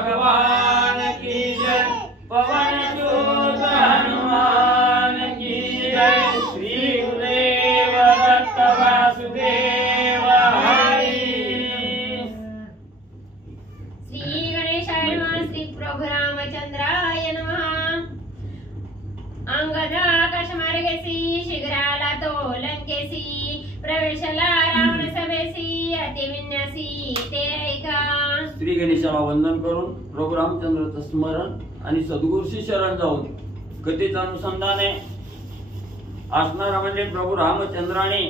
भगवान की जय। पवन सुत हनुमान की जय। श्री गुरुदेव दत्त वासुदेव हरि। श्री गणेशाय नमः। श्री प्रभु रामचंद्राय नमः। अंगदा आकाशमार्गेसी शीघ्राला तो लंकेसी प्रवेशला रावण सभेसी अतिविन्यासी ते ऐका। श्री गणेशाला वंदन करून प्रभू रामचंद्राचं स्मरण आणि सद्गुरूशी शरण जाऊन कथेचं अनुसंधान आहे असणारा म्हणजे प्रभू रामचंद्राने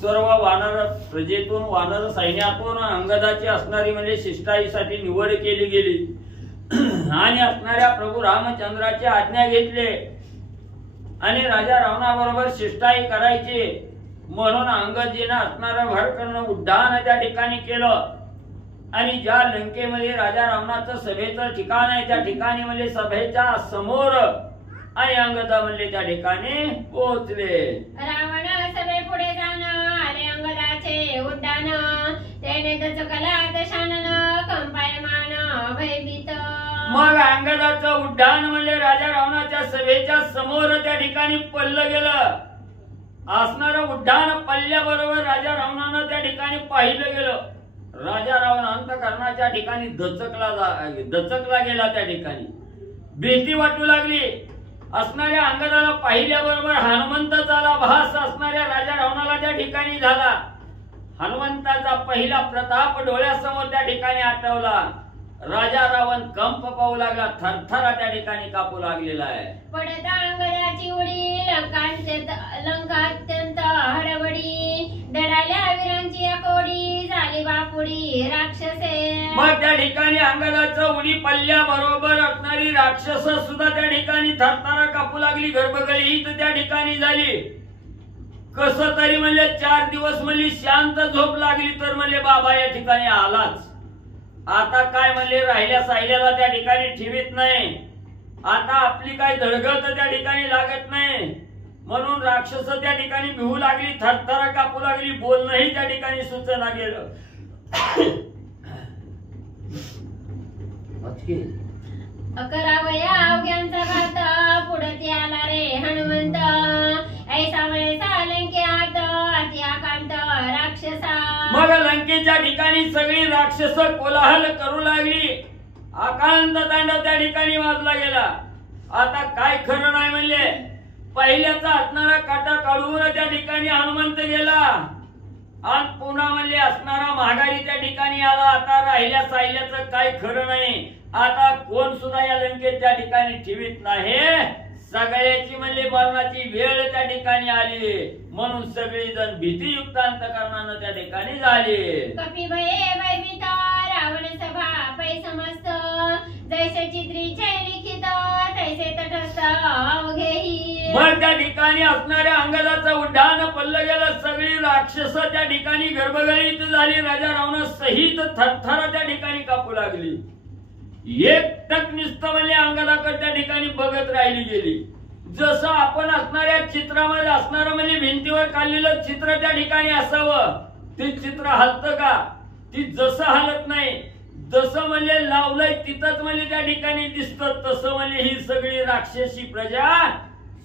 सर्व वानर प्रजेतून वानर सैन्यातून अंगदाची असणारी म्हणजे शिष्टाईसाठी निवड केली गेली आणि असणाऱ्या प्रभू रामचंद्राची आज्ञा घेतली आणि राजा रावणाबरोबर शिष्टाई करायची म्हणून अंगदजीने असणारं भरकर्ण उड्डाण त्या ठिकाणी केलं आणि ज्या लंकेमध्ये राजा रावणाचं सभेचं ठिकाण आहे त्या ठिकाणी म्हणजे सभेच्या समोर आणि अंगदा म्हणले त्या ठिकाणी पोहोचले। रावण सभे पुढे जाणं आले अंगदाचे उड्डाण त्याने दचकला दशानन कंपायमान भयभीत। मग अंगदाचं उड्डाण म्हणजे राजा रावणाच्या सभेच्या समोर त्या ठिकाणी पडलं गेलं। असणारं उड्डाण पडल्याबरोबर राजा रावणानं त्या ठिकाणी पाहिलं गेलं। राजा रावण अंतःकरणाच्या ठिकाणी दचकला गेला। त्या ठिकाणी भीती वाटू लागली। असणाऱ्या अंगदाला पाहिल्याबरोबर हनुमंताचा भास असणाऱ्या राजा रावणाला त्या ठिकाणी झाला। हनुमंताचा पहिला प्रताप डोळ्यासमोर त्या ठिकाणी आठवला। राजा रावण कंप पाहू लागला, थरथरा त्या ठिकाणी कापू लागलेला आहे। पडता अंगदाची उडी लंका अत्यंत हडबडी दडाल्या वीरांची कोडी झाली बापुडी राक्षसे। मग त्या ठिकाणी अंगदाचं उडी पल्ल्या बरोबर असणारी राक्षस सुद्धा त्या ठिकाणी थरथरा कापू लागली। गर्भगली त्या ठिकाणी झाली। कस तरी म्हणले 4 दिवस म्हणली शांत झोप लागली तर म्हणले बाबा या ठिकाणी आलाच। आता काय म्हणले राहिल्या साहिल्याला त्या ठिकाणी ठेवीत नाही। आता आपली काय धडगत त्या ठिकाणी लागत नाही म्हणून राक्षस त्या ठिकाणी भिवू लागली, थरथरा कापू लागली, बोलणंही त्या ठिकाणी सुचना गेलं। करावया अवघ्यांचा घात पुढे आला रे हनुमंत ऐसा वेळेसा लंकेत अति आकांत राक्षसा। मग लंकेच्या ठिकाणी सगळी राक्षस कोलाहल करू लागली। आकांत तांडव त्या ठिकाणी वाजला गेला। आता काय खरं नाही म्हणले पहिल्याचा असणारा काटा काढून त्या ठिकाणी हनुमंत गेला आणि पुन्हा म्हणले असणारा महागारी त्या ठिकाणी आला। आता राहिल्या साहिल्याचं काय खरं नाही। आता कोण सुद्धा या लंकेत त्या ठिकाणी ठेवीत नाही। सगळ्याची म्हणले मरणाची वेळ त्या ठिकाणी आली म्हणून सगळी जण भीतीयुक्त अंतःकरणानं त्या ठिकाणी झाली। कपी भये भयभीत रावण सभा पै समस्त जैसे चित्रीचे लिखित तैसे तटस्थ अवघेही। मग त्या ठिकाणी असणाऱ्या अंगदाचं उड्डाण पडलं गेलं। सगळी राक्षस त्या ठिकाणी गर्भगळीत झाली। राजा रावण सहित थरथरा त्या ठिकाणी कापू लागली। एकटक नुसतं म्हणजे अंगदाकडे त्या ठिकाणी बघत राहिली गेली। जसं आपण असणाऱ्या चित्रामध्ये असणारं म्हणजे भिंतीवर काढलेलं चित्र त्या ठिकाणी असावं ते चित्र हलतं का? ती जसं हलत नाही। जसं म्हणजे लावलंय तिथंच म्हणजे त्या ठिकाणी दिसतं तसं म्हणजे ही सगळी राक्षसी प्रजा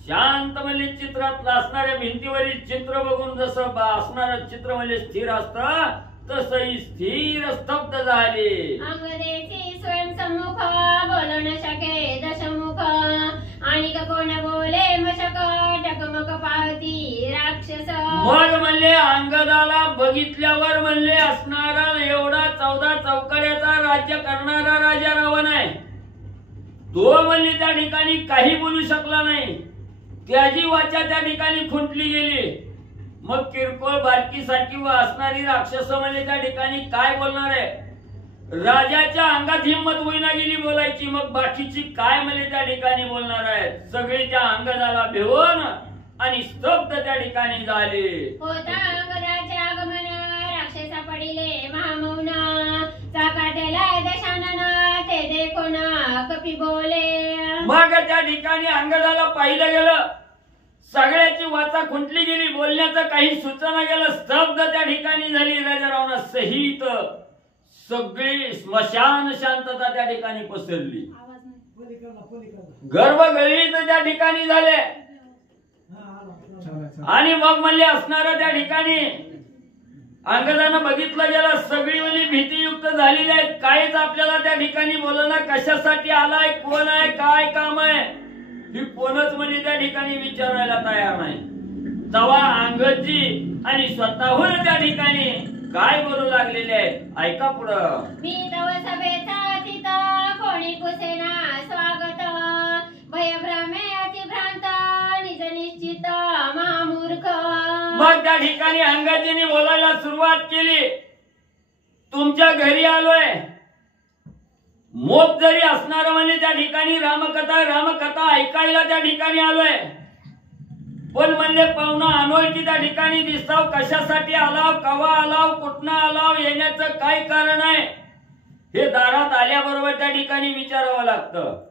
शांत म्हणजे चित्रात असणाऱ्या भिंतीवरील चित्र बघून जसं असणारं चित्र म्हणजे स्थिर असतं तसही स्थिर स्तब्ध झाली। अंगदेची स्वयंसम्मुख बोलू न शके दशमुख आणि कोण बोले मशक टकमक पावती राक्षस। मग म्हणले अंगदाला बघितल्यावर म्हणले असणारा एवढा 14 चौकड्याचा राज्य करणारा राजा रावण आहे तो म्हणले त्या ठिकाणी काही बोलू शकला नाही। त्याची वाचा त्या ठिकाणी खुंटली गेली। मग किरकोळ बारकी सारखी असणारी राक्षस म्हणजे त्या ठिकाणी काय बोलणार आहे? राजाच्या अंगात हिंमत होईना गेली बोलायची। मग बाकीची काय म्हणजे त्या ठिकाणी बोलणार आहेत? सगळी त्या अंगदाला भिवून आणि स्तब्ध त्या ठिकाणी झाले। होता अंगदाचे आगमन राक्षसा पडिले महामौन चाकाटेला दशानन ते देखून कपी बोले। मग त्या ठिकाणी अंगदाला पाहिलं गेलं। सगळ्याची वाचा खुंटली गेली। बोलण्याचं काही सुचना गेलं। स्तब्ध त्या ठिकाणी झाली। राजा रावणा सहित सगळी स्मशान शांतता त्या ठिकाणी पसरली. गर्भगळीत त्या ठिकाणी झाले आणि मग म्हणले असणारा त्या ठिकाणी अंगदानं बघितलं गेलं, सगळी म्हणजे भीतीयुक्त झालेली आहे. काहीच आपल्याला त्या ठिकाणी बोलना, कशासाठी आलाय, कोण आहे, काय काम आहे, ही कोणच म्हणजे त्या ठिकाणी विचारायला तयार नाही. तेव्हा अंगदजी आणि स्वतःहून त्या ठिकाणी काय बोलू लागलेले आहेत, ऐका पुढं. मी तव सभेचा तिथं कोणी पुसेना स्वागत, भयभ्रमे अतिभ्रांत निज निश्चित महामूर्ख. मग त्या ठिकाणी अंगदजीने बोलायला सुरुवात केली. तुमच्या घरी आलोय, मोप जरी असणार म्हणजे त्या ठिकाणी रामकथा ऐकायला त्या ठिकाणी आलोय, पण म्हणले पाहुणा अनोळखी त्या ठिकाणी दिसताव, कशासाठी आलाव, कवा आलाव, कुठनं आलाव, येण्याचं काय कारण आहे हे दारात आल्याबरोबर त्या ठिकाणी विचारावं लागतं.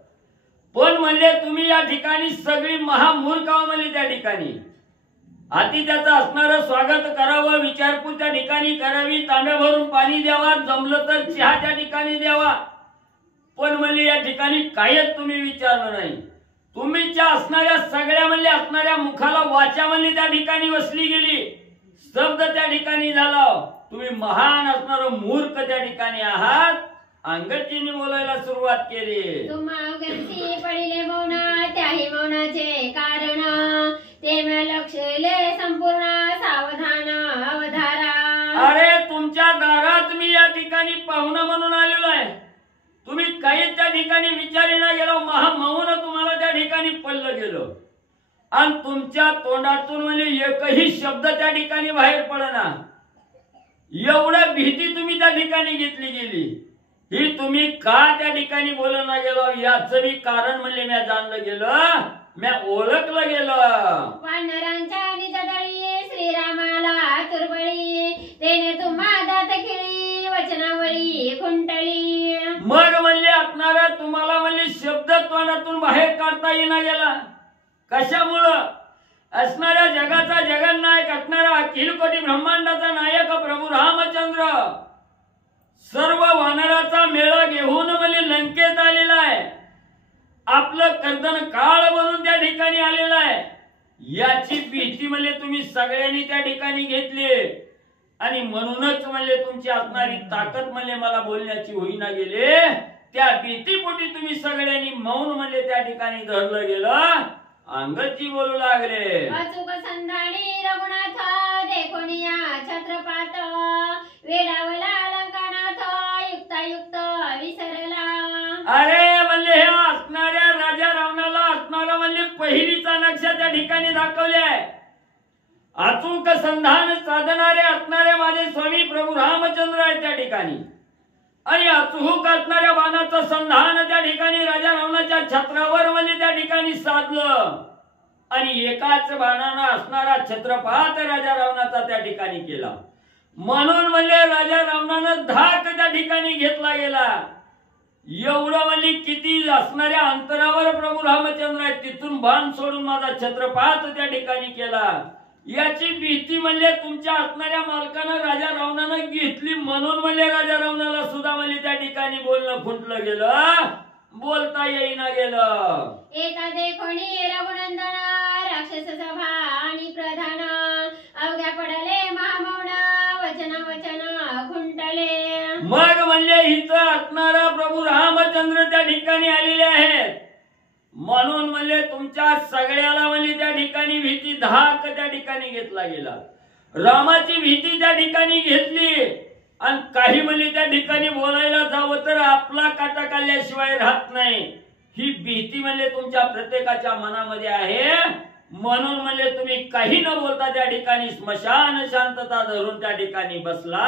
पण म्हणले तुम्ही या ठिकाणी सगळी महामूर्ख आहो म्हणले त्या ठिकाणी. आधी त्याचं असणारं स्वागत करावं, विचारपूस त्या ठिकाणी करावी, तांब्या भरून पाणी द्यावा, जमलं तर चहा त्या ठिकाणी द्यावा. पण म्हणले या ठिकाणी कायच तुम्ही विचारलं नाही. तुम्हीच्या असणाऱ्या सगळ्या म्हणले असणाऱ्या मुखाला वाचा म्हणले त्या ठिकाणी वसली गेली, शब्द त्या ठिकाणी झाला. तुम्ही महान असणार मूर्ख त्या ठिकाणी आहात. अंगदजीने बोलायला सुरुवात केली. तुम्हा गंती पडिले मौन, त्याही मौनाचे कारण, ते म्या लक्षले संपूर्ण सावधान अवधारा. अरे तुमच्या दारात मी या ठिकाणी पाहुणा म्हणून आलेलो आहे, तुम्ही काही त्या ठिकाणी विचारेना गेलो, महामौन तुम्हाला त्या ठिकाणी पडलं गेलं आणि तुमच्या तोंडातून म्हणजे एकही शब्द त्या ठिकाणी बाहेर पडना. एवढं भीती तुम्ही त्या ठिकाणी घेतली गेली. ही तुम्ही का त्या ठिकाणी बोलना गेलो याचं मी कारण म्हणजे मी जाणलं गेलं, मी ओळखलं गेलं. वानरांच्या निजदळी श्रीरामाला तुरबळी, तेने तुम्हा दात खिळी वचनावळी खुंटली. मग म्हणले असणारा तुम्हाला म्हणले शब्द तोंडातून बाहेर काढता येईना गेला. कशामुळं? असणाऱ्या जगाचा जगन्नायक असणारा अखिल कोटी ब्रह्मांडाचा नायक प्रभू रामचंद्र सर्व वानराचा मेळा घेऊन म्हणजे लंकेत आलेला आहे. आपलं कर्दन काळ म्हणून त्या ठिकाणी आलेला आहे. याची भीती म्हणजे तुम्ही सगळ्यांनी त्या ठिकाणी घेतली आणि म्हणूनच म्हणजे तुमची असणारी ताकद म्हणजे मला बोलण्याची होईना गेले. त्या भीतीपोटी तुम्ही सगळ्यांनी मौन म्हणजे त्या ठिकाणी धरलं गेलं. अंगदजी बोलू लागले. अचूक संधानी रघुनाथ देखोनिया छत्रपात, वेडावला अलंकानाथ युक्तायुक्त विसरला. अरे म्हणले हे असणाऱ्या राजा रावणाला असणारा म्हणजे पहिलीचा नक्षा त्या ठिकाणी दाखवले आहे. अचूक संधान साधणारे असणारे माझे स्वामी प्रभू रामचंद्र आहेत त्या ठिकाणी आणि अचूक असणाऱ्या बाणाचं संधान त्या ठिकाणी राजा रावणाच्या छत्रावर म्हणजे त्या ठिकाणी साधलं आणि एकाच बाणानं असणारा छत्रपात राजा रावणाचा त्या ठिकाणी केला. म्हणून म्हणजे राजा रावणानं धाक त्या ठिकाणी घेतला गेला. एवढं म्हणजे किती असणाऱ्या अंतरावर प्रभू रामचंद्र आहेत, तिथून बाण सोडून माझा छत्रपात त्या ठिकाणी केला. याची भीती म्हणजे तुमच्या असणाऱ्या मालकानं राजा रावणानं घेतली. म्हणून म्हणजे राजा रावणाला सुद्धा म्हणजे त्या ठिकाणी बोलणं फुटलं गेलं, बोलता येईना गेलं. एका देखोनी रघुनंदन राक्षस सभा आणि प्रधान, अवघ्या पडले महामौन वचन खुंटले. मग म्हणजे इथं असणारा प्रभू रामचंद्र त्या ठिकाणी आलेले आहेत. म्हणून म्हणजे तुमच्या सगळ्याला म्हणजे त्या ठिकाणी भीती धाक त्या ठिकाणी घेतला गेला. रामाची भीती त्या ठिकाणी घेतली आणि काही म्हणजे त्या ठिकाणी बोलायला जावं तर आपला काटा काढल्याशिवाय राहत नाही. ही भीती म्हणजे तुमच्या प्रत्येकाच्या मनामध्ये आहे. म्हणून म्हणजे तुम्ही काही न बोलता त्या ठिकाणी स्मशान शांतता धरून त्या ठिकाणी बसला.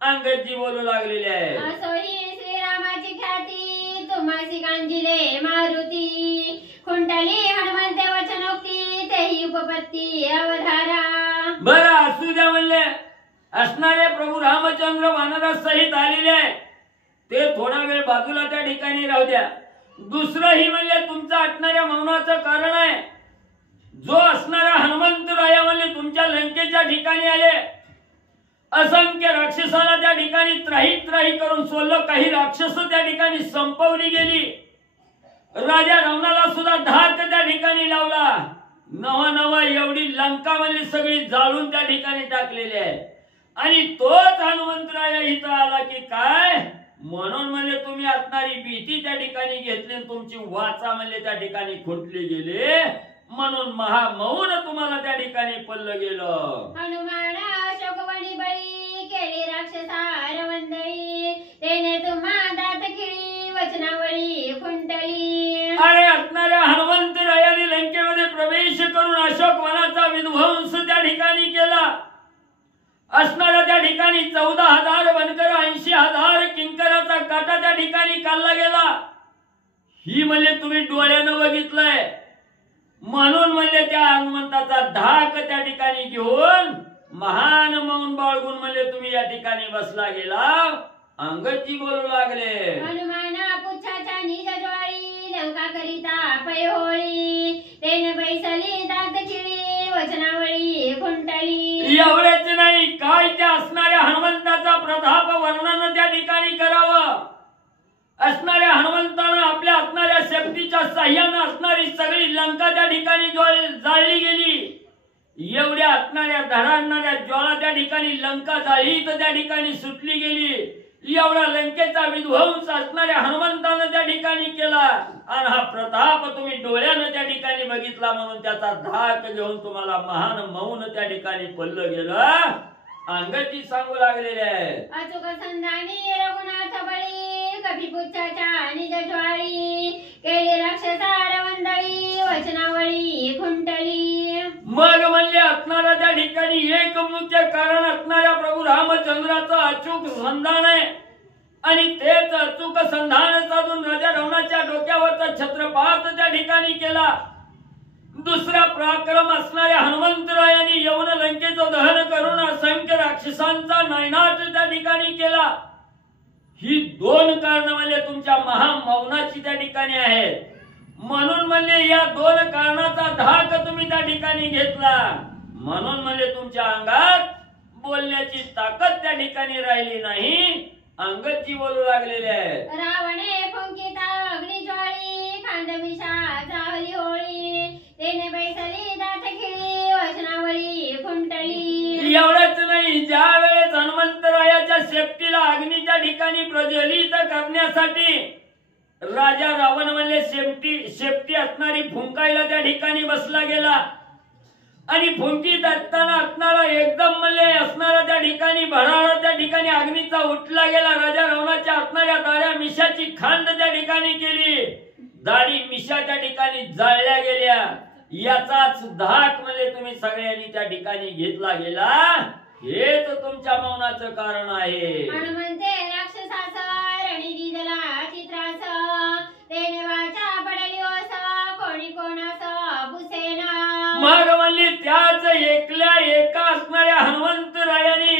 अंगदजी बोलू लागलेले आहे. असोही श्रीरामाची ख्याती तुम्हासी गांजिले मारुती, खुंटली हनुमंते वचनोक्ती तेही उपपत्ती अवधारा. बरं असू द्या म्हणले असणारे प्रभू रामचंद्र वानरासहित आलेले आहे, ते थोडा वेळ बाजूला त्या ठिकाणी राहू द्या. दुसरं ही म्हणले तुमचं असणाऱ्या मौनाचं कारण आहे. जो असणारा हनुमंतराया म्हणले तुमच्या लंकेच्या ठिकाणी आले असंख्य राक्षसाला त्या ठिकाणी त्राही करून सोडलं. काही राक्षस त्या ठिकाणी संपवली गेली. राजा रावणाला सुद्धा धाक त्या ठिकाणी लावला. नवा एवढी लंका म्हणजे सगळी जाळून त्या ठिकाणी टाकलेली आहे. आणि तोच हनुमंतराया इथं आला की काय म्हणून म्हणजे तुम्ही असणारी भीती त्या ठिकाणी घेतली, तुमची वाचा म्हणजे त्या ठिकाणी खुंटली गेली, म्हणून महामौन तुम्हाला त्या ठिकाणी पडलं गेलं. हनुमान अशोकवनी बळी केली राक्षसार वंदळी, तेने तुम्हा दात खिळी वचनावळी खुंटली. अरे असणाऱ्या हनुमंतरायाने लंकेमध्ये प्रवेश करून अशोक वनाचा विध्वंस त्या ठिकाणी केला. असणाऱ्या त्या ठिकाणी 14,000 वनकर 80,000 किंकराचा काटा त्या ठिकाणी काढला गेला. ही म्हणजे तुम्ही डोळ्यानं बघितलंय. म्हणून म्हणजे त्या हनुमंताचा धाक त्या ठिकाणी घेऊन महान मौन बाळगून म्हणजे तुम्ही या ठिकाणी बसला गेला. अंगदजी बोलू लागले. हनुमाना पुच्छाच्या निज ज्वाळी लंका करिता पैहोळी, तेने बैसली दात खिळी वचनावळी खुंटली. एवढेच नाही, काय त्या असणाऱ्या हनुमंताचा प्रताप वर्णन त्या ठिकाणी करावं. असणाऱ्या हनुमंतानं आपल्या असणाऱ्या शेपटीच्या साह्यानं असणारी सगळी लंका त्या ठिकाणी जाळली गेली. एवढ्या असणाऱ्या धडाडणाऱ्या ज्वाळा त्या ठिकाणी लंका जाळी तर त्या ठिकाणी सुटली गेली. एवढा लंकेचा विध्वंस असणाऱ्या हनुमंतानं त्या ठिकाणी केला. आणि हा प्रताप तुम्ही डोळ्यानं त्या ठिकाणी बघितला म्हणून त्याचा धाक घेऊन तुम्हाला महान मौन त्या ठिकाणी पडलं गेलं. अंगदजी सांगू लागलेले आहे. अचूक संधानी रघुनाथ बळी कपिपुच्छाच्या निज ज्वाळी, केली राक्षसार वंदळी वचनावळी खुंटली. मग म्हणजे असणाऱ्या त्या ठिकाणी एक मुख्य कारण असणाऱ्या प्रभू रामचंद्राचं अचूक संधान आहे. आणि तेच अचूक संधान साधून राजा रावणाच्या डोक्यावरचा छत्रपात त्या ठिकाणी केला. दुसरा पराक्रम असणाऱ्या हनुमंतरायांनी यवन लंकेचं दहन करून असंख्य राक्षसांचा नायनाट त्या ठिकाणी केला. ही 2 कारण म्हणजे तुमच्या महामौनाची त्या ठिकाणी आहेत. म्हणून म्हणजे या 2 कारणाचा धाक तुम्ही त्या ठिकाणी घेतला. म्हणून म्हणजे तुमच्या अंगात बोलण्याची ताकद त्या ठिकाणी राहिली नाही. अंगदजी बोलू लागलेले आहेत. रावणे फुंकिता अग्नी ज्वाळी खांडमिषा जाहली होळी, तेने बैसली दात खिळी वचनावळी खुंटली. एवढंच नाही, ज्या वेळेस हनुमंतरायाच्या शेपटीला अग्नीच्या ठिकाणी प्रज्वलित करण्यासाठी राजा रावण म्हणजे शेपटी असणारी फुंकायला त्या ठिकाणी बसला गेला. आणि फुंकीत असताना असणारा एकदम म्हणजे असणारा त्या ठिकाणी भराडा त्या ठिकाणी अग्नीचा उठला गेला. राजा रावणाच्या असणाऱ्या दाढ्या मिशाची खांड त्या ठिकाणी केली. दाढी मिशा त्या ठिकाणी जाळल्या गेल्या. याचाच धाक म्हणजे तुम्ही सगळ्यांनी त्या ठिकाणी घेतला गेला. हेच तुमच्या मौनाचं कारण आहे. हनुमंते राक्षसाचा रणी दिदला चित्रास, तेने वाचा पडली ओस कोणी कोणास पुसेना. मग म्हणली त्याच एका असणाऱ्या हनुमंतरायाने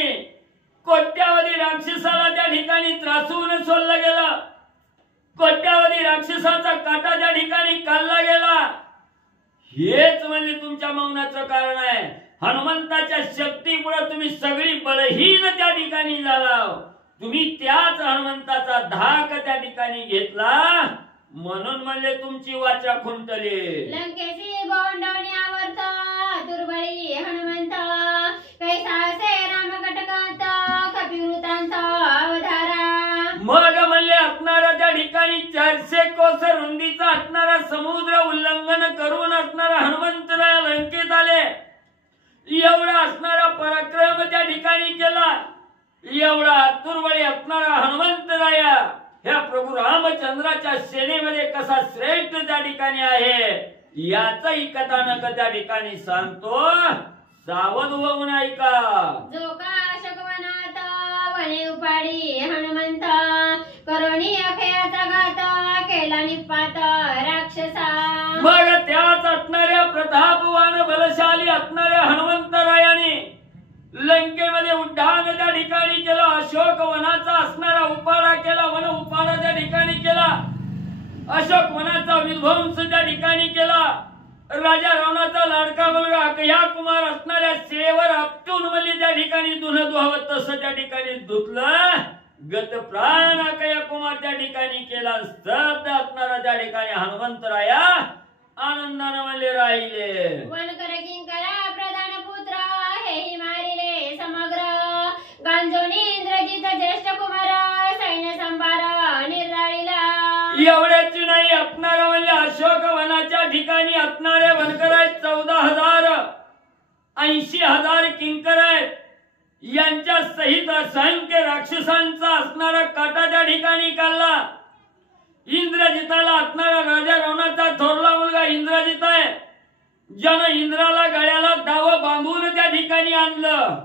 कोट्यावधी राक्षसाला त्या ठिकाणी त्रासून सोडलं गेलं. कोट्यावधी राक्षसाचा काटा त्या ठिकाणी काढला गेला. हेच म्हणजे तुमच्या मौनाचं कारण आहे. हनुमंताच्या शक्तीमुळे तुम्ही सगळी बलहीन त्या ठिकाणी झाला. तुम्ही त्याच हनुमंताचा धाक त्या ठिकाणी घेतला म्हणून म्हणजे तुमची वाचा खुंटली. लंकेची गोंडवण्यावर्त दुर्बळी हनुमंत, कैसासे रामकटकांत कपिवृतांत अवधारा. मग म्हणले असणारा त्या ठिकाणी 400 कोस रुंदीचा असणारा समुद्र उल्लंघन करून असणारा हनुमंतराया लंकेत आले. एवढा असणारा पराक्रम त्या ठिकाणी केला. एवढा दुर्बळी असणारा हनुमंतराया ह्या प्रभू रामचंद्राच्या सेनेमध्ये कसा श्रेष्ठ त्या ठिकाणी आहे याचाही कथानक त्या ठिकाणी सांगतो. सावध होऊन ऐका. जो का अशोकवनात वने उपाडी हनुमंत, करुणी अखेयाचा घात केला निपात राक्षसा. मग त्याच असणाऱ्या प्रतापवान बलशाली असणाऱ्या हनुमंतरायाने लंकेमध्ये उड्डाण त्या ठिकाणी केलं. अशोक वनाचा असणारा उपाडा केला. वन उपाडा त्या ठिकाणी केला. अशोक वनाचा विध्वंस त्या ठिकाणी केला. राजा रावणाचा लाडका मुलगा अकया कुमार असणाऱ्या शिळेवर आपटून म्हणजे त्या ठिकाणी धुणं धुवावं तसं त्या ठिकाणी धुतलं. गत प्राण अकया कुमार त्या ठिकाणी केला. स्तब्ध असणारा त्या ठिकाणी हनुमंतराया आनंदाने म्हणले राहिले. वनकर किंकरा प्रधान पुत्र हेही मारिले समग्र. गांजोनी इंद्रजित ज्येष्ठ कुमार सैन्य संभार निर्राळीला. एवढ्याची नाही असणारा म्हणजे अशोक वनाच्या ठिकाणी असणारे वनकर आहेत 14,000. 80,000 किंकर आहेत. यांच्या सहित असंख्य राक्षसांचा असणारा काटा त्या ठिकाणी काढला. इंद्रजिताला असणारा राजा रावणाचा थोरला मुलगा इंद्रजित आहे. ज्यानं इंद्राला गळ्याला दाव बांधून त्या ठिकाणी आणलं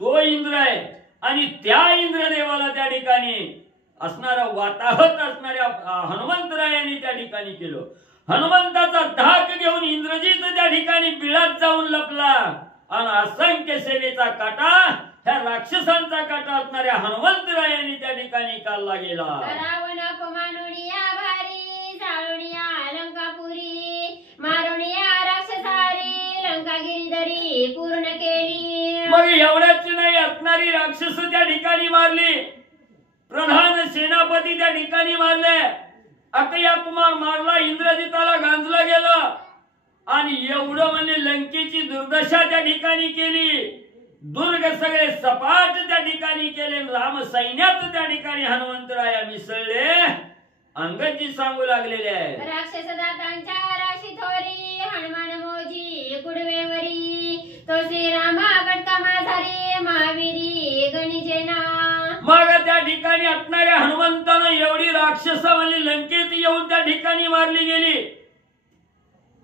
तो इंद्र आहे. आणि त्या इंद्रदेवाला त्या ठिकाणी असणारा वातावत असणाऱ्या हनुमंतरायांनी त्या ठिकाणी केलं. हनुमंताचा धाक घेऊन इंद्रजित त्या ठिकाणी बिळात जाऊन लपला. आणि असंख्य सेवेचा काटा ह्या राक्षसांचा काटा असणाऱ्या हनुमंतरायांनी त्या ठिकाणी काढला गेला. रावण अपमानुनिया भारी जाळुनिया लंकापुरी मारुनिया राक्षसारी लंका गिरिधरी पूर्ण केली. मग एवढ्याच नाही असणारी राक्षस त्या ठिकाणी मारली. प्रधान सेनापती त्या ठिकाणी मारले. अकया कुमार मारला. इंद्रजिताला गांजलं गेलं. आणि एवढं म्हणजे लंकेची दुर्दशा त्या ठिकाणी केली. दुर्ग सगळे सपाट त्या ठिकाणी केले. राम सैन्यात त्या ठिकाणी हनुमंतराया मिसळले. अंगजी सांगू लागलेले आहे. राक्षस दातांच्या राशी थोरी हनुमान मोजी कुडवेवरी तो श्रीरामा कटका माझारी महावीरी गणिजेना. मग त्या ठिकाणी असणाऱ्या हनुमंतानं एवढी राक्षस म्हणजे लंकेत येऊन त्या ठिकाणी मारली गेली.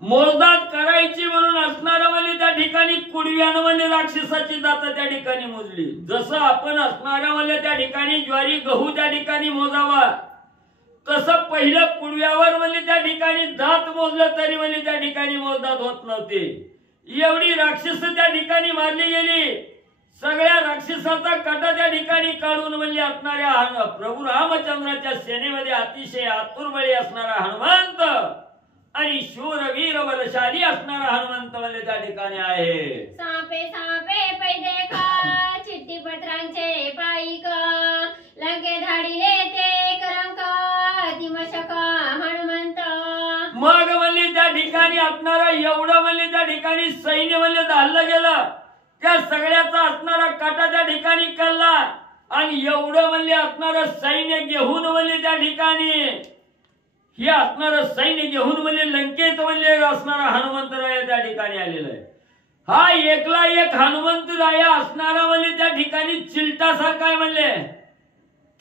मोजदात करायची म्हणून असणारा म्हणजे त्या ठिकाणी कुडव्यानं म्हणजे राक्षसाची दात त्या ठिकाणी मोजली. जसं आपण असणारा म्हणजे त्या ठिकाणी ज्वारी गहू त्या ठिकाणी मोजावा तसं पहिलं कुडव्यावर म्हणजे त्या ठिकाणी दात मोजलं तरी म्हणजे त्या ठिकाणी मोजदात होत नव्हते. एवढी राक्षस त्या ठिकाणी मारली गेली. सगळ्या राक्षसाचा काटा त्या ठिकाणी काढून म्हणजे असणाऱ्या प्रभू रामचंद्राच्या सेनेमध्ये अतिशय आतुरबळी असणारा हनुमंत आणि शूरवीर बलशाली असणारा हनुमंत म्हणजे त्या ठिकाणी आहे. सापे सापे पै देखा चिठ्ठी पत्रांचे पाईक लंके धाडिले ते करंक अतिमशक हनुमंत. मग म्हणजे त्या ठिकाणी असणारा एवढं म्हणजे त्या ठिकाणी सैन्य म्हणजे धाडलं गेलं. त्या सगळ्याचा असणारा काटा त्या ठिकाणी कल्ला. आणि एवढं म्हणजे असणारं सैन्य घेऊन म्हणजे त्या ठिकाणी हे असणारं सैन्य घेऊन म्हणजे लंकेत म्हणजे असणारा हनुमंतराया त्या ठिकाणी आलेला आहे. हा एकला एक हनुमंतराया असणारा म्हणजे त्या ठिकाणी चिलटासारखा आहे. म्हणले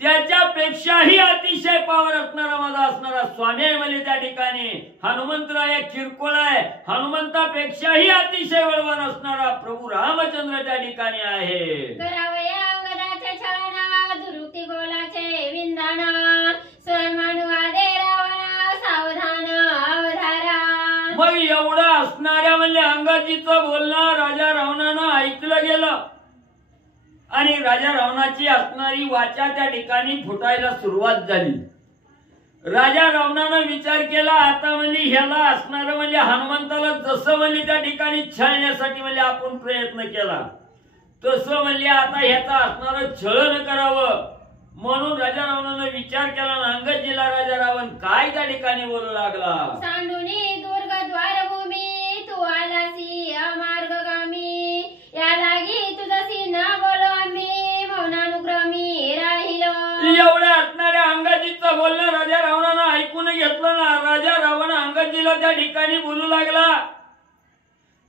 त्याच्यापेक्षाही अतिशय पावर असणारा माझा असणारा स्वामी आहे. म्हणजे त्या ठिकाणी हनुमंतराया किरकोळ आहे. हनुमंतापेक्षाही अतिशय बलवान असणारा प्रभू रामचंद्र त्या ठिकाणी आहे. करावया अंगदाच्या छळना दुरुक्ती बोलाचे विंदाना स्वयंमानुवादे रावण सावधान अवधारा. मग एवढं असणाऱ्या म्हणजे अंगाजीचं बोलणं राजा रावणानं ऐकलं गेलं. आणि राजा रावणाची असणारी वाचा त्या ठिकाणी फुटायला सुरुवात झाली. राजा रावणानं विचार केला आता म्हणजे ह्याला असणारं म्हणजे हनुमंताला जसं म्हणजे त्या ठिकाणी छळण्यासाठी म्हणजे आपण प्रयत्न केला तसं म्हणजे आता ह्याचा असणारं छळण करावं. म्हणून राजा रावणानं विचार केला. अंगजीला राजा रावण काय त्या ठिकाणी बोलू लागला. सांडुनी दुर्ग द्वारभूमी तू आलासी अमार्गगामी या लागी तुझसी न बोलो आम्ही मौनानुक्रमी राहिलो. एवढ्या असणाऱ्या अंगाजीचं बोलणं राजा रावणानं ऐकून घेतलं ना. राजा रावण अंगाजीला त्या ठिकाणी बोलू लागला.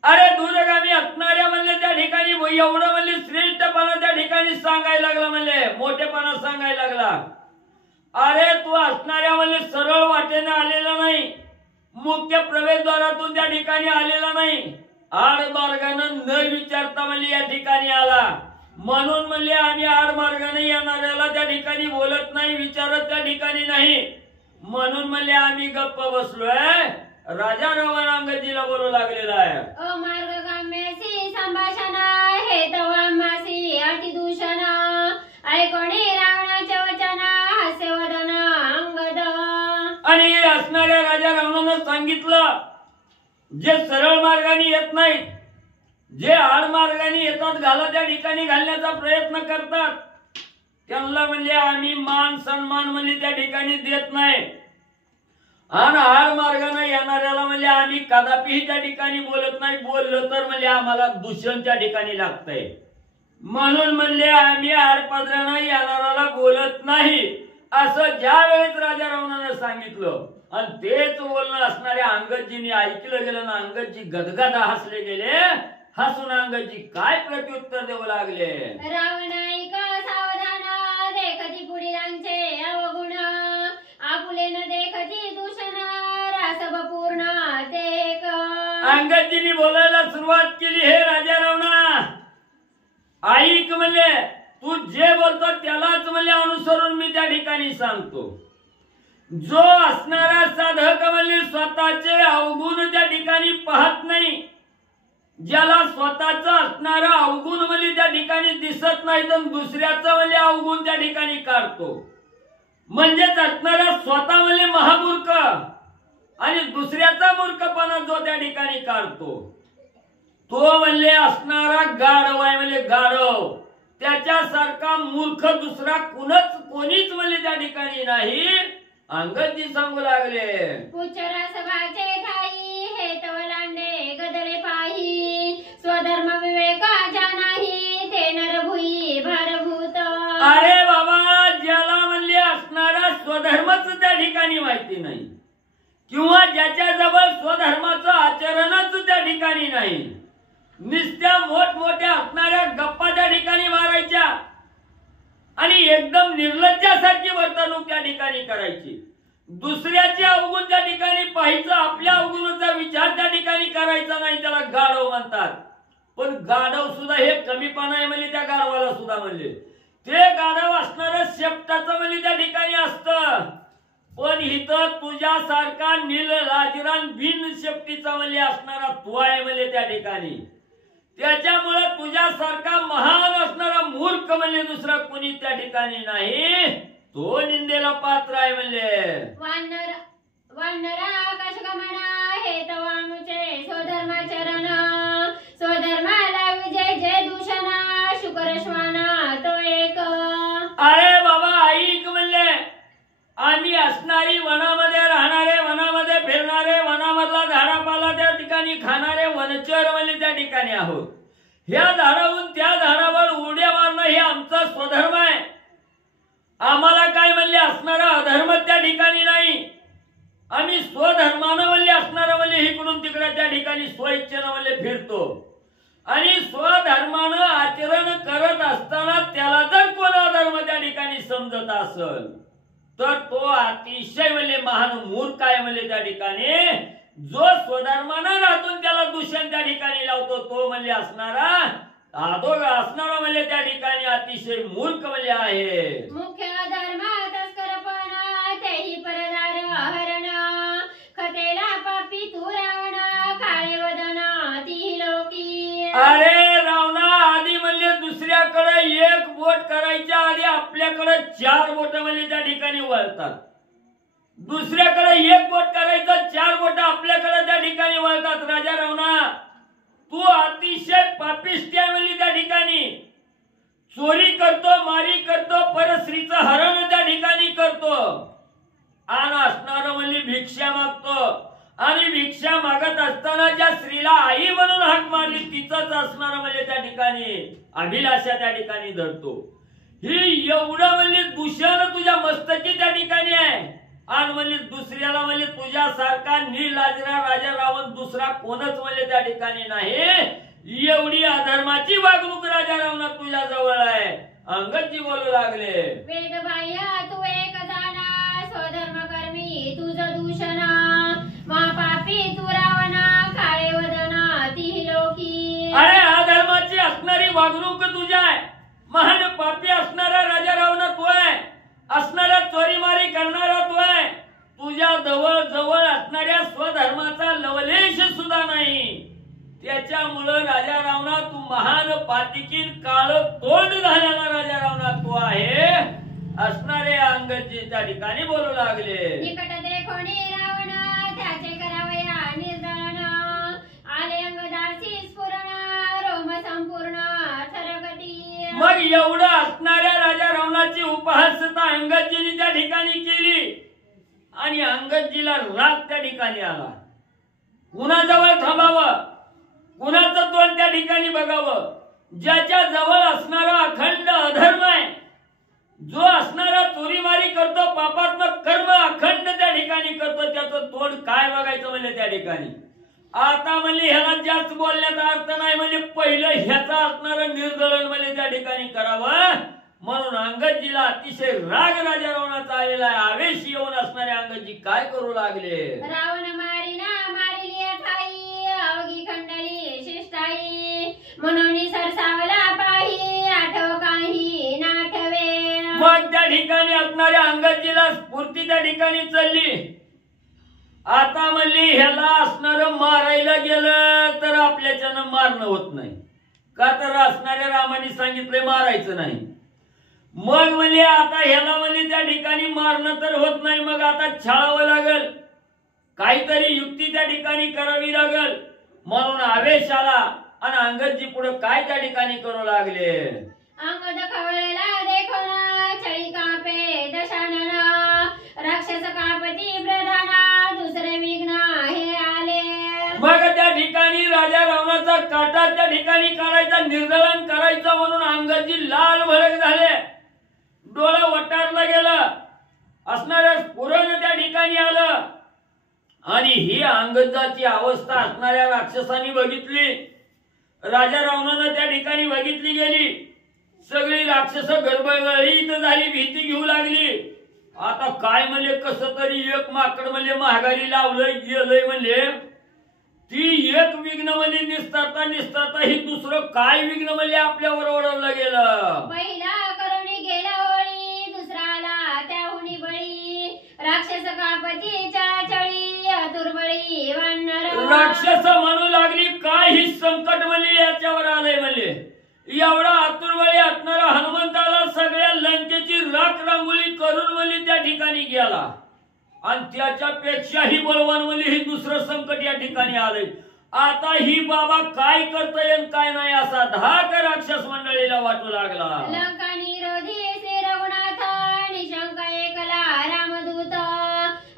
अरे दूरगामी असणाऱ्या म्हणले त्या ठिकाणी एवढं म्हणले श्रेष्ठपणा त्या ठिकाणी सांगायला लागला. म्हणले मोठेपणा सांगायला लागला. अरे तू असणाऱ्या म्हणले सरळ वाटेने आलेला नाही. मुख्य प्रवेशद्वारातून त्या ठिकाणी आलेला नाही. आडमार्गानं न विचारता म्हणले या ठिकाणी आला. म्हणून म्हणले आम्ही आडमार्गाने येणाऱ्याला त्या ठिकाणी बोलत नाही विचारत त्या ठिकाणी नाही. म्हणून म्हणले आम्ही गप्प बसलोय. राजा रावण अंगजीला बोलू लागलेला आहे. अमार्गगाम्यासी संभाषण हे तवामासी अतिदूषण ऐकोणी रावणाचे वचन हास्यवदन अंगद. आणि असणाऱ्या राजा रावणानं सांगितलं जे सरळ मार्गाने येत नाहीत, जे आड मार्गाने येतात, घालाच्या ठिकाणी घालण्याचा प्रयत्न करतात, त्यांना म्हणजे आम्ही मान सन्मान म्हणजे त्या ठिकाणी देत नाही. आणि आड मार्गाने येणाऱ्याला म्हणजे आम्ही कदापिही त्या ठिकाणी बोलत नाही. बोललो तर म्हणजे आम्हाला दूषण त्या ठिकाणी लागतंय. म्हणून म्हणले आम्ही आडपदरानं येणाऱ्याला बोलत नाही, असं ज्या वेळेस राजा रावणानं सांगितलं आणि तेच बोलणं असणाऱ्या अंगदजींनी ऐकलं गेलं ना, अंगदजी गदगद हसले गेले. हसून अंगदजी काय प्रत्युत्तर देऊ लागले. रावणाईक सावधान देखती पुढीलांचे अवगुण, आपुले न देखती दूषण रासभ पूर्ण ते एक. अंगदजींनी बोलायला सुरुवात केली. हे राजा रावणा, ऐक म्हणले, तू जे बोलतो त्यालाच म्हणले अनुसरून मी त्या ठिकाणी सांगतो. जो असणारा साधक म्हणले स्वतःचे अवगुण त्या ठिकाणी पाहत नाही, ज्याला स्वतःच असणारा अवगुण म्हणजे त्या ठिकाणी दिसत नाही तर दुसऱ्याचं म्हणजे अवगुण त्या ठिकाणी काढतो, म्हणजेच असणारा स्वतः म्हणजे महामूर्ख आणि दुसऱ्याचा मूर्खपणा जो त्या ठिकाणी काढतो तो म्हणले असणारा गाढव आहे. म्हणजे गाढव, त्याच्यासारखा मूर्ख दुसरा कोणीच म्हणजे त्या ठिकाणी नाही. अंगदजी सांगू लागले. उच्चरासभाचे ठाई हे तवलांडे गदळे पाही, स्वधर्म विवेका नाही ते नरभुई भारभूत. अरे बाबा, ज्याला म्हणले असणारा स्वधर्मच त्या ठिकाणी माहिती नाही किंवा ज्याच्याजवळ स्वधर्माचं आचरणच त्या ठिकाणी नाही, नुसत्या मोठमोठ्या असणाऱ्या गप्पा त्या ठिकाणी मारायच्या आणि एकदम निर्लज्जासारखी वर्तणूक त्या ठिकाणी करायची, दुसऱ्याचे अवगुण त्या ठिकाणी पाहायचं, आपल्या अवगुणाचा विचार त्या ठिकाणी करायचा नाही, त्याला गाढव म्हणतात. पण गाढव सुद्धा हे कमीपणा आहे म्हणजे त्या गाढवाला सुद्धा म्हणले. ते गाढव असणारं शेपटाचं म्हणजे त्या ठिकाणी असतं, पण इथं तुझ्यासारखा नील लाजरान बिन शेपटीचा म्हणजे असणारा तू आहे म्हणजे त्या ठिकाणी. त्याच्यामुळे तुझ्यासारखा महान असणारा मूर्ख म्हणजे दुसरा कोणी त्या ठिकाणी नाही, तो निंदेला पात्र आहे. म्हणजे वानरा आकाश गमना हे तवामुचे स्वधर्माचरण, स्वधर्माला विजय जय दूषण शुकर श्वाना तो एक. अरे बाबा ऐक म्हणले, आम्ही असणारी वनामध्ये राहणारे, वनामध्ये फिरणारे, वनामधला झाडापाला त्या ठिकाणी खाणारे वनचर म्हणजे त्या ठिकाणी आहोत. ह्या झाडावरून त्या झाडावर उड्या मारणं हे आमचा स्वधर्म आहे. आम्हाला काय म्हणले असणारा अधर्म त्या ठिकाणी नाही. आम्ही स्वधर्मानं म्हणले असणारा म्हणजे इकडून तिकडे त्या ठिकाणी स्वइच्छेनं म्हणजे फिरतो आणि स्वधर्मानं आचरण करत असताना त्याला जर कोण अधर्म त्या ठिकाणी समजत असेल तर तो अतिशय म्हणजे महान मूर्ख आहे. म्हणजे त्या ठिकाणी जो स्वधर्मानं राहून त्याला दूषण त्या ठिकाणी लावतो तो म्हणजे असणारा असणारा म्हणजे त्या ठिकाणी अतिशय मूर्ख म्हणजे आहे. मुख्य धर्म तस्करपणा तेही परदार हरण, खतेला पापी तू रावण काळे वदन ती लोकी. अरे रावणा, आधी म्हणजे दुसऱ्याकडे एक बोट करायच्या आधी आपल्याकडे 4 बोट म्हणजे त्या ठिकाणी वळतात. दुसऱ्याकडे एक बोट करायचं 4 बोट आपल्याकडे त्या ठिकाणी वळतात. राजा रावणा, तू अतिशय पापिष्ट आहे म्हणजे त्या ठिकाणी. चोरी करतो, मारी करतो, परस्त्रीचं हरण त्या ठिकाणी करतो आणि असणारं म्हणजे भिक्षा मागतो आणि भिक्षा मागत असताना ज्या स्त्रीला आई म्हणून हाक मारली तिचंच असणारं म्हणजे त्या ठिकाणी अभिलाषा त्या ठिकाणी धरतो. ही एवढं म्हणजे दूषण तुझ्या मस्तकी त्या ठिकाणी आहे आणि म्हणजे दुसऱ्याला म्हणजे तुझ्यासारखा नीलाजरा राजा रावण दुसरा कोणच म्हणजे त्या ठिकाणी नाही. एवढी अधर्माची वागणूक राजा रावणा तुझ्या जवळ आहे. अंगदजी बोलू लागले. वेदबाह्य तू एक जाणा, स्वधर्म कर्मी तुझं दूषण, महापापी तू रावणा काळे वदन ती लोकी. अरे अधर्माची असणारी वागणूक तुझ्या आहे, महान पापी असणारा राजा रावणा तू आहे, असणारा चोरीमारी करणारा तू आहे. तुझ्या जवळ जवळ असणाऱ्या स्वधर्माचा लवलेश सुद्धा नाही. त्याच्यामुळे राजा रावणा तू महान पातिकीन काळ तोंड झालेला राजा रावणा तू आहे. असणारे अंगदजी त्या ठिकाणी बोलू लागले. निकट देखोनी रावण त्याचे करावया निर्दळन, मग एवढं असणाऱ्या राजा रावणाची उपहासता अंगदजीने त्या ठिकाणी केली आणि अंगदजीला राग त्या ठिकाणी आला. कुणाजवळ थांबावं, कुणाचं तोंड त्या ठिकाणी बघावं. ज्याच्या जवळ असणारा अखंड अधर्म आहे, जो असणारा चोरीमारी करतो, पापात्मक कर्म अखंड त्या ठिकाणी करतो, त्याचं तोंड काय बघायचं म्हणजे त्या ठिकाणी. आता म्हणजे ह्याला जास्त बोलण्याचा अर्थ नाही, म्हणजे पहिलं ह्याचा असणारं निर्दलन म्हणजे त्या ठिकाणी करावं. म्हणून अंगदजीला अतिशय राग राजा रावणाचा आलेला आहे. आवेश येऊन असणारे अंगदजी काय करू लागले. रावण मारिना मारिली ठाई अवघी खंडली शिष्टाई म्हणून सरसावला पाही आठव काही नाठवे. मग त्या ठिकाणी असणाऱ्या अंगदजीला स्फूर्ती त्या ठिकाणी चालली. आता म्हणली ह्याला असणार मारायला गेलं तर आपल्याच्यानं मारणं होत नाही, का तर असणाऱ्या रामाने सांगितलंय मारायचं नाही. मग म्हणजे आता ह्याला म्हणजे त्या ठिकाणी मारणं तर होत नाही, मग आता छळावं लागल, काहीतरी युक्ती त्या ठिकाणी करावी लागल. म्हणून आवेश आला आणि अंगदजी पुढे काय त्या ठिकाणी करू लागले. अंगद खवळला देखोना चळी कापे दशानन राक्षस कापती प्रधाना दुसरे विघ्न हे आले. मग त्या ठिकाणी राजा रावणाचा काटा त्या ठिकाणी काढायचा, निर्दलन करायचं म्हणून अंगदजी लाल भडक झाले. डोळा वटारला गेलं, असणाऱ्या स्फुरण त्या ठिकाणी आलं आणि ही अंगदाची अवस्था असणाऱ्या राक्षसांनी बघितली. राजा रावणानं त्या ठिकाणी बघितली गेली. सगळी राक्षस गडबडीत झाली, भीती घेऊ लागली. आता काय म्हणले, कसं तरी एक माकड म्हणले महागारी लावलंय गेलंय म्हणले. ती एक विघ्न म्हणजे निस्तारता ही दुसरं काय विघ्न म्हणजे आपल्यावर ओढवलं गेलं. पहिला करुणी गेला होळी दुसराला त्याहुनी बळी राक्षस कापतीच्या चळी दुर्बळी वानर. राक्षस म्हणू लागली काय ही संकट म्हणले याच्यावर आलंय म्हणले. एवढा आतुरवळी असणारा हनुमंताला सगळ्या लंकेची राख रांगोळी करून म्हणली त्या ठिकाणी गेला आणि त्याच्यापेक्षाही बलवान म्हणले ही दुसरं संकट या ठिकाणी आलंय. आता ही बाबा काय करता येईल काय नाही असा धाक राक्षस मंडळीला वाटू लागला. लंका निरोधी श्री रघुनाथ निशंक एकला रामदूत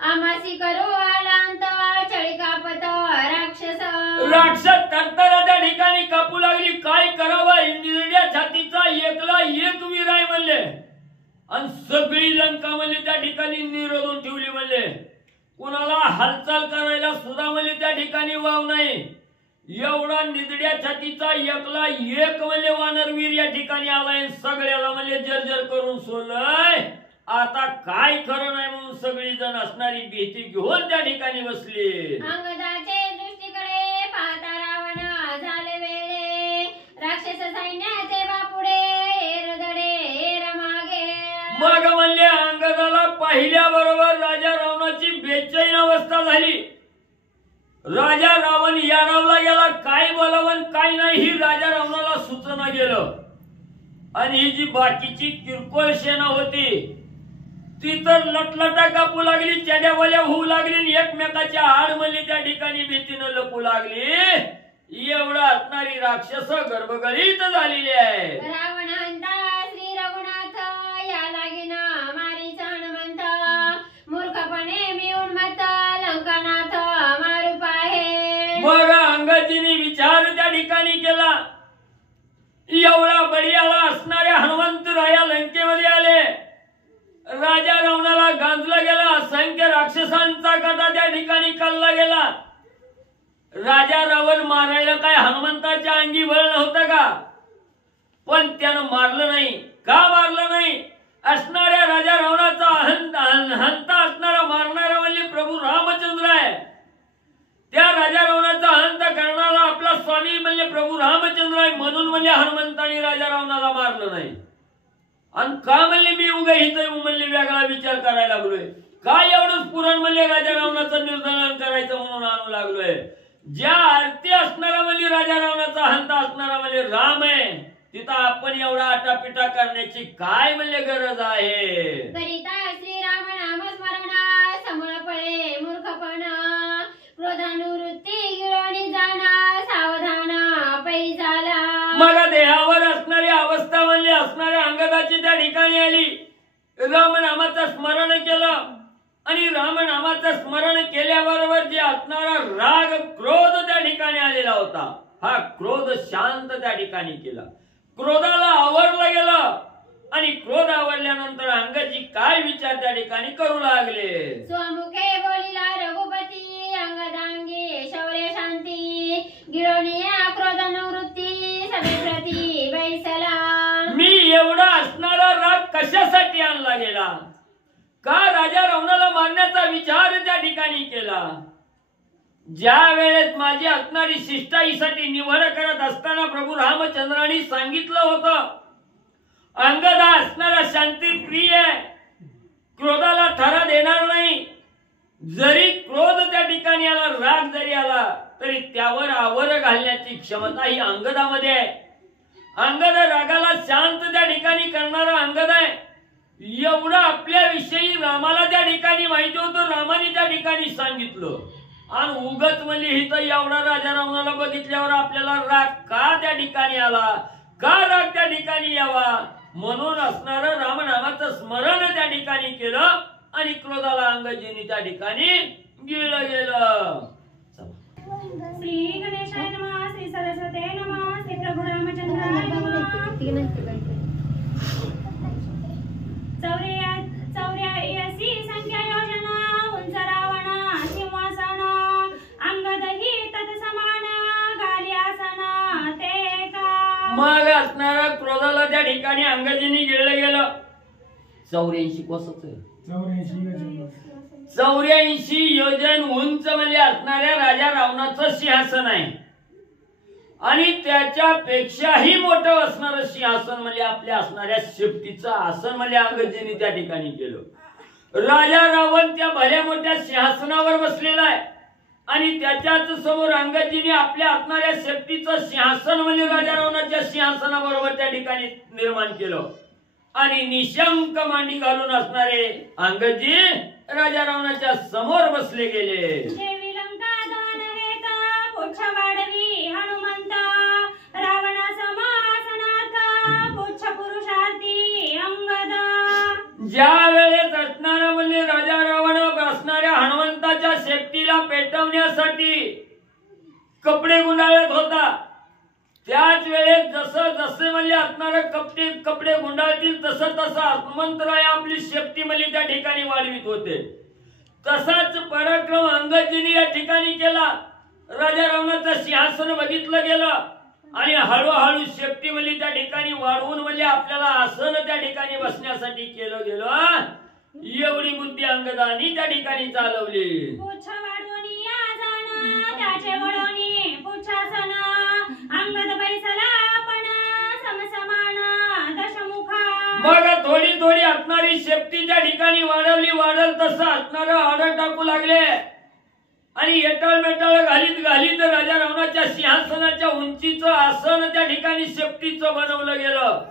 आमासी करू आलांत चळी कापत राक्षस. राक्षस तरतरा त्या ठिकाणी कापू लागली. काय करावं, इंद्रिया छातीचा एकला एक वीर आहे म्हणले आणि सगळी लंका म्हणले त्या ठिकाणी निरोधून ठेवली म्हणले. कुणाला हालचाल करायला सुद्धा म्हणले त्या ठिकाणी वाव नाही. एवढा निदड्या छातीचा एकला एक म्हणले वानरवीर या ठिकाणी आलाय. सगळ्याला म्हणले जर्जर करून सोडलंय. आता काय खरं नाही म्हणून सगळी जण असणारी भीती घेऊन त्या ठिकाणी बसली. अंगदाचे दृष्टीकडे पाहता रावण झाले वेळे राक्षस सैन्याचे बापुडे एरदडे रमागे. मग म्हणले अंगदाला पाहिल्याबरोबर राजा रावणाची बेचैन अवस्था झाली. राजा रावण यारावला गेला. काय बोलावं काय नाही ही राजा रावणाला सुचना गेलं. आणि ही जी बाकीची किरकोळ सेना होती ती तर लटलटा कापू लागली, चेड्यावल्या होऊ लागली, एकमेकाच्या आड म्हणली त्या ठिकाणी भीतीनं लपू लागली. एवढा असणारी राक्षस गर्भगळीत झालेली आहे. रावण हंता श्री रघुनाथ या लागेन मारीच हनुमंत मूर्खपणे मी उन्मत्त लंकानाथ मारू पाहे. मग अंगदजीने विचार त्या ठिकाणी केला. एवढा बळीयाला असणाऱ्या हनुमंतराया लंकेमध्ये आले. राजा रावणाला गांजला गेला. असंख्य राक्षसांचा गदा त्या ठिकाणी कल्ला गेला. राजा रावण मारायला काय हनुमंताच्या अंगी बळ नव्हतं का? पण त्यानं मारलं नाही. का मारलं नाही? असणाऱ्या राजा रावणाचा हंता असणारा मारणारा म्हणजे प्रभू रामचंद्र आहे. त्या राजा रावणाचा हंत करणारा आपला स्वामी म्हणजे प्रभू रामचंद्र आहे. म्हणून म्हणजे हनुमंताने राजा रावणाला मारलं नाही. आणि का म्हणले मी उगा इथं म्हणले वेगळा विचार करायला लागलोय. काय एवढंच पुराण म्हणले राजा रावणाचं निर्दलन करायचं म्हणून आणू लागलोय. ज्या आरती असणारा म्हणजे राजा रावणाचा हंत असणारा म्हणजे राम आहे, तिथं आपण एवढा आटापिटा करण्याची काय म्हणले गरज आहे. करिता श्रीराम नाम स्मरण समळ पळे मूर्खपण क्रोधानुवृत्ती गिळणी जाणा सावधान पै झाला. मग देहावर असणारी अवस्था म्हणले स्मरण केलं आणि रामनामाचं स्मरण केल्याबरोबर जे असणारा राग क्रोध त्या ठिकाणी आलेला होता, हा क्रोध शांत त्या ठिकाणी केला. क्रोधाला आवरलं गेलं आणि क्रोध आवरल्यानंतर अंगदजी काय विचार त्या ठिकाणी करू लागले. स्वमुखे बोलिला रघुपती अंगदांगी शौर्य शांती गिळवणीया क्रोध निवृत्ती सभेप्रती बैसला. मी एवढा असणारा राग कशासाठी आणला गेला, का राजा रावणाला मारण्याचा विचार त्या ठिकाणी केला. ज्या वेळेस माझी असणारी शिष्टाईसाठी निवड करत असताना प्रभू रामचंद्रांनी सांगितलं होतं, अंगदा असणारा शांती प्रिय आहे, क्रोधाला थारा देणार नाही. जरी क्रोध त्या ठिकाणी आला, राग जरी आला तरी त्यावर आवर घालण्याची क्षमता ही अंगदामध्ये आहे. अंगद रागाला शांत त्या ठिकाणी करणारा अंगद आहे. एवढं आपल्याविषयी रामाला त्या ठिकाणी माहिती होतं, रामाने त्या ठिकाणी सांगितलं. आणि उगत म्हणजे ही तर एवढा राजा रावणाला बघितल्यावर आपल्याला राग का त्या ठिकाणी आला, का राग त्या ठिकाणी यावा, म्हणून असणारं रामनामाचं स्मरण त्या ठिकाणी केलं आणि क्रोधाला अंगदजींनी त्या ठिकाणी गिळलं गेलं. श्री गणेशाय नमः, श्री सरस्वते नमः, श्री प्रभू रामचंद्राय नमः. 84 संख्या योजना उंच रावण सिंहासन अंगदही तत्समान घाली आसन ते का. मग असणारा क्रोधाला त्या ठिकाणी अंगदजींनी गिळलं गेलं. 84 कोसच 84 योजन उंच म्हणजे असणाऱ्या राजा रावणाचं सिंहासन आहे आणि त्याच्यापेक्षाही मोठं असणारं सिंहासन म्हणजे आपल्या असणाऱ्या शेपटीचं आसन म्हणजे अंगदजींनी त्या ठिकाणी केलं. राजा रावण त्या भल्या मोठ्या सिंहासनावर बसलेला आहे आणि त्याच्याच समोर अंगदजींनी आपल्या असणाऱ्या शेपटीचं सिंहासन म्हणजे राजा रावणाच्या सिंहासनाबरोबर त्या ठिकाणी निर्माण केलं आणि निशंक मांडी घालून असणारे अंगदजी राजा रावणाच्या समोर बसले गेले. देवी लंका दहन हेता पुच्छ वाढवी हनुमंत रावणा समासनार्थ पुच्छ पुरुषार्थी अंगद. ज्या वेळेस असणारा म्हणजे राजा रावण असणाऱ्या हनुमंताच्या शेपटीला पेटवण्यासाठी कपडे गुंडाळत होता, त्याच वेळेस जसं जसे म्हणजे असणारे कपडे गुंडाळतील तसं तसं हनुमंतराय आपली शेपटी म्हणजे त्या ठिकाणी वाढवित होते. तसाच पराक्रम अंगदजींनी या ठिकाणी केला. राजा रावणाचं सिंहासन बघितलं गेलं आणि हळूहळू शेपटी म्हणजे त्या ठिकाणी वाढवून म्हणजे आपल्याला आसन त्या ठिकाणी बसण्यासाठी केलं गेलं. एवढी बुद्धी अंगदानी त्या ठिकाणी चालवली. पुच्छ वाढवणी आसन त्याचे वळवणी पुच्छासन अंगद बैसला पण समसमान दशमुखा. मग थोडी थोडी असणारी शेपटी त्या ठिकाणी वाढल तसं असणारं आडर टाकू लागले आणि एटाळ मेटाळ घालीत राजा रावणाच्या सिंहासनाच्या उंचीचं आसन त्या ठिकाणी शेपटीचं बनवलं गेलं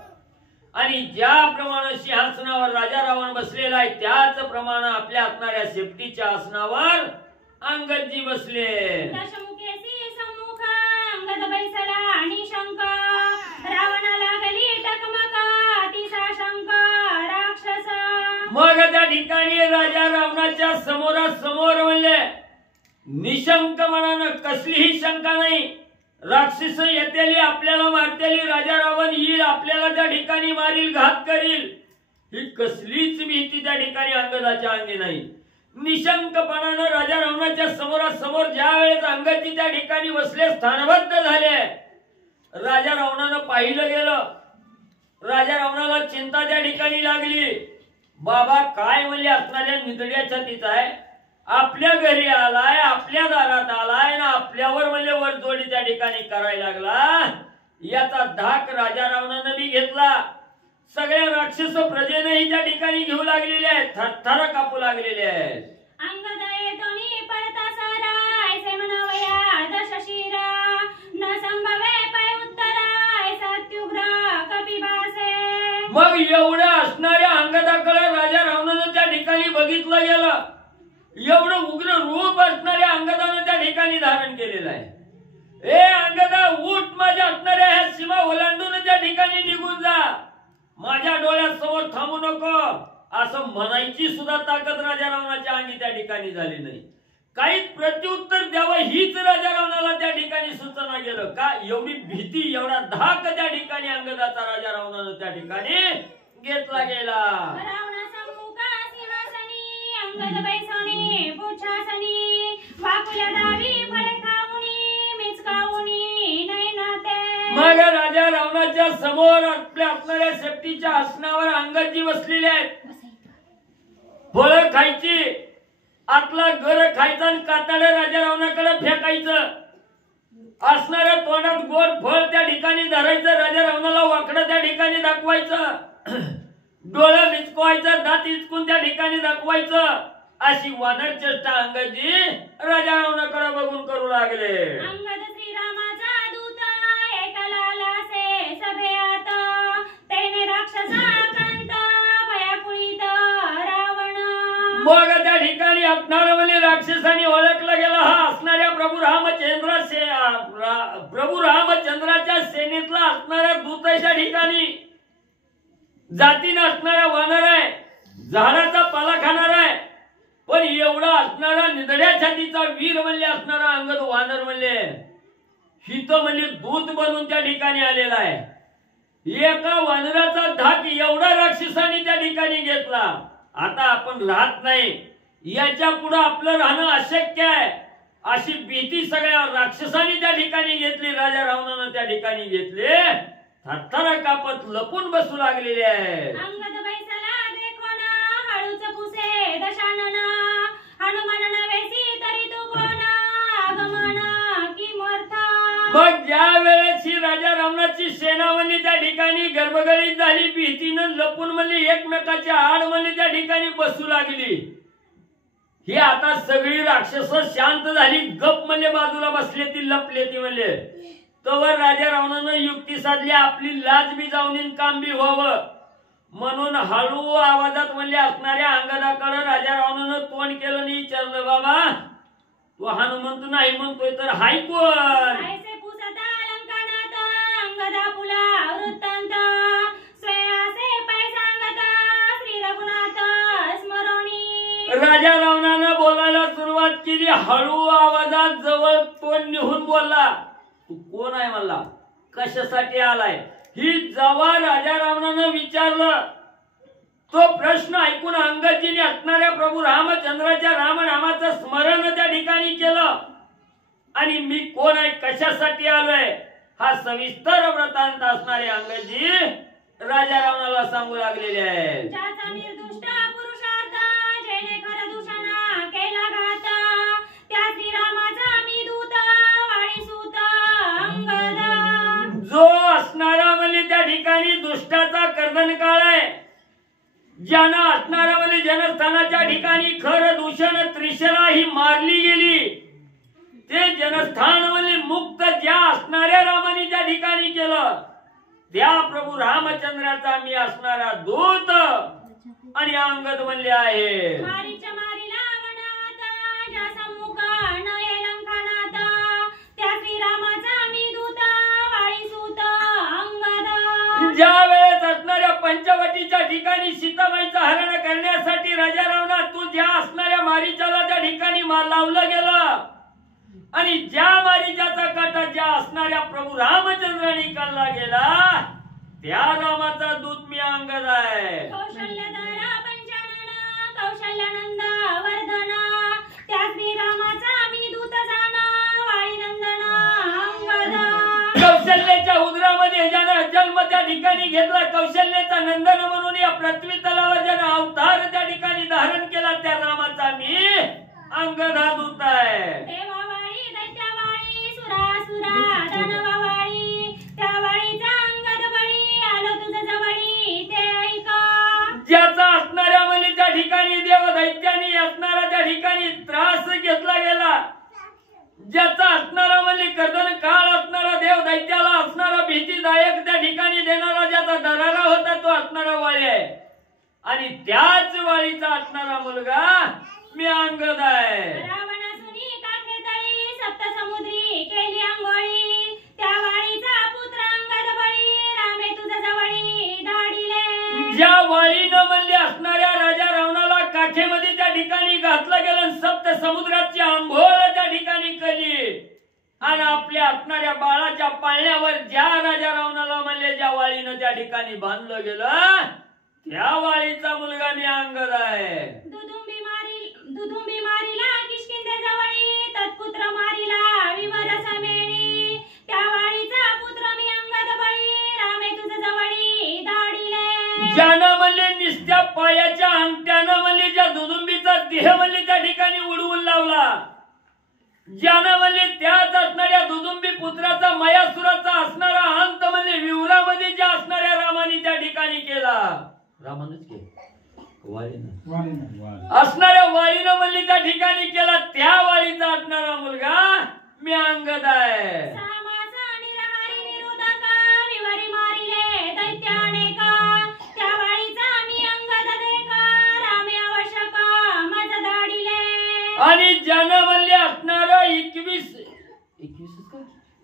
आणि ज्याप्रमाणे सिंहासनावर राजा रावण बसलेला आहे त्याच प्रमाणे आपल्या असणाऱ्या शेपटीच्या आसनावर अंगदजी बसले. दशमुखेसी सम्मुख अंगद बैसला आणि शंक रावणाला गली टकमक तिसा शंक राक्षस. मग त्या ठिकाणी राजा रावणाच्या समोरासमोर म्हणले निशंक मनानं कसलीही शंका नाही, राक्षस येतेली आपल्याला मारतेली, राजा रावण येईल आपल्याला त्या ठिकाणी मारील, घात करील, ही कसलीच भीती त्या ठिकाणी अंगदाच्या अंगी नाही. निशंकपणानं राजा रावणाच्या समोरासमोर ज्या वेळेस अंगदजी त्या ठिकाणी बसले स्थानबद्ध झाले, राजा रावणानं पाहिलं गेलं. राजा रावणाला चिंता त्या ठिकाणी लागली. बाबा काय म्हणजे असणाऱ्या निधड्या छातीचा आहे, आपल्या घरी आलाय, आपल्या दारात आलाय ना आपल्यावर म्हणजे वरजोडी त्या ठिकाणी करायला लागला. याचा धाक राजा रावणानं बी घेतला. सगळ्या राक्षस प्रजेनेही त्या ठिकाणी घेऊ लागलेले आहेत, थरथर कापू लागलेले आहेत. अंगद येतोनी पळता सारा ऐसे मनवया दशशिरा न संभवे पै उत्तरा सत्युग्र कपिबासे. मग एवढ्या असणाऱ्या अंगदाकडे राजा रावणानं त्या ठिकाणी बघितलं गेलं. एवढं उग्र रूप असणाऱ्या अंगदानं त्या ठिकाणी धारण केलेलं आहे. ए अंगदा उठ, माझ्या असणाऱ्या ह्या सीमा ओलांडून त्या ठिकाणी निघून जा, माझ्या डोळ्यासमोर थांबू नको. असं म्हणायची सुद्धा ताकद राजा रावणाच्या अंगी त्या ठिकाणी झाली नाही. काही प्रत्युत्तर द्यावं हीच राजा रावणाला त्या ठिकाणी सुचना गेलं. का एवढी भीती एवढा धाक त्या ठिकाणी अंगदाचा राजा रावणानं त्या ठिकाणी घेतला गेला. अंगद बैसोनी पुछासनी वाकुल्या दावी फळे खाऊनी मिचकाऊनी नैनाते. मग राजा रावणाच्या समोर आपल्या असणाऱ्या सेफ्टीच्या आसनावर अंगदजी बसलेले आहेत. फळं खायची, आतला गर खायचा आणि कातडे राजा रावणाकडे फेकायचं. असणाऱ्या तोंडात गोड फळ त्या ठिकाणी धरायचं, राजा रावणाला वाकडं त्या ठिकाणी दाखवायचं. डोळं विचकवायचं, दात इचकून त्या ठिकाणी दाखवायचं. अशी वानर चेष्टा अंगदजी राजा रावणाकडे बघून करू लागले. अंगद श्रीरामाचा दूत ऐकायला आलासे सभेत, तेने राक्षसाकांत भयाकुळीत रावण. मग त्या ठिकाणी असणाऱ्या राक्षसांनी ओळखला गेला हा असणाऱ्या प्रभू रामचंद्राच्या सेनेतला असणारा दूत आहे. त्या ठिकाणी जातीनं असणारा वानर आहे, झाडाचा पाला खाणार आहे, पण एवढा असणारा निधड्या छातीचा वीर म्हणले असणारा अंगद वानर म्हणले हित म्हणले दूत बनून त्या ठिकाणी आलेला आहे. एका वानराचा धाक एवढा राक्षसांनी त्या ठिकाणी घेतला. आता आपण राहत नाही, याच्या पुढे आपलं राहणं अशक्य आहे. अशी भीती सगळ्या राक्षसांनी त्या ठिकाणी घेतली. राजा रावणानं त्या ठिकाणी घेतले. थरथर कापत लपून बसू लागलेले आहे. अंगद बैसला देखोन हळूच पुसे दशानन, हनुमान वेसी तरी तू कोण आगमन की मोर्था. मग ज्या वेळेस ही राजा रावणाची सेनावली त्या ठिकाणी गर्भगडीत झाली, भीतीनं लपून म्हणली एकमेकाच्या आड म्हणली त्या ठिकाणी बसू लागली. ही आता सगळी राक्षस शांत झाली, गप म्हणले बाजूला बसले ती लपले ती म्हणले. तवर राजा रावणानं युक्ती साधली, आपली लाज बी जाऊन काम बी व्हावं म्हणून हळू आवाजात म्हणले असणाऱ्या अंगदाकडे राजा रावणानं तोंड केलं आणि विचारलं, बाबा तू हनुमंत नाही म्हणतोय तर हाय कोण? ऐसे पुसता लंकानात अंगदा पुला वृत्तांत, स्वयासे पै सांगत श्री रघुनाथ स्मरोणी. राजा रावणानं बोलायला सुरुवात केली. हळू आवाजात जवळ तोंड निहून बोलला, तू कोण आहे मला, कशासाठी आलाय? ही जेव्हा राजा रावणानं विचारलं तो प्रश्न ऐकून अंगदजीने असणाऱ्या प्रभू रामचंद्राच्या रामनामाचं स्मरण त्या ठिकाणी केलं आणि मी कोण आहे, कशासाठी आलोय हा सविस्तर वृत्तांत असणारे अंगदजी राजा रावणाला सांगू लागलेले आहेत. ज्याचा निर्दुष्ट पुरुषार्थ जेणे खर दूषण केला घात, त्या श्रीरामाचा मी दूत वाळी सूत अंगद. जो असणारा म्हणजे त्या ठिकाणी दुष्टाचा कर्दनकाळ आहे, ज्यानं असणारा म्हणजे जनस्थानाच्या ठिकाणी खर दूषण त्रिशरा ही मारली गेली, ते जनस्थान म्हणजे मुक्त ज्या असणाऱ्या रामाने त्या ठिकाणी केलं, त्या प्रभू रामचंद्राचा मी असणारा दूत आणि अंगद म्हणले आहे. मारीच्या मारीला वनात ज्या सम्मुख न ये लंकानात, त्या श्रीरामाचा मी दूत वाळी सूत अंगद. ज्या वेळेस असणाऱ्या पंचवटीच्या ठिकाणी सीताबाईचं हरण करण्यासाठी राजा रावणा तू ज्या असणाऱ्या मारीच्याला त्या ठिकाणी लावलं गेलं आणि ज्या मारीच्याचा काटा ज्या असणाऱ्या प्रभू रामचंद्राने काढला गेला, त्या रामाचा दूत मी अंगद आहे. कौशल्यधर पंचानन कौशल्यानंद वर्धन, त्या श्रीरामाचा मी दूत जाण वाळी नंदन अंगद. कौशल्याच्या उदरामध्ये ज्यानं जन्म त्या ठिकाणी घेतला, कौशल्याचा नंदन म्हणून या पृथ्वी तलावर ज्यानं अवतार त्या ठिकाणी धारण केला, त्या रामाचा मी अंगद हा दूत आहे. देवावाळी दैत्यावाळी सुरासुरा दानवावाळी, त्या वाळीचा अंगद बळी आलो तुझं जवळी ते ऐका. ज्याचा असणाऱ्या म्हणजे त्या ठिकाणी देव दैत्याने असणारा त्या ठिकाणी त्रास घेतला गेला, ज्याचा असणारा म्हणजे कर्दन काळ असणारा देव दैत्याला असणारा भीतीदायक त्या ठिकाणी देणारा ज्याचा दरारा होता तो असणारा वाळी आहे आणि त्याच वाळीचा असणारा मुलगा मी अंगद आहे. रावणासुनी काठेतळी सप्तसमुद्री केली अंघोळी, त्या वाळीचा पुत्र अंगद बळी रामे तुझं जवळी धाडिले. ज्या वाळीनं म्हणले असणाऱ्या आणि आपल्या असणाऱ्या बाळाच्या पाळण्यावर ज्या राजा रावणाला म्हणले ज्या वाळीनं त्या ठिकाणी बांधलं गेलं त्या वाळीचा मुलगा मी अंगद आहे. दुदुंबी मारिला किष्किंधेजवळी तत्पुत्र मारिला विवर समेणी त्या वाळीचा पुत्र मी अंगद बळी रामे तुझ जवळी धाडिले. ज्यानं म्हणले निस्त्या पायाच्या अंगठ्यानं म्हणले ज्या दुदुंबीचा देह म्हणले त्या ठिकाणी उडवून लावला, ज्यानं म्हणले त्याच असणाऱ्या दुदुंबी पुत्राचा मयासुराचा असणारा अंत म्हणजे विवरामध्ये ज्या असणाऱ्या रामाने त्या ठिकाणी केला. रामानच केला असणाऱ्या वाळीनं म्हणले त्या ठिकाणी केला. त्या वाळीचा असणारा मुलगा मी अंगद आहे. आणि ज्यानं म्हणले असणार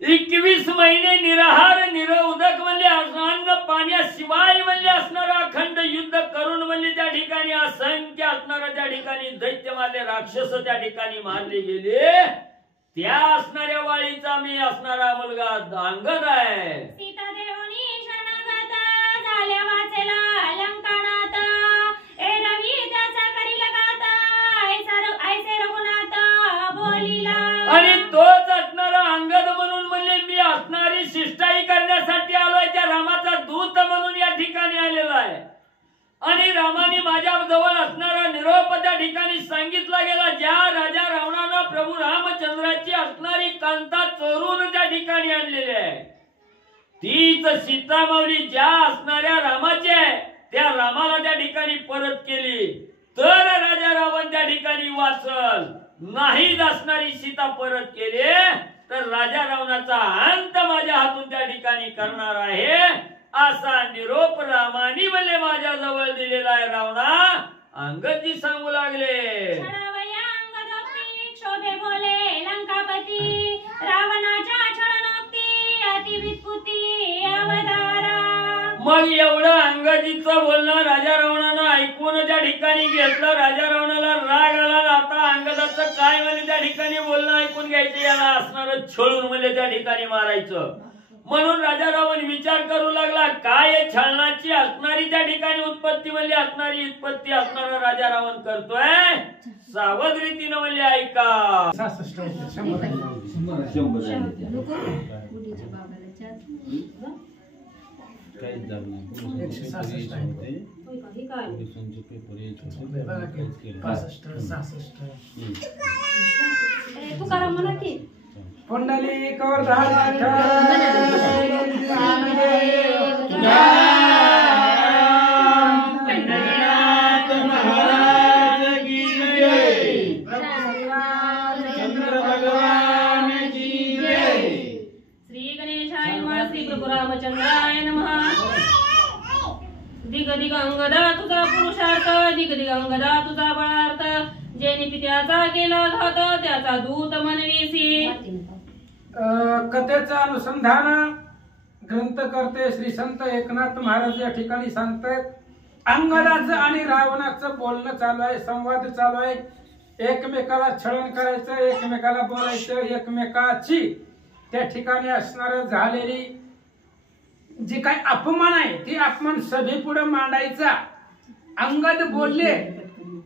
21 महिने निराहार निरउदक म्हणले अन्न पाण्याशिवाय म्हणले असणार अखंड युद्ध करून म्हणले त्या ठिकाणी असंख्य असणारा त्या ठिकाणी दैत्य मारले, राक्षस त्या ठिकाणी मारले गेले. त्या असणाऱ्या वाळीचा मी असणारा मुलगा अंगद आहे. आणि तोच असणारा अंगद म्हणून म्हणले मी असणारी शिष्टाई करण्यासाठी आलोय. त्या रामाचा दूत म्हणून या ठिकाणी आलेला आहे. आणि रामाने माझ्या जवळ असणारा निरोप त्या ठिकाणी सांगितला गेला. ज्या राजा रावणानं प्रभू रामचंद्राची असणारी कांता चोरून त्या ठिकाणी आणलेली आहे, तीच सीतामावली ज्या असणाऱ्या रामाची आहे त्या रामाला त्या ठिकाणी परत केली तर राजा रावण त्या ठिकाणी वाचल. नाही असणारी सीता परत केली तर राजा रावणाचा अंत माझ्या हातून त्या ठिकाणी करणार आहे असा निरोप रामानी म्हणले माझ्या जवळ दिलेला आहे. रावणा अंगदजी सांगू लागले. मग एवढं अंगदीचं बोलणं राजा रावणानं ऐकून त्या ठिकाणी घेतलं. राजा रावणाला राग आला. आता अंगदाचं काय म्हणजे त्या ठिकाणी बोलणं ऐकून घ्यायचं, याला असणार छळून म्हणजे त्या ठिकाणी मारायचं. म्हणून राजा रावण विचार करू लागला काय छळणाची असणारी त्या ठिकाणी उत्पत्ती म्हणजे असणारी उत्पत्ती असणारा राजा रावण करतोय. सावध रीतीनं म्हणजे ऐका. तुकाराम म्हणा की पुंडलिक और रामचंद्राय नमः. दिग दिग अंगदा तुझा पुरुषार्थ, दिग दिग अंगदा तुझा बळार्थ, जेने पित्याचा केला घात त्याचा दूत म्हणवीसी. कथेचं अनुसंधान ग्रंथकर्ते श्री संत एकनाथ महाराज या ठिकाणी सांगतायत. अंगदाचं आणि रावणाचं बोलणं चालू आहे, संवाद चालू आहे. एकमेकाला छळण करायचं, एकमेकाला बोलायचं, एकमेकाची त्या ठिकाणी असणार झालेली जी काय अपमान आहे ती अपमान सभेपुढे मांडायचा. अंगद बोलले,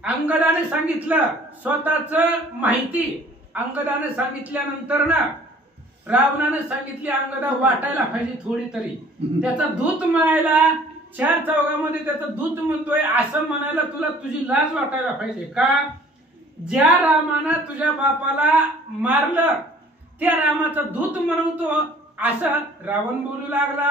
अंगदाने सांगितलं स्वतःच माहिती. अंगदाने सांगितल्यानंतर ना रावणाने सांगितली अंगदा वाटायला पाहिजे थोडी तरी. त्याचा दूत म्हणायला 4 चौघामध्ये त्याचा दूत म्हणतोय असं म्हणायला तुला तुझी लाज वाटायला पाहिजे का? ज्या रामानं तुझ्या बापाला मारलं त्या रामाचा दूत म्हणतो असं रावण बोलू लागला.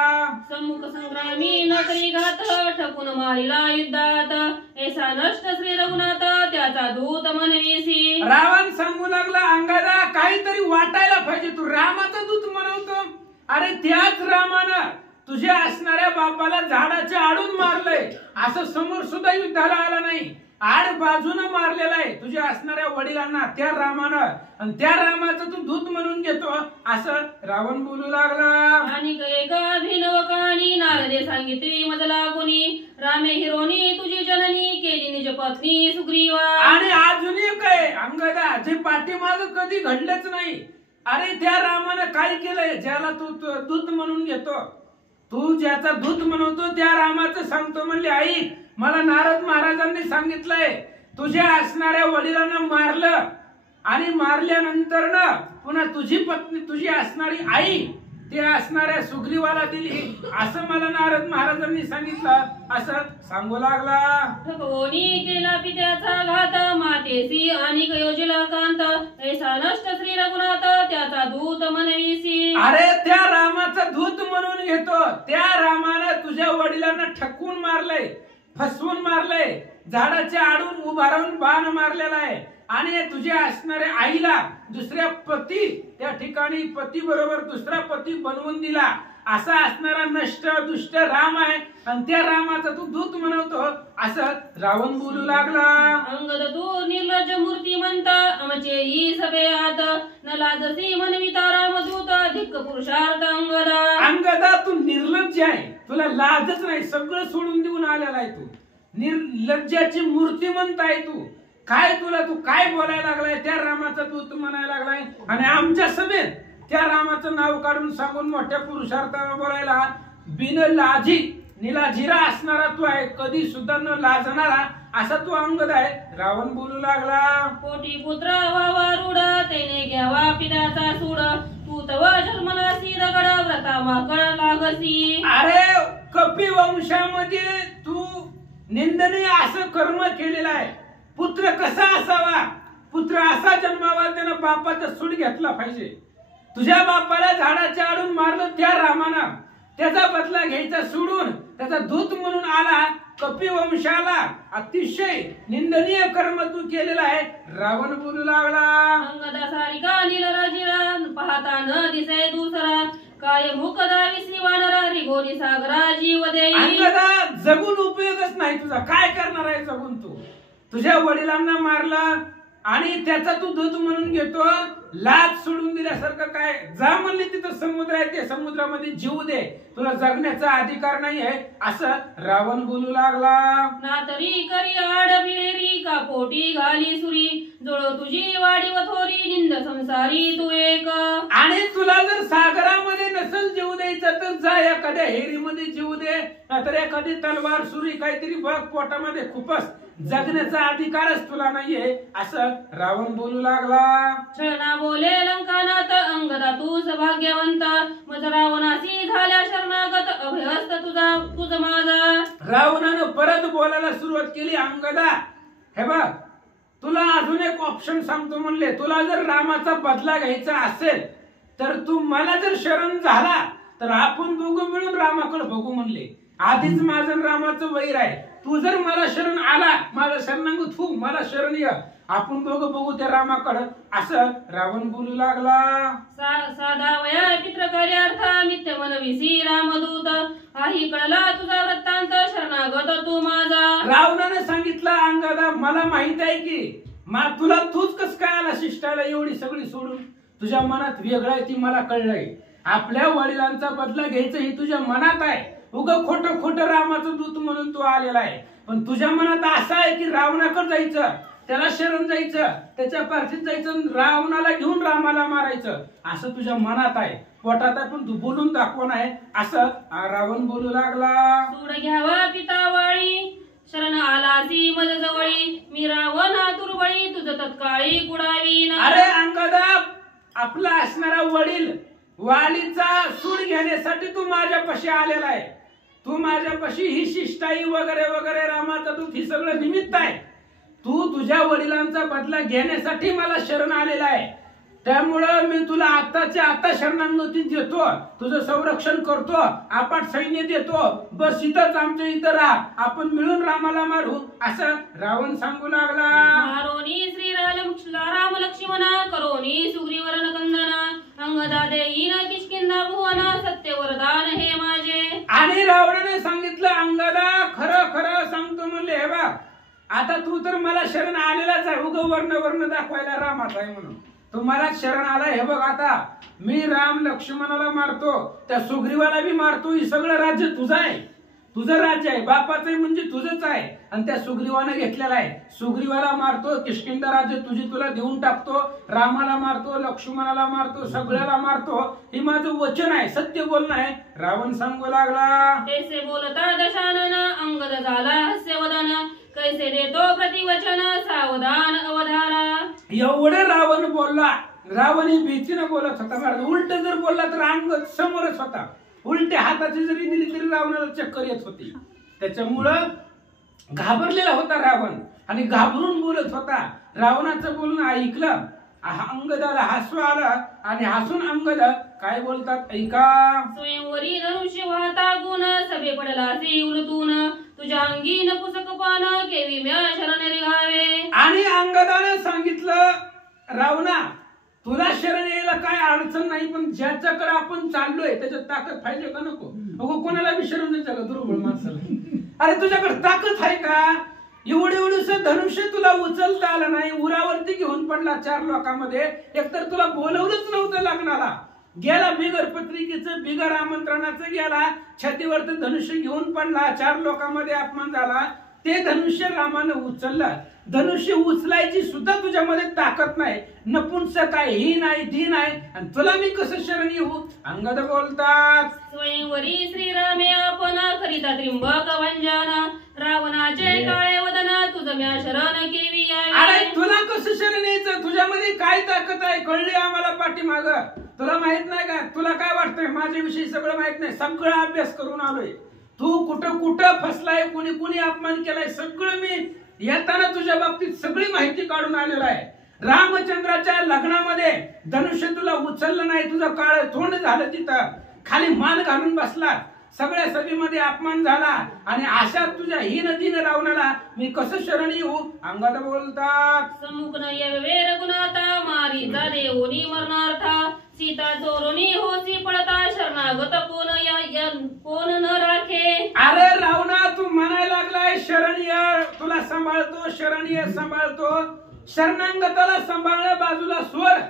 सम्मुख संग्रामी न करी घात, ठकून मारिला युद्धात, ऐसा नष्ट श्री रघुनाथ त्याचा दूत म्हणवीसी. रावण सांगू लागला अंगदा काहीतरी वाटायला पाहिजे, तू रामाचा दूत म्हणतो. अरे त्याच रामानं तुझ्या असणाऱ्या बापाला झाडाच्या आडून मारलंय, असं समोर सुद्धा युद्धाला आला नाही, आड बाजूनं मारलेला आहे तुझ्या असणाऱ्या वडिलांना त्या रामानं, आणि त्या रामाचं तू दूत म्हणून घेतो असं रावण बोलू लागला. आणि एक अभिनव कहाणी नारदे सांगितली मजला गुणी, रामे हिरोनी तुझी जननी केली निज पत्नी सुग्रीवा. आणि अजूनही काय अंगदा जे पाठीमाग कधी घडलंच नाही अरे त्या रामानं काय केलंय? ज्याला तू दूत म्हणून घेतो, तू ज्याचा दूत म्हणतो त्या रामाचं सांगतो म्हणले आई मला नारद महाराजांनी सांगितलंय तुझ्या असणाऱ्या वडिलांना मारलं आणि मारल्यानंतर ना पुन्हा तुझी पत्नी तुझी असणारी आई ते असणाऱ्या सुग्रीवाला दिली असं मला नारद महाराजांनी सांगितलं असं सांगू लागला. कोणी केला पित्याचा घात मातेसी आणि योजिला कांत ऐसा नष्ट श्री रघुनाथ त्याचा दूत मनवीसी. अरे त्या रामाचा दूत म्हणून घेतो, त्या रामानं तुझ्या वडिलांना ठकवून मारलंय, फसवून मारलंय, झाडाच्या आडून उभा राहून बाण मारलेला आहे आणि तुझ्या असणाऱ्या आईला दुसऱ्या पती त्या ठिकाणी पती बरोबर दुसरा पती बनवून दिला असा असणारा नष्ट दुष्ट राम आहे आणि त्या रामाचा तू दूत म्हणतो असं रावण बोलू लागला. अंगद तू निर्लज्ज मूर्ती म्हणता आमचे ही सभे आत न लाजसी मनविता रामदूत धिक्क पुरुषार्थ अंगदा. अंगदा तू निर्लज्ज आहे, तुला लाजच नाही, सगळं सोडून देऊन आलेला आहे, तू निर्लज्जाची मूर्ती म्हणताय. तू तू काय बोलायला लागलाय? त्या रामाचा दूत म्हणायला लागलाय आणि आमच्या सभेत त्या रामाचं नाव काढून सांगून मोठ्या पुरुषार्थाला बोलायला बिन लाजी निलाजिरा असणारा तू आहे, कधी सुद्धा न लाजणारा असा तू अंगद आहे. रावण बोलू लागला. कोटी पुत्र व्हावा रूढ त्याने घ्यावा पित्याचा सूड तू तव जन्मनासी दगड व्रता माकड लागसी. अरे कपी वंशामध्ये तू निंदनीय असं कर्म केलेलं आहे. पुत्र कसा असावा? पुत्र असा जन्मावा त्यानं बापाचा सूड घेतला पाहिजे. तुझ्या बापाला झाडाच्या आडून मारलं त्या रामानं, त्याचा बदला घ्यायचा सोडून त्याचा दूत म्हणून आला कपी वंशाला. अतिशय निंदनीय कर्म तू केलेला आहे. रावण बोलू लागला. अंगदा सारिका नीलराजिरा पाहता न दिसे दुसरा काय मुकदा विसरी वानरा रिगोनी सागरा जीव देई. अंगदा जगून उपयोगच नाही तुझा, काय करणार आहे जगून? तू तुझ्या वडिलांना मारला आणि त्याचा तू दूत म्हणून घेतो, लाज सोडून दिल्यासारखं. काय जा म्हणले तिथं समुद्र आहे, ते समुद्रामध्ये जीव दे, तुला जगण्याचा अधिकार नाही आहे असं रावण बोलू लागला. ना तरी करी आड बिरेरी का पोटी घाली सुरी जोड तुझी वाडी व थोरी निंद संसारी तू एक. आणि तुला जर सागरामध्ये नसेल जीव द्यायचं तर जा एखाद्या हेरीमध्ये जीव दे, नाहीतर एखादी तलवार सुरी काहीतरी बघ पोटामध्ये खूपच, जगण्याचा अधिकारच तुला नाहीये असं रावण बोलू लागला. शरणा बोले लंकानाथ अंगदा तूच भाग्यवंत मज रावणासी झाल्या शरणागत अभयस्त तुझ माझा. रावणानं परत बोलायला सुरुवात केली. अंगदा हे बघ तुला अजून एक ऑप्शन सांगतो म्हणले, तुला जर रामाचा बदला घ्यायचा असेल तर तू मला जर शरण झाला तर आपण दोघं मिळून रामाकडे बघू म्हणले. आधीच माझं रामाचं वैर आहे, तू जर मला शरण आला माझं शरणांग तू मला शरण ये, आपण दोघं बघू त्या रामाकडं असं रावण बोलू लागला. साधा वया पितृकार्यार्थ मित्य मनविसी रामदूत आही कळला तुझा वृत्तांत शरणागत तू माझा. रावणाने सांगितलं अंगदा मला माहित आहे की तुला तूच कस काय आला शिष्टाला एवढी सगळी सोडून, तुझ्या मनात वेगळं आहे ती मला कळलंय. आपल्या वडिलांचा बदला घ्यायचं हे तुझ्या मनात आहे, उगं खोटं खोटं रामाचं दूत म्हणून तू आलेला आहे. पण तुझ्या मनात असं आहे की रावणाकडे जायचं, त्याला शरण जायचं, त्याच्या पार्थित जायचं, रावणाला घेऊन रामाला मारायचं असं तुझ्या मनात आहे, पोटात आहे, पण तू बोलून दाखवण आहे असं रावण बोलू लागला. सूड घ्यावा पितावाळी शरण आलासी मज जवळी मी रावण दुर्बळी तुझ तत्काळी कुडावी. अरे अंगदा आपला असणारा वडील वालीचा सूड घेण्यासाठी तू माझ्यापाशी आलेला आहे. तू माझ्यापाशी ही शिष्टाई वगैरे वगैरे रामाचा तू ही सगळं निमित्त आहे. तू तुझ्या वडिलांचा बदला घेण्यासाठी मला शरण आलेला आहे. त्यामुळं मी तुला आताच्या आता शरणागती देतो, तुझं संरक्षण करतो, अपाट सैन्य देतो, बस इथंच आमच्या इथं राहा, आपण मिळून रामाला मारू असं रावण सांगू लागला. मारोनी श्री राम लक्ष्मणा करोनी सुग्रीवरन कंदना अंगदा देईन किष्किंधा भुवना सत्य वरदान हे माझे. आणि रावणाने सांगितलं अंगदा खरं खरं सांगतो म्हणले, हे बघ आता तू तर मला शरण आलेलाच आहे, उग वर्ण दाखवायला रामाचा आहे म्हणून तू मला शरण आलाय. हे बघ आता मी राम लक्ष्मणाला मारतो, त्या सुग्रीवाला बी मारतो, हे सगळं राज्य तुझं आहे. तुझं राज्य आहे, बापाचं आहे म्हणजे तुझंच आहे. आणि त्या सुग्रीवानं घेतलेला आहे. सुग्रीवाला मारतो, किष्किंधा राज्य तुझी तुला देऊन टाकतो, रामाला मारतो, लक्ष्मणाला मारतो, सगळ्याला मारतो. हे माझं वचन आहे, सत्य बोलणं आहे. रावण सांगू लागला, कैसे बोलता दशानन अंगद झाला हास्यवदन, कैसे देतो प्रतिवचन सावधान अवधारा. एवढं रावण बोलला. रावण ही भीतीनं बोलत होता महाराज. उलट जर बोलला तर अंगद समोरच होता. उलट्या हाताची जरी दिली तरी रावणाला चक्कर येत होती. त्याच्यामुळं घाबरलेला होता रावण आणि घाबरून बोलत होता. रावणाचं बोलणं ऐकलं, अंगदाला हसू आलं आणि हसून अंगद काय बोलतात ऐका. स्वयंवरी धनुष्य वाहता गुण, सभे पडला से उलटून, तुझ्या अंगी नपुसकपान, केवी म्या शरण रिहावे. आणि अंगदाने सांगितलं, रावणा तुला शरण यायला काय अडचण नाही, पण ज्याच्याकडे आपण चाललोय त्याच्यात ताकद पाहिजे का नको. अगो कोणाला बी शरण नाही चालत दुर्बळ माणसाला. अरे तुझ्याकडे ताकद आहे का. एवढेस धनुष्य तुला उचलता आलं नाही, उरावरती घेऊन पडला 4 लोकांमध्ये. एकतर तुला बोलवलंच नव्हतं लग्नाला, गेला बिगर पत्रिकेचं बिगर आमंत्रणाचं गेला, छातीवरती धनुष्य घेऊन पडला, 4 लोकांमध्ये अपमान झाला. ते धनुष्य रामानं उचललं. धनुष्य उचलायची सुद्धा तुझ्यामध्ये ताकद नाही, नपुंसक आहे, ही नाही ती नाही, आणि तुला मी कसं शरण येऊ. अंगद बोलतात, स्वयंवरी श्रीरामे आपण करिता त्रिंबक भंजन, रावणाचे काळे वदन, तुझं म्या शरण केवी अरे यावे. तुला कसं शरण यायचं, तुझ्यामध्ये काय ताकद आहे कळली आम्हाला पाठीमाग. तुला माहित नाही का, तुला काय वाटतंय माझ्याविषयी सगळं माहित नाही, सगळं अभ्यास करून आलोय. तू कुठं कुठं फसलाय, कुणी कुणी अपमान केलाय, सगळं मी येताना तुझ्या बाबतीत सगळी माहिती काढून आलेलो आहे. रामचंद्राच्या लग्नामध्ये धनुष्य तुला उचललं नाही, तुझं काळ तोंड झालं, तिथं खाली मान घालून बसला, सगळ्या सभेमध्ये अपमान झाला, आणि अशा तुझ्या हीन दीन रावणाला मी कसं शरण येऊ. अंगद बोलतात, समुख न येवे रघुनाथा, मारीचा देऊनी मरणार्था, सीता चोरुनी होसी पळता, शरणागत कोण न राखे. अरे रावणा तू म्हणायला लागलाय शरण ये तुला सांभाळतो, शरण ये सांभाळतो. शरणांगताला सांभाळण्या बाजूला सोड,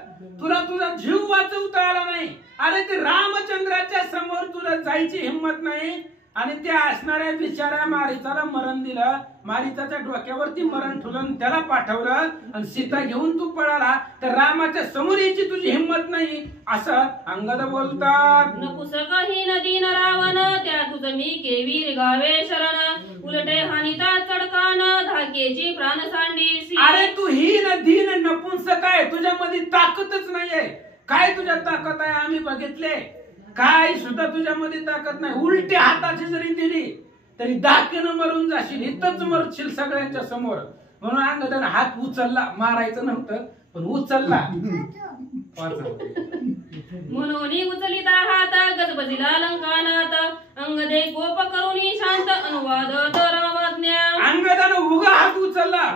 तुला तुझा जीव वाचवता आला नाही. अरे ते रामचंद्राच्या समोर तुला जायची हिंमत नाही, आणि त्या असणाऱ्या बिचाऱ्या मारीचाला मरण दिलं, मारीचाच्या डोक्यावरती मरण ठेवलं, त्याला पाठवलं, आणि सीता घेऊन तू पळाला, तर रामाच्या समोर यायची तुझी हिंमत नाही, असं अंगद बोलतात. नपुसक ही नदीन रावण, त्या तुझं मी केवी रिघावे शरण, उलटे हानिता चडकान, धाकेची प्राण सांडी. अरे तू ही दीन नपुंसक आहे, तुझ्यामध्ये ताकदच नाहीये. काय तुझ्या ताकद आहे आम्ही बघितले, काय सुद्धा तुझ्यामध्ये ताकद नाही. उलट्या हाताची जरी दिली तरी दाकेनं मरून जाशील, इथंच मरशील सगळ्यांच्या समोर. म्हणून अंगदानं हात उचलला, मारायचं नव्हतं पण उचलला. म्हणून उचलिता हात, गजबजिला लंकानात, अंगदे कोप करुनी शांत, अनुवाद रामाज्ञा. अंगदानं उगा हात उचलला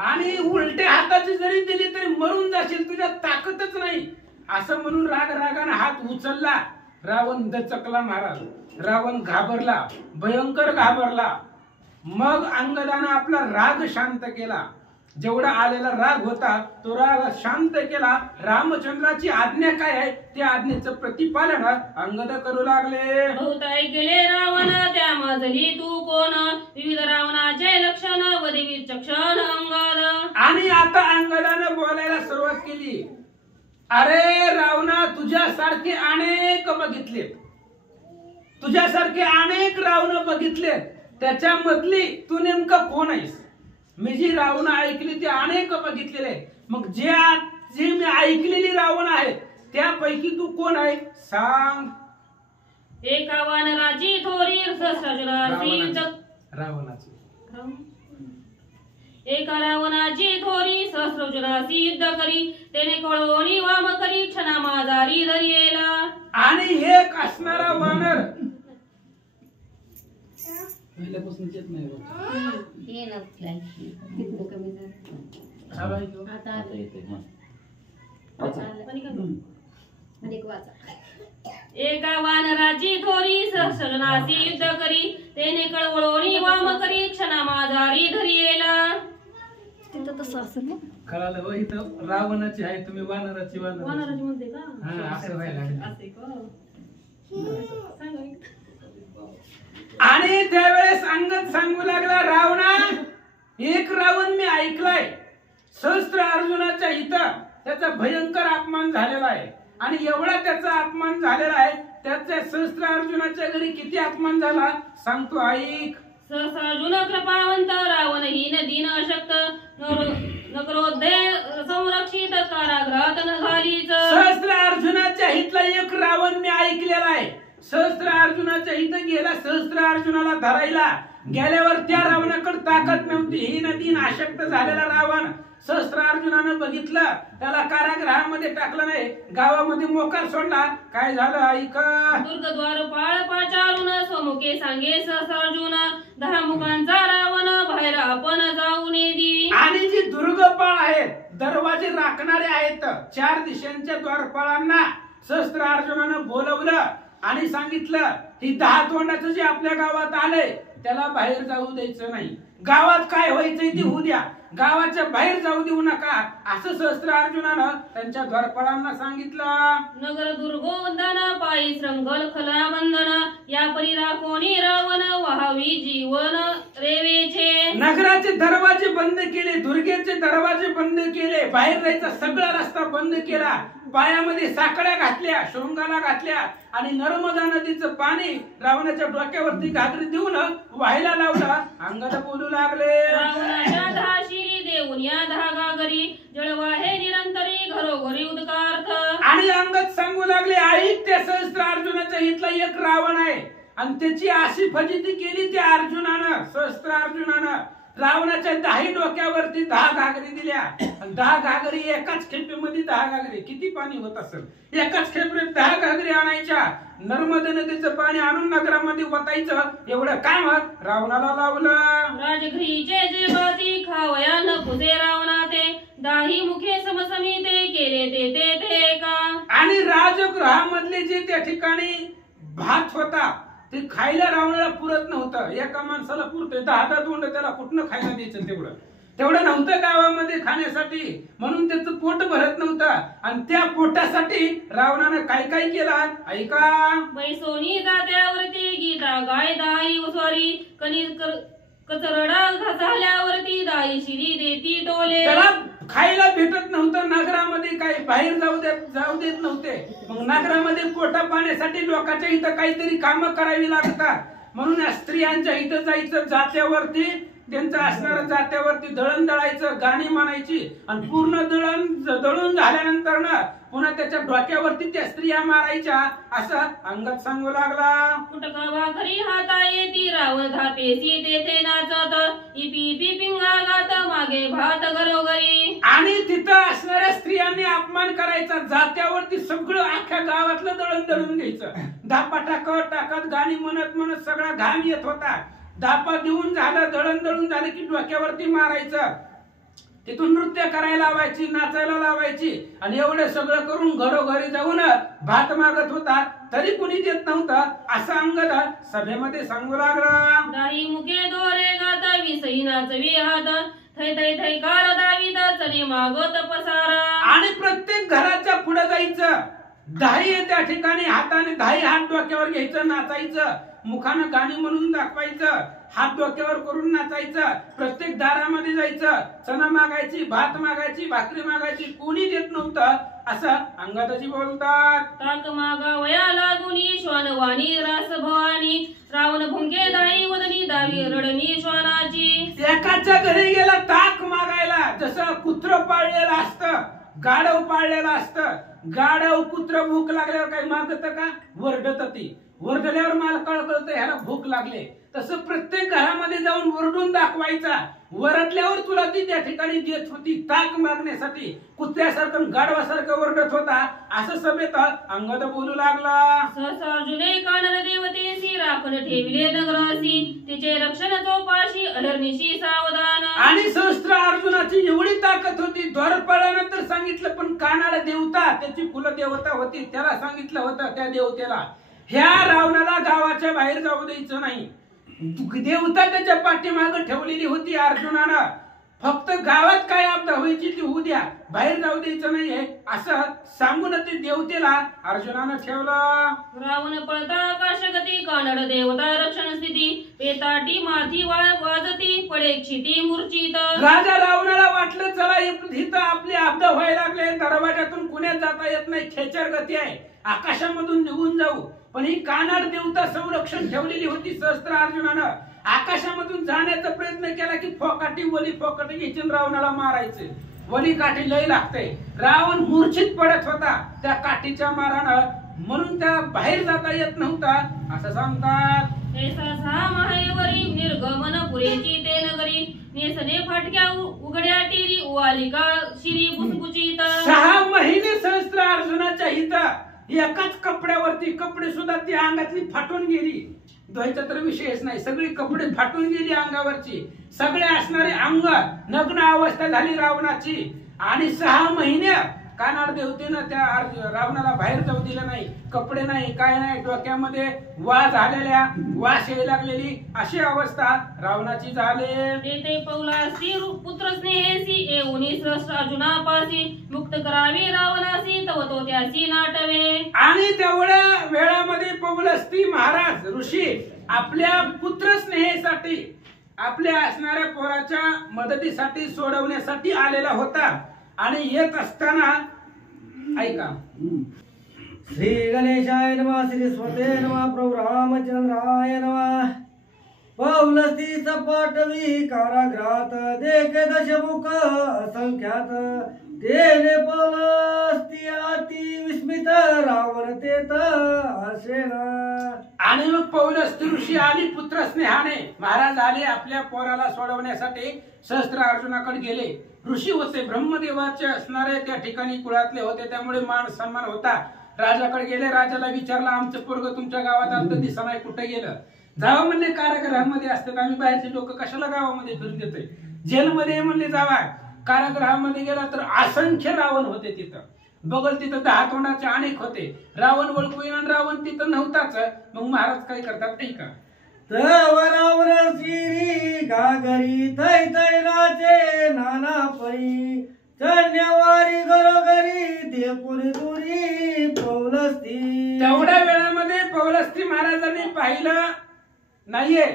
आणि उलट्या हाताची जरी दिली तरी मरून जाशील, तुझ्यात ताकदच नाही, असं म्हणून रागानं हात उचलला. रावण दचकला महाराज. रावण घाबरला, भयंकर घाबरला. मग अंगदानं आपला राग शांत केला. जेवढा आलेला राग होता तो राग शांत केला. रामचंद्राची आज्ञा काय आहे त्या आज्ञेचं प्रतिपालन अंगद करू लागले. बहुत ऐकले रावण त्या मजली तू कोण, विविध रावणाचे लक्षण व देवी चक्षण अंगद. आणि आता अंगदानं बोलायला सुरुवात केली. अरे रावणा, तुझ्यासारखे अनेक बघितले, तुझ्यासारखे अनेक रावण बघितले, त्याच्यामधली तू नेमका कोण आहेस. मी जी रावण ऐकली ती अनेक बघितलेले, मग जे मी ऐकलेली रावण आहेत त्यापैकी तू कोण आहे सांग. एका वानराची थोरी रावणाची एका रावणाची थोरी सहस्रजुरासी युद्ध करी, त्याने कळवणी वाम करी क्षणा माजारी धरियेला. आणि एक असणारा वानर पहिल्यापासून येत नाही एका वानराची थोरी सहस्रजुरासी युद्ध करी, त्याने कळवणी वाम करी क्षणा माजारी धरियेला. कळालं हो, इथं रावणाची आहे तुम्ही वानराची वानराची म्हणते का. असं व्हायला असे का आणि त्यावेळेस अंगद सांगू लागला, रावणा, एक रावण मी ऐकलाय, सहस्त्र अर्जुनाच्या इथं त्याचा भयंकर अपमान झालेला आहे. आणि एवढा त्याचा अपमान झालेला आहे, त्याच्या सहस्त्र अर्जुनाच्या घरी किती अपमान झाला सांगतो, ऐक. सहस्रार्जुन कृपावंत रावणहीन दीन अशक्त नकरोदय संरक्षित कारागृहात न घालीच. सहस्त्र अर्जुनाच्या हितला एक रावण मी ऐकलेला आहे. सहस्त्र अर्जुनाच्या इथं गेला, सहस्त्र अर्जुनाला धरायला गेल्यावर त्या रावणाकडे ताकद नव्हती. ही नदीन अशक्त झालेला रावण सहस्त्र अर्जुनानं बघितलं, त्याला कारागृहामध्ये टाकलं नाही, गावामध्ये मोकार सोडला. काय झालं ऐका. दुर्गद्वार पाळ पाचारून स्वमुखे सांगे सहस्रार्जुन 10 मुखांचा रावण बाहेर आपण जाऊ नेदी. आणि जी दुर्गपाळ आहेत, दरवाजे राखणारे आहेत, 4 दिशांच्या द्वारपाळांना सहस्त्र अर्जुनानं बोलवलं आणि सांगितलं, ही 10 तोंडाचं जे आपल्या गावात आलंय त्याला बाहेर जाऊ द्यायचं नाही. गावात काय व्हायचंय ते होऊ द्या, गावाच्या बाहेर जाऊ देऊ नका, असं सहस्त्र अर्जुनानं त्यांच्या द्वारपाळांना सांगितलं. नगर दुर्गोदन पायी श्रंगल खला बंधन या परी राखोनी रावण व्हावी जीवन रेवेचे. नगराचे दरवाजे बंद केले, दुर्गेचे दरवाजे बंद केले, बाहेर जायचा सगळा रस्ता बंद केला, पायामध्ये साकड्या घातल्या, शृंगाला घातल्या आणि नर्मदा नदीचं पाणी रावणाच्या डोक्यावरती घागरी देऊन व्हायला लावला. अंगद बोलू लागले, रावणाच्या 10 शिरी देऊन या 10 गागरी जळवा हे निरंतरी घरोघरी उद्गार्थ. आणि अंगद सांगू लागले, ऐक, त्या सहस्त्र अर्जुनाच्या इथला एक रावण आहे आणि त्याची अशी फजिती केली त्या अर्जुनानं, सहस्त्र अर्जुनानं. रावणाच्या 10 डोक्यावरती 10 घागरी दिल्या. 10 घागरी एकाच खेपेमध्ये 10 घागरी, किती पाणी होत असेल, एकाच खेपेत 10 घागरी आणायच्या. नर्मदा नदीचं पाणी आणून नगरामध्ये वतायचं, एवढं काम रावणाला लावलं. राजगृहीचे जे बाती खावया न पुसे रावणा ते 10 मुखे समसमिते केले ते का. आणि राजगृहामधले जे त्या ठिकाणी भात होता ते खायला रावणाला पुरत नव्हतं. एका माणसाला पुरतोय 10 तोंड, त्याला कुठनं खायला द्यायचं, तेवढं नव्हतं गावामध्ये खाण्यासाठी, म्हणून त्याचं पोट भरत नव्हतं. आणि त्या पोटासाठी रावणानं काय काय केलं ऐका. बैसोनी जात्यावरती गीता गाय 10 उसवारी कणिक कचरडा झाल्यावरती 10 शिरी देती टोले. त्याला खायला भेटत नव्हतं नगरामध्ये, काही बाहेर जाऊ देत नव्हते. मग नगरामध्ये पोटा पाण्यासाठी लोकांच्या इथं काहीतरी कामं करावी लागतात, म्हणून या स्त्रियांच्या इथं जायचं, जात्यावरती त्यांचं असणारं जात्यावरती दळण दळायचं, गाणी म्हणायची आणि पूर्ण दळून झाल्यानंतर ना पुन्हा त्याच्या डोक्यावरती त्या स्त्रिया मारायच्या, असं अंगद सांगू लागला. कुटका भाकरी हाता येती रावण धापेसी तेथे नाचत इपी पिंगा गात मागे भात घरोघरी. आणि तिथं असणाऱ्या स्त्रियांनी अपमान करायचा, जात्यावरती सगळं अख्ख्या गावातलं दळण दळून घ्यायचं, धापा टाकत गाणी म्हणत सगळा घाम येत होता. धापा देऊन झालं, दळण दळून झालं की डोक्यावरती मारायचं, तिथून नृत्य करायला लावायची, नाचायला लावायची. आणि एवढं सगळं करून घरोघरी जाऊन भात मागत होता, तरी कुणी देत नव्हतं, असं अंगद सभेमध्ये सांगू लागला. 10 मुखे दोरे गात विसई नाचवी हात थै कार दावीत चली मागत पसारा. आणि प्रत्येक घराच्या पुढे जायचं, 10 त्या ठिकाणी हाताने 10 हात डोक्यावर घ्यायचं, नाचायचं, मुखानं गाणी म्हणून दाखवायचं, हात डोक्यावर करून नाचायचं, प्रत्येक दारामध्ये जायचं, चणा मागायची, भात मागायची, भाकरी मागायची, कोणी देत नव्हतं, असं अंगदाजी बोलतात. ताक मागा वया लागुनी श्वान वाणी रास भवानी रावण भुंगे 10 वदनी दावी रडणी श्वानाची. एकाच्या घरी गेला ताक मागायला, जसं कुत्र पाळलेलं असतं, गाढव पाळलेलं असतं, गाढव कुत्र भूक लागल्यावर काही मागत का, वरडत ती, वरडल्यावर मला कळतं ह्याला भूक लागले, तसं प्रत्येक घरामध्ये जाऊन वरडून दाखवायचा, वरडल्यावर तुला ती त्या ठिकाणी देत होती ताक मागण्यासाठी, कुत्र्यासारखं गाढवासारखं वरडत होता, असं सभेत अंगद बोलू लागला. सहस्रार्जुने कानन देवतेसी राखण ठेविले नगरासी तिचे रक्षण चौपाशी अहर्निशी सावधान. आणि सहस्त्र अर्जुनाची एवढी ताकद होती, द्वारपाळानंतर सांगितलं, पण कानाला देवता, त्याची कुलदेवता होती, त्याला सांगितलं होतं त्या देवतेला, ह्या रावणाला गावाच्या बाहेर जाऊ द्यायचं नाही. देवता त्याच्या पाठीमागे ठेवलेली होती अर्जुनानं. फक्त गावात काय आपदा व्हायची ती होऊ द्या, बाहेर जाऊ द्यायचं नाहीये असं सांगून ते देवतेला अर्जुनानं ठेवलं. रावण पळता आकाशगती कानड देवता रक्षण स्थिती पेताटी माथी वाजती पडे क्षिती मूर्छित. राजा रावणाला वाटलं चला इथं आपली आपदा व्हायला लागले, दरवाजातून कुण्यात जाता येत नाही, खेचर गती आहे, आकाशामधून निघून जाऊ. पण ही कानड देवता संरक्षण ठेवलेली होती. सहस्त्र अर्जुनानं आकाशामधून जाण्याचा प्रयत्न केला की वली फोकाटी घ्यायची रावणाला मारायचे. वली काठी लय लागते. रावण मूर्छित पडत होता त्या काठीच्या मारानं, म्हणून त्या बाहेर जाता येत नव्हता असं सांगतात. निर्गमन पुरेची ते नगरी नेसने फाटक्या उघड्या टेरी वालिका शिरी बुसबुचीत. 6 महिने सहस्त्र अर्जुनाच्या हित एकाच कपड्यावरती, कपडे सुद्धा ती अंगातली फाटून गेली, धुवायचा तर विषयच नाही, सगळी कपडे फाटून गेली अंगावरची, सगळे असणारे अंग नग्न अवस्था झाली रावणाची. आणि 6 महिने कानाड देवतेनं त्या रावणाला बाहेर जाऊ दिलं नाही, कपडे नाही, काय नाही, डोक्यामध्ये वास यायला लागलेली अशी अवस्था रावणाची झाली. तेथे पौलासी पुत्र स्नेहेसी एवनी सहस्त्र अर्जुनापासी मुक्त करावे रावणासी तव तो त्यासी नाटवे. आणि तेवढ्या वेळामध्ये पौलस्ती महाराज ऋषी आपल्या पुत्र स्नेहेसाठी, आपल्या असणाऱ्या पोराच्या मदतीसाठी, सोडवण्यासाठी आलेला होता. आणि येत असताना ऐका, श्री गणेशाय नमः, श्री स्वते नमः, प्रभु रामचंद्राय नमः. पौलस्ती सपाटवी कारागृहात देखे दशमुख असंख्यात तेने पौलस्ती अति विस्मित रावण तेत असेना. आणि मग पौलस्ती ऋषी आली पुत्र स्नेहाने. महाराज आले आपल्या पोराला सोडवण्यासाठी, सहस्त्र अर्जुनाकडे गेले. ऋषी होते, ब्रह्मदेवाचे असणारे त्या ठिकाणी कुळातले होते, त्यामुळे मान सन्मान होता. राजाकडे गेले, राजाला विचारलं आमचं पोरग तुमच्या गावात आलं दिसा नाही, कुठे गेलं? जावा म्हणले, कारागृहामध्ये असतात, आम्ही बाहेरचे लोक कशाला गावामध्ये फिरून देतोय, जेलमध्ये म्हणले जावा. कारागृहामध्ये गेला तर असंख्य रावण होते तिथं, बघल तिथं 10 तोंडाचे अनेक होते. रावण ओळखू येणार, रावण तिथं नव्हताच. मग महाराज काय करतात नाही का, तवरावर शिरी गागरी थै थै नाचे नाना परी चढण्यावारी घरोघरी देपुरी दुरी पौलस्ती. तेवढ्या वेळामध्ये पौलस्ती महाराजांनी पाहिलं नाहीये,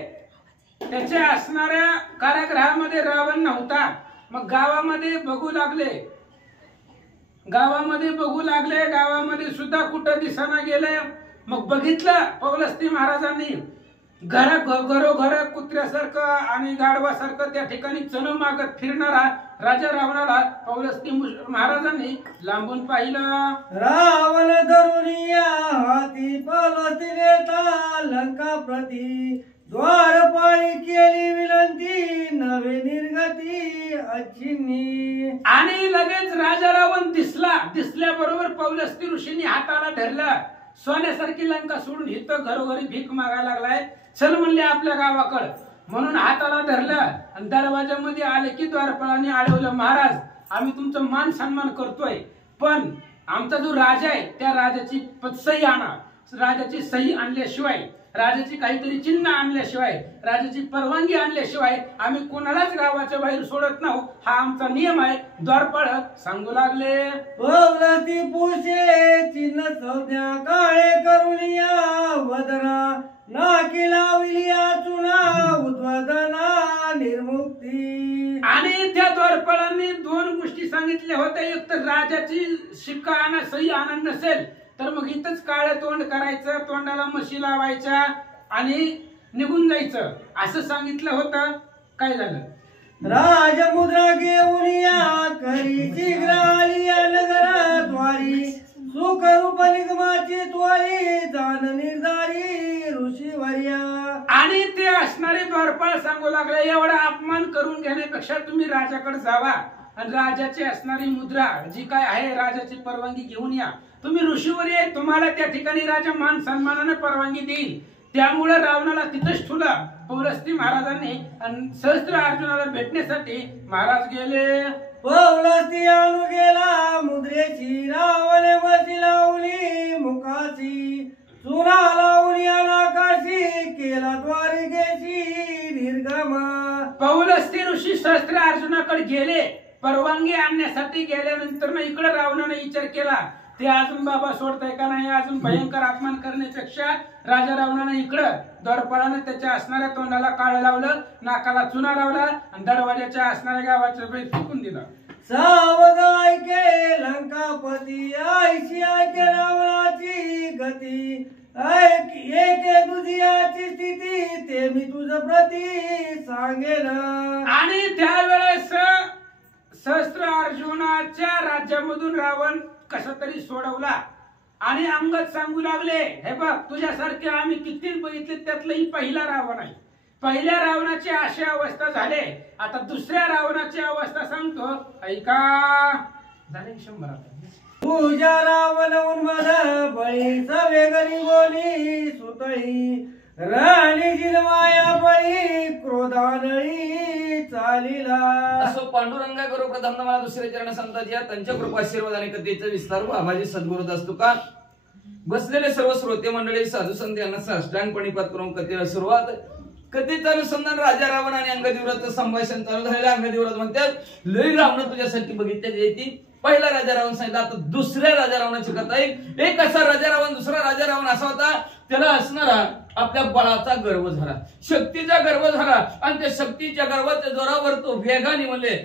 त्याच्या असणाऱ्या कारागृहामध्ये रावण नव्हता. मग गावामध्ये बघू लागले, गावामध्ये सुद्धा कुठं दिसाना गेले. मग बघितलं पौलस्ती महाराजांनी घरोघर कुत्र्यासारखं आणि गाढवासारखं त्या ठिकाणी चणू मागत फिरणारा राजा रावणाला पौलस्ती महाराजांनी लांबून पाहिलं. रावण धरुनिया हाती पौलस्ती नेता लंका प्रती द्वारपाळी केली विनंती नवे निर्गती अचिन्नी. आणि लगेच राजा रावण दिसल्याबरोबर पौलस्ती ऋषींनी हाताला धरलं. सोन्यासारखी लंका सोडून इथं घरोघरी भीक मागायला लागलाय, चल म्हणले आपल्या गावाकडं, म्हणून हाताला धरलं. आणि दरवाजामध्ये आले की द्वारपाळाने अडवलं, महाराज आम्ही तुमचं मान सन्मान करतोय, पण आमचा जो राजा आहे त्या राजाची सही आणा. राजाची सही आणल्याशिवाय, राजाची काहीतरी चिन्ह आणल्याशिवाय, राजाची परवानगी आणल्याशिवाय आम्ही कोणालाच गावाच्या बाहेर सोडत नाही, हा आमचा नियम आहे. द्वारपाळ सांगू लागले. पौलस्ती पुषे चिन्ह संज्ञा काळे करुनिया वदना नाकी लावलिया चुना उद्वदना निर्मुक्ती. आणि त्या द्वारपाळांनी 2 गोष्टी सांगितल्या होत्या, एक तर राजाची शिक्का आणा, सही आणत नसेल तर मग इथंच काळं तोंड करायचं, तोंडाला मशी लावायच्या आणि निघून जायचं असं सांगितलं होतं. काय झालं, राजमुद्रा घेऊन या करी शीघ्र आली या नगराद्वारी सुख रूप निगमाची त्वरी जाण निर्धारी ऋषीवर्या. आणि ते असणारे द्वारपाळ सांगू लागले, एवढा अपमान करून घेण्यापेक्षा तुम्ही राजाकडे जावा आणि राजाची असणारी मुद्रा जी काय आहे राजाची परवानगी घेऊन या. तुम्ही ऋषीवर्य आहे, तुम्हाला त्या ठिकाणी राजा मान सन्मानाने परवानगी देईल. त्यामुळे रावणाला तिथंच ठेवलं पौलस्ती महाराजांनी. आणि सहस्त्र अर्जुनाला भेटण्यासाठी महाराज गेले. पौलस्ती आणू गेला मुद्रेची रावणे बसी लावली मुखाची चुना लावली अनाकाशी केला द्वारिकेची निर्गमा. पौलस्ती ऋषी शस्त्र अर्जुनाकडे गेले, परवानगी आणण्यासाठी गेल्यानंतर ना इकडे रावणाने विचार केला ते अजून बाबा सोडताय का नाही, अजून भयंकर अपमान करण्यापेक्षा राजा रावणाने इकडं द्वारपाळाने त्याच्या असणाऱ्या तोंडाला काळं लावलं, नाकाला चुना लावला आणि दरवाजाच्या असणाऱ्या गावाच्या बाहेर फेकून दिला. सावध ऐके लंकापती, ऐशी ऐके रावणाची गती, ऐक एके दुजियाची स्थिती, ते मी तुझ प्रती सांगेन. आणि त्यावेळेस सहस्त्र अर्जुनाच्या राज्यामधून रावण कसा तरी सोडवला आणि अंगद सांगू लागले, हे बघ तुझ्यासारखे आम्ही कितीच बघितले, त्यातलाही पहिला रावण आहे. पहिल्या रावणाची अशी अवस्था झाले, आता दुसऱ्या रावणाची अवस्था सांगतो ऐका. झाले 100 आता. तुझ्या रावण उन्मद बळी सवे गरीबोनी सुतळी, राणी जिनमाया बळी क्रोधानळी चालीला. असो पांडुरंगा करो प्रथम मला दुसरे चरण संतात या त्यांच्या कृपा आशीर्वाद आणि कथेचं विस्तार व आभाजी सद्गुरू असतो का. बसलेले सर्व श्रोते मंडळी साधू संत यांना साष्टांगपणी पात करून कथेला सुरुवात. कथेचं अनुसंधान राजा रावण आणि अंगदेवराचं संभाषण चालू झालेलं. अंगदेवराज म्हणतात लई रावण तुझ्यासाठी बघितल्या येते. पहिला राजा रावण सांगितलं, आता दुसऱ्या राजा रावणाची कथा आहे. एक असा राजा रावण, दुसरा राजा रावण असा होता, त्याला असणारा आपल्या बळाचा गर्व झाला, शक्तीचा गर्व झाला आणि त्या शक्तीच्या गर्वाच्या जोरावर तो वेगाने म्हणले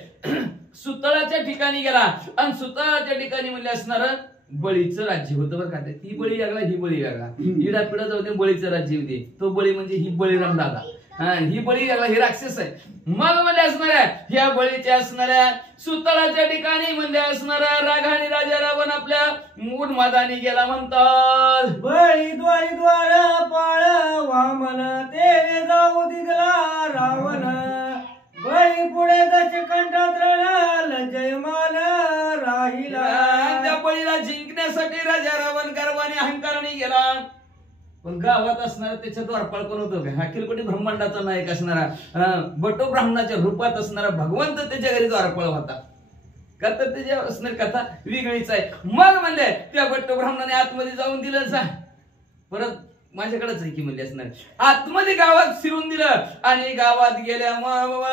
सुतळाच्या ठिकाणी गेला आणि सुतळाच्या ठिकाणी म्हणले असणार बळीचं राज्य होतं बरं का. ही बळी लागला, ही बळी लागला, ही पिढा जाऊ दे, बळीचं राज्य होते. तो बळी म्हणजे ही बळीराम दादा, ही बळी लागला, ही राक्षस आहे. मग म्हणजे असणाऱ्या ह्या बळीच्या असणाऱ्या सुतळाच्या ठिकाणी म्हणजे असणारा राघाणी राजा रावण आपल्या उन्मादानी गेला. म्हणतात बळी द्वारी द्वार पाळ वामन, तेने जाऊ दिला रावण, बळी पुढे दशकंठात लजयमान राहिला. त्या बळीला जिंकण्यासाठी राजा रावण गर्वाने अहंकाराने गेला. पण गावात असणारा त्याच्या द्वारपाळ कोण होतं, हा किलकोटी ब्रह्मांडाचा नायक असणारा बटो ब्राह्मणाच्या रूपात असणारा भगवंत त्याच्या घरी द्वारपाळ होता. कथा त्याच्या असणारी कथा वेगळीच आहे. मग म्हणले त्या बट्टो ब्राह्मणाने आतमध्ये जाऊन दिलं जा, परत माझ्याकडेच आहे की म्हणले असणार, आतमध्ये गावात शिरून दिलं आणि गावात गेल्या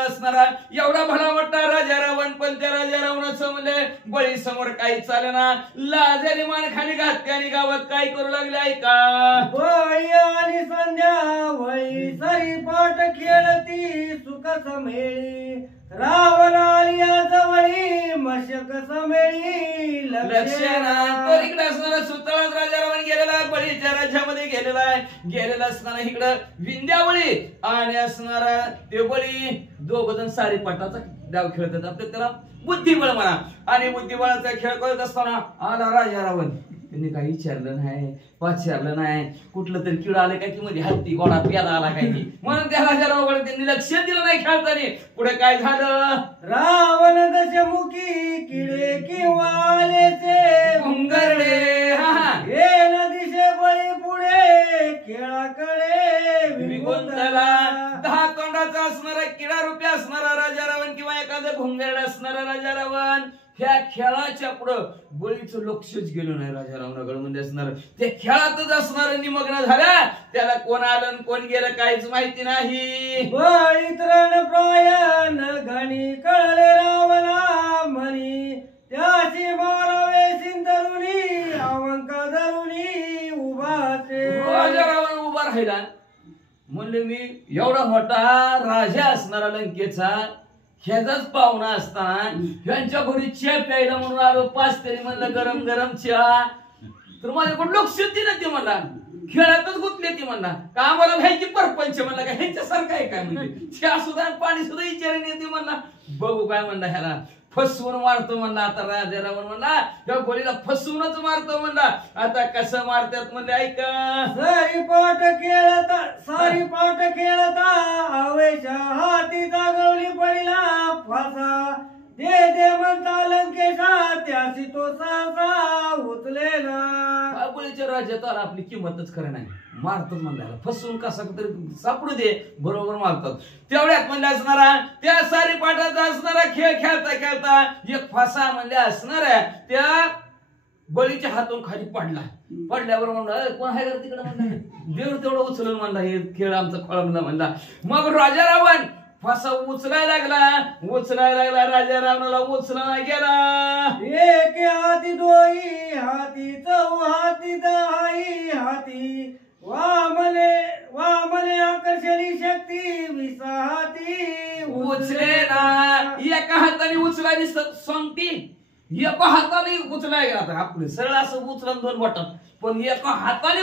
असणारा एवढा भला मोठा राजा रावण, पण त्या राजा रावणाचं म्हणले बळी समोर काही चालेना, लाजाने मान खाली घातली आणि गावात काय करू लागले ऐका. बळी आणि संध्या वळी सरी पाठ खेळती सुख समेळी, रावण आलिया जवळी मशक समेळी लक्षणा. तो इकडे असणारा सुतळात राजा रावण गेलेला आहे, बळीच्या राज्यामध्ये गेलेला आहे. गेलेला असताना इकडं विंध्यावळी आणि असणारा ते बळी दोघ जण सारीपाटाचा डाव खेळतात. आपल्या त्याला बुद्धिबळ म्हणा. आणि बुद्धिबळाचा खेळ करत असताना आला राजा रावण. त्यांनी काही विचारलं नाही, पाचारलं नाही, कुठलं तरी किड आलं काय की मध्ये हत्ती गोडा प्यादा आला काय की, म्हणून त्या राजा रावण त्यांनी लक्ष दिलं नाही खेळताना. पुढे काय झालं, रावण दशमुखी किडे किंवा आलेचे भुंगरडे हे दिशे बळी पुढे खेळाकडे विगुंतला. 10 तोंडाचा असणारा किडा रुपये असणारा राजा रावण किंवा एखादं भुंगरड असणारा राजा रावण ह्या खेळाच्या पुढं बळीचं लक्षच गेलं नाही. राजा रावणाकडे म्हणजे असणार त्या खेळातच असणार निमग्न झाला. त्याला कोण आलं कोण गेलं काहीच माहिती नाही. बळी तृण प्रायन गणी कळले रावणा म्हणी, त्याची मारावे सिंधरुनी अवंका धरुनी उभाचे. राजा रावण उभा राहिला. म्हणले मी एवढा मोठा राजा असणारा लंकेचा ह्याचाच पाहुणा असताना ह्यांच्या घरी चहा प्यायला म्हणून आलो. 5 तरी म्हणलं गरम गरम चहा, तर माझ्याकडून लक्ष दिलं. ते म्हणला खेळातच गुंतले. ती म्हणला का आम्हाला ह्याची परपंच म्हणला का ह्यांच्यासारखं आहे काय म्हणजे, चहा सुद्धा पाणी सुद्धा विचारणे. ते म्हणला बघू काय म्हणला ह्याला फसवून मारतो म्हणला. आता राजा रावण म्हणला त्या बळीला फसवूनच मारतो म्हणला. आता कसं मारतात म्हणले ऐका. सारी पाठ खेळता आवेशा हाती जागवली पडिला फासा, दे म्हणता लंकेशा त्याशी तो सासा उचलेला. बळीच्या राज्यात आला आपली किंमतच खरं नाही. मारतात म्हणला फसवून कसा तरी सापडू दे बरोबर मारतात. तेवढ्यात म्हणले असणारा त्या सारी पाठाचा असणारा खेळ खेळता खेळता एक फासा म्हणले असणाऱ्या त्या बळीच्या हातून खाली पडला. पडल्यावर म्हणला कोण आहे का तिकडे म्हणला, देव तेवढं उचलून म्हणला हे खेळ आमचा खोळंबला म्हणला. मग राजा रावण फासा उचलायला लागला राजा रावणाला उचलला गेला. एक हाती दोई हाती चौ हाती दहाई हाती वामने आकर्षणी शक्ती विसा हाती उचले ना. एका हाताने उचलायला सांगती, एका हाताने उचलाय गेला. आता आपले सरळ असं उचला दोन बोटात, पण एका हाताने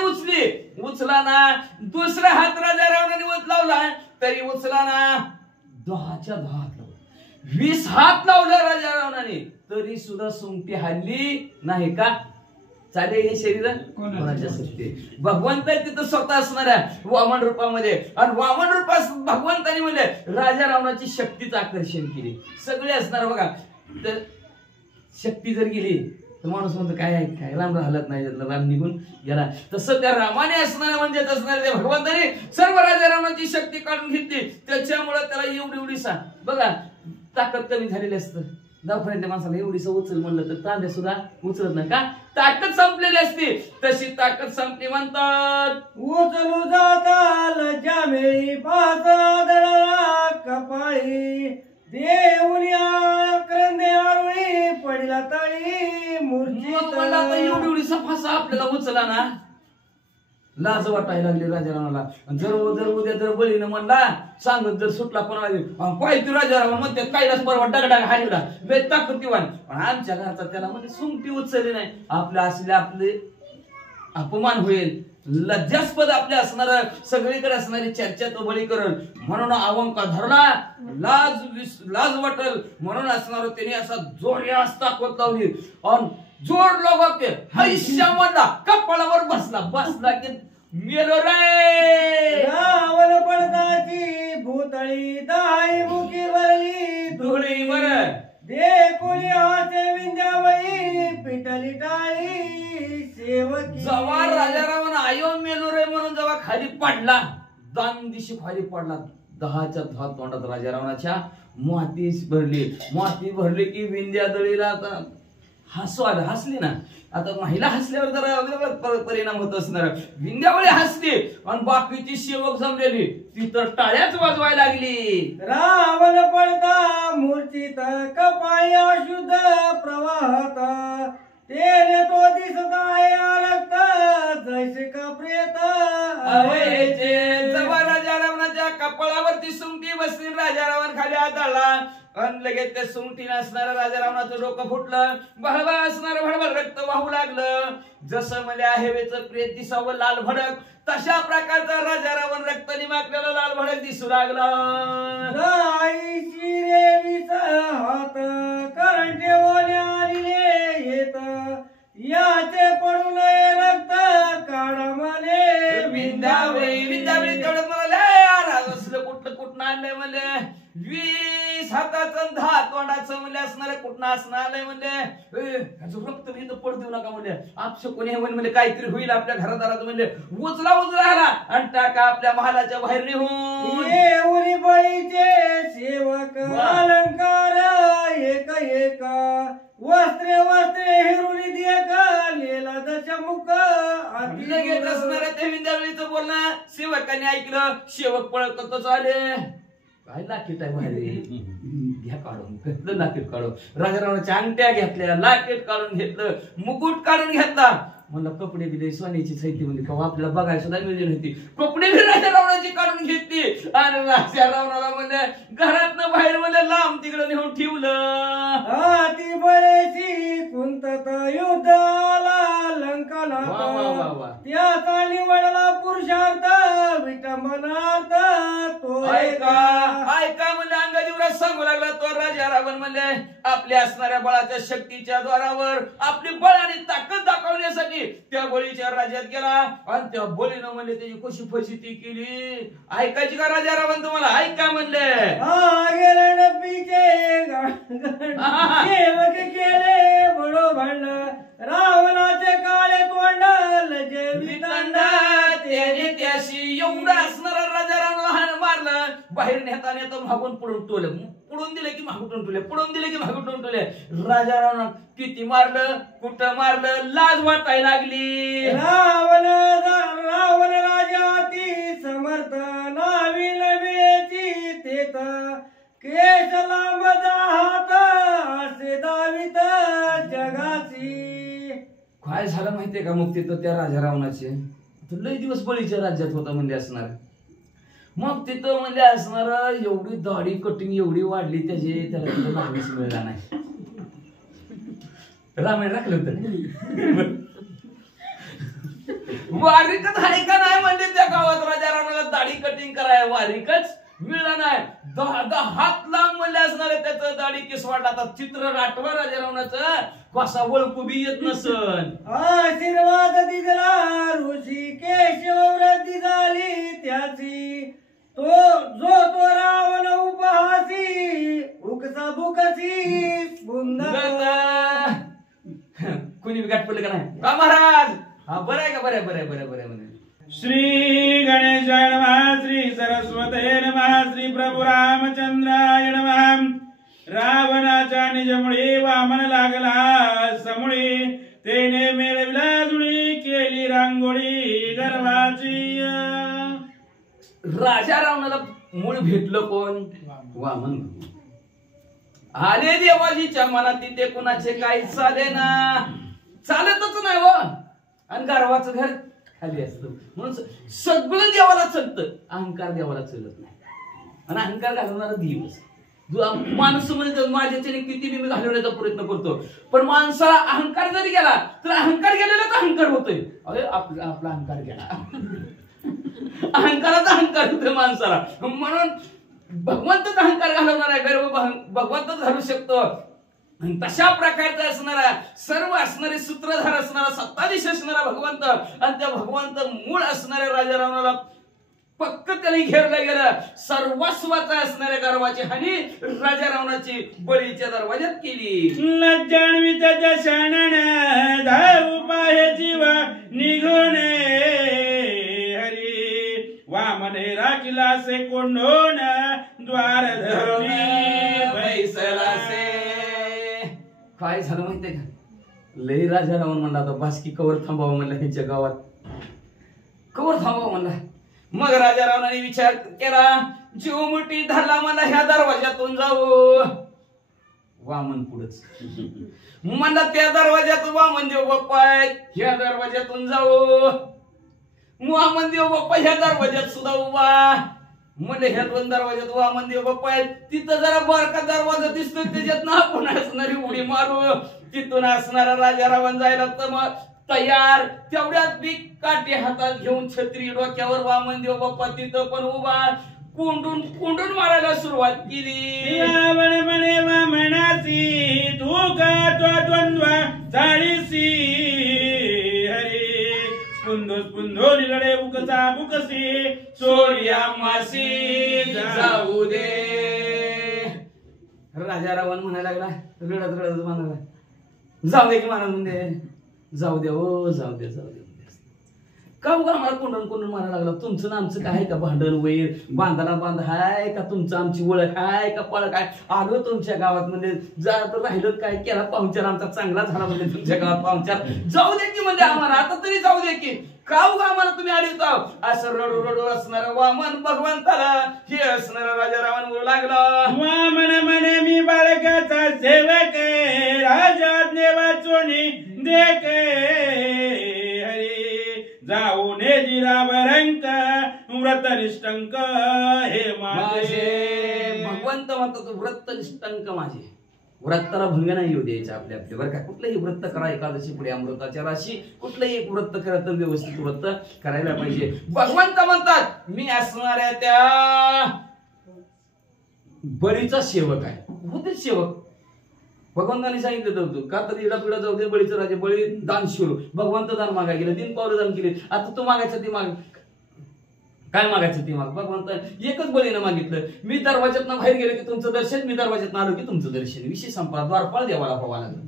उचला ना. दुसरा हात राजा रावणाने लावला तरी उचला ना. 10च्या 10 हात लावला, 20 हात लावला राजा रावणाने तरी सुद्धा सोंगटी हल्ली नाही. का चालेल हे शरीर कोणाच्या सत्ते? भगवंत तिथं स्वतः असणाऱ्या वामन रूपामध्ये, आणि वामन रूपात भगवंतानी म्हणजे राजा रावणाची शक्तीच आकर्षण केली. सगळे असणार बघा. तर शक्ती जर गेली तर माणूस म्हणतो काय काय राम हलत नाही, राम निघून गेला. तसं त्या रामाने असणार म्हणजे असणार त्या भगवंताने सर्व राजा रावणाची शक्ती काढून घेतली. त्याच्यामुळे त्याला एवढी बघा ताकद कमी झालेली असतं. दवाखान्यातल्या माणसाला एवढीसं उचल म्हणलं तर तांब्या सुद्धा उचलत नाही. का ताकद संपलेली असते. तशी ताकद संपली म्हणतात. उचलू जाता लज्जा मेळी पाच दळा कपाळी देऊनी क्रंदे आरुळी पडला तळी मूर्छित. एवढी फासा आपल्याला उचला ना, लाज वाटायला लागली राजा रावणाला. जर उद्या जर बळीनं म्हणला सांगत जर सुटला कोणाला पाय तू राजा रावण म्हणते कायलाच परवा डगडाग हारिवला लय ताकदीवान. पण आमच्या घरचा त्याला म्हणजे सुंगटी उचलली नाही. आपले अपमान होईल, लज्जास्पद आपले असणार सगळीकडे असणारी चर्चा तो बळी करल म्हणून अवंका धरला. लाज वाटल म्हणून असणार त्याने असा जोरात ताकद लावली आणि जोर लोक हैश्यामधला कपाळावर बसला की मेलो रे. रावण पडदाची भूतळी दाई मुखी वरली धुळी बर दे कोणी हाते विंध्यावळी पिटली टाळी सेवकी. जवा राजा रावण आयो मेलो रे म्हणून जेव्हा खाली पडला, दान दिशी खाली पडला, 10च्या 10 तोंडात राजा रावणाच्या माती भरली की विंध्यादळीला हसली ना. आता महिला हसल्यावर जरा वेगळा परिणाम होत असणार. विंध्यावळी हसली आणि बाकीची सेवक जमलेली ती तर टाळ्याच वाजवायला लागली. रावण पडता मूर्छित कपाळी अशुद्ध प्रवाहात तेने तो दिसत आहे रक्त जैसे का प्रेत जवा राजा रावणाच्या कपाळावरती सुंगटी बसली. राजा रावण खाली आदळला आणि लगेच त्या सुंगटीने असणारा राजा रावणाचं डोकं फुटलं. भळभळ असणारं भळभळ रक्त वाहू लागलं. जसं मल्या हेवेचं प्रेत दिसावं लाल भडक, तशा प्रकारचा राजा रावण रक्ताने माखलेला लाल भडक दिसू लागला. हात करंटे आलेले येत याचे पडू नये रक्त काढा मले विंध्यावळी तेवढ्यात मला असलं कुठलं आणलंय म्हणले. 20 हाताचं 10 तोंडाचं म्हणले असणारे कुठं असणं आलंय म्हणले. रक्त इथं पडू देऊ नका म्हणले. आपशे कोणी म्हणले काहीतरी होईल आपल्या घरादारात म्हणले. उचला आला आणि टाका आपल्या महालाच्या बाहेर निघून. येऊनी बळीचे सेवक अलंकार एक वस्त्रे हिरुनी देका लेला दशमुख लगेच असणाऱ्या त्या विंध्यावळीचं बोलणं सेवकांनी ऐकलं. सेवक पळतच आले. काय लाकीट आहे भारी, घ्या काढून घेतलं लाकीट काढून. राजा रावणाच्या अंगठ्या घेतल्या, लाकीट काढून घेतलं, मुकुट काढून घेतला. म्हणलं कपडे दिले सोन्याची साहित्य म्हणजे का आपल्याला बघायला सुद्धा मिळली नव्हती. कपडे बी राजा रावणाची काढून घेतली आणि राजा रावणाला म्हणजे घरातनं बाहेर म्हणजे लांब तिकडे नेऊन ठेवलं. ती बळेची कुंतत युद्ध आला लंकाला त्याचा निवडला पुरुषार्थ विटंबनार्थ तो ऐका म्हणजे अंगाजीवरात सांगू लागला तो राजा रावण म्हणजे आपल्या असणाऱ्या बळाच्या शक्तीच्या द्वारावर आपली बळ आणि ताकद दाखवण्यासाठी त्या बळीच्या राज्यात गेला आणि त्या बळीनं म्हणले त्याची कशी फजिती केली. ऐकायची का राजा रावण तुम्हाला? ऐका म्हणले. केले बडो भांड रावणाचे काळे तोंड त्याने त्याशी एवढा असणारा राजा रावणाला मारलं. बाहेर नेता मागून पुढून दिले की मागून टोले. राजा रावण किती मारलं, कुठं मारलं, लाज वाटायला लागली. रावण राजा ती समर्थ नावी नव्हेची तेत माहितीये का मग तिथं त्या राजा रावणाचे लय दिवस बळीच्या राज्यात होता म्हणजे असणार. मग तिथं म्हणजे असणार एवढी दाढी कटिंग एवढी वाढली त्याला तिथं मागणीच मिळाला नाही. रामायण राखलं होतं. वारीकच आहे का नाही म्हणजे त्या गावात राजा रावणाला दाढी कटिंग कराय वारीकच मिळाला नाही. 10 हात लांब म्हणले असणार त्याचं दाढी केस वाटत चित्र राठवा राजा रावणाचं कसा ओळखू बी येत नसन. आशीर्वाद दिला ऋषिकेश वृद्धी झाली त्याची तो रावण उपहासी उकसा बुकसी कुणी गाठ पडलं का नाही का महाराज? हा बरं आहे का? बरं श्री गणेशाय नमः, श्री सरस्वते नमः, श्री प्रभू रामचंद्राय नमः. रावणाच्या निजमुळे वामन लागला समूळी, तेने मिळविला जुळी केली रांगोळी गर्वाची. राजा रावणाला मूळ भेटलं कोण? वामन. आले देवाजीच्या मनात ते कुणाचे काही चाले ना, चालतच नाही व. आणि गर्वाचं घर खाली असतं म्हणून सगळं देवाला चलतं, अहंकार देवाला चलत नाही. आणि अहंकार घालवणारा देव माणूस म्हणजे माझ्याच्याने किती मी घालवण्याचा प्रयत्न करतो, पण माणसाला अहंकार जरी गेला तर अहंकार गेलेलाच अहंकार होतोय. अरे आपला अहंकार गेला, अहंकाराचा अहंकार होतोय माणसाला. म्हणून भगवंतच अहंकार घालवणार आहे, गर्व भगवंतच घालू शकतो. तशा प्रकारचा असणारा सर्व असणारे सूत्रधार असणारा सत्ताधीश असणारा भगवंत आणि त्या भगवंत मूळ असणाऱ्या राजा रावणाला पक्क त्याने घेरलं गेलं. सर्वस्वाचा असणाऱ्या गर्वाची हानी राजा रावणाची बळीच्या दरवाज्यात केली. लज्जान्वित शानन धाव पाहे जीव निघून हरी, वामने राखिला से कोंडोन द्वार धरुणी बैसला से. काय झालं माहितीये का? लय राजा रावण म्हणला होता बासकी कवर थांबावं म्हणला, ह्यांच्या गावात कवर थांबावं म्हणला. मग राजा रावणाने विचार केला, जीव मुठी धरला मला ह्या दरवाजातून जाऊ. वामन पुढच म्हणला त्या दरवाजातून वामन देव बाप्पा आहेत, ह्या दरवाजातून जाऊ. वामन देव बाप्पा ह्या दरवाजात सुद्धा उभा. म्हणजे ह्या 2 दरवाजात वामन देव बाप्पा आहेत. तिथं जरा बारका दरवाजा दिसतोय त्याच्यात ना आपण असणारी उडी मारू. तिथून असणारा राजा रावण जायला तर मग तयार. तेवढ्यात बी काठी हातात घेऊन छत्री डोक्यावर वामन देव बाप्पा तिथं पण उभा. कोंडून मारायला सुरुवात केली. रावण म्हणे वामनाची तू का तो द्वंद्व चाळीसी हरी, स्पुंदो निगडे बुकसा बुकसी सोडिया मासी जाऊ दे. राजा रावण म्हणायला लागला रडत म्हणाला, जाऊ दे की महाराज म्हणजे जाऊ दे ओ जाऊ दे. का उगा आम्हाला कोंडून मारायला लागला? तुमचं ना आमचं काय का भांडण वैर, बांधाला बांध हाय का तुमचं आमची ओळख हाय का पळ काय? आलो तुमच्या गावात म्हणजे जा तर राहिलं काय केला पाहुणचार आमचा चांगला झाला म्हणजे तुमच्या गावात पाहुणचार. जाऊ दे की म्हणजे आम्हाला आता तरी जाऊ दे की. का उगा आम्हाला तुम्ही आले असं रडू असणारा वामन भगवंताला हे असणारा राजा रावण बोलू लागला. वामन म्हणे मी बाळकाचा सेवक राजा देवा चोनी देख हरी, जाऊ ने जिरावरंक व्रतनिष्ठंक हे माझे. भगवंत म्हणतो व्रतनिष्ठंक माझे. व्रताला भंग नाही येऊ द्यायचा आपल्या बरं का. कुठलंही व्रत करा, एकादशी पुढे अमृताच्या राशी कुठलंही एक व्रत करा तर व्यवस्थित व्रत करायला पाहिजे. भगवंत म्हणतात मी असणाऱ्या त्या बळीचा सेवक आहे. होते सेवक. भगवंताने सांगितलं होतं का तर इडा पिढा जाऊ दे बळीचं राजे. बळी दान शिरू भगवंत दान मागायला गेले, 3 पावलं दान केले. आता तू मागायचं ते माग, काय मागायचं ते माग. भगवंत एकच बळीनं मागितलं, मी दरवाज्यातनं बाहेर गेलो की तुमचं दर्शन, मी दरवाज्यातनं आलो की तुमचं दर्शन. विषय संपला. द्वारपाळ देवाला व्हावा लागलं.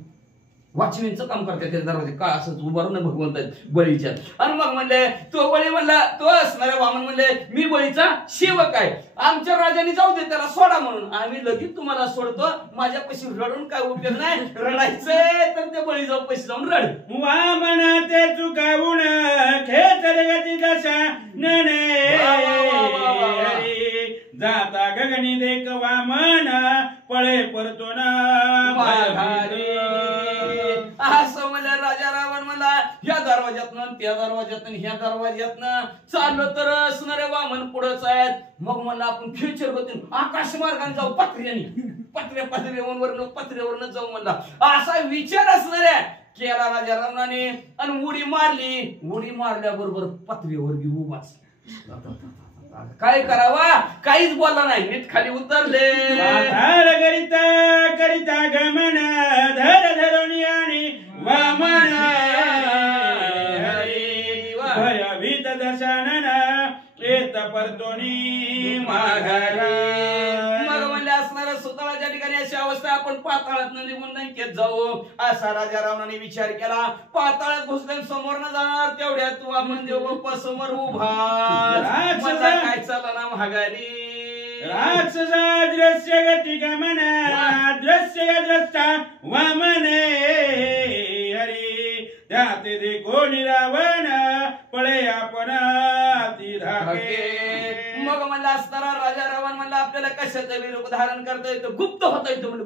वॉचमॅनचं काम करतात त्या दरवाजे का असं उभारून भगवंत बळीच्या. आणि मग म्हणले तो बळी म्हणला, तो असणारा वामन म्हणले मी बळीचा सेवक आहे, आमच्या राजाने जाऊ दे त्याला सोडा म्हणून. आम्ही लगेच तुम्हाला सोडतो. माझ्या पैसे रडून काय उपयोग नाही. रडायचंय तर ते बळी जाऊ पैसे जाऊन रड. वामना ते चुकावून खेचले गती दशा नने जाता गगनी देख वामन पळे परतो ना असं म्हणलं राजा रावण म्हणला या दरवाज्यातनं त्या दरवाज्यातनं ह्या दरवाज्यातनं चाललो तर असणारे वामन पुढंच आहेत. मग म्हणलं आपण फ्युचर बघून आकाश मार्गाने जाऊ पत्र्यावरनं जाऊ म्हणला. असा विचार असणाऱ्या केला राजा रावणाने आणि उडी मारल्याबरोबर पत्र्यावर उभाच. काय करावा काहीच बोलला नाही. नीट खाली उतरले. करिता गमन धरून आणि वामन भयभीत दशानन येत परतोनी माघारी. मग म्हणले असणाऱ्या स्वतःच्या ठिकाणी अशी अवस्था आपण पाताळात निघून लंकेत जाऊ असा राजा रावणाने विचार केला. पाताळात घुसले समोर न जाणार तेवढ्यात वामन देव बाप्पा समोर उभा. काय चालला ना माघारी. राक्षसा दृश्य गती गमन दृश्य द्रष्टा वामन हरी त्यात देखो निरावण पळे आपण अति धाके. मग म्हणला असताना राजा रावण म्हणला आपल्याला कशाचं रूप धारण करता येतं गुप्त होता येतं म्हणजे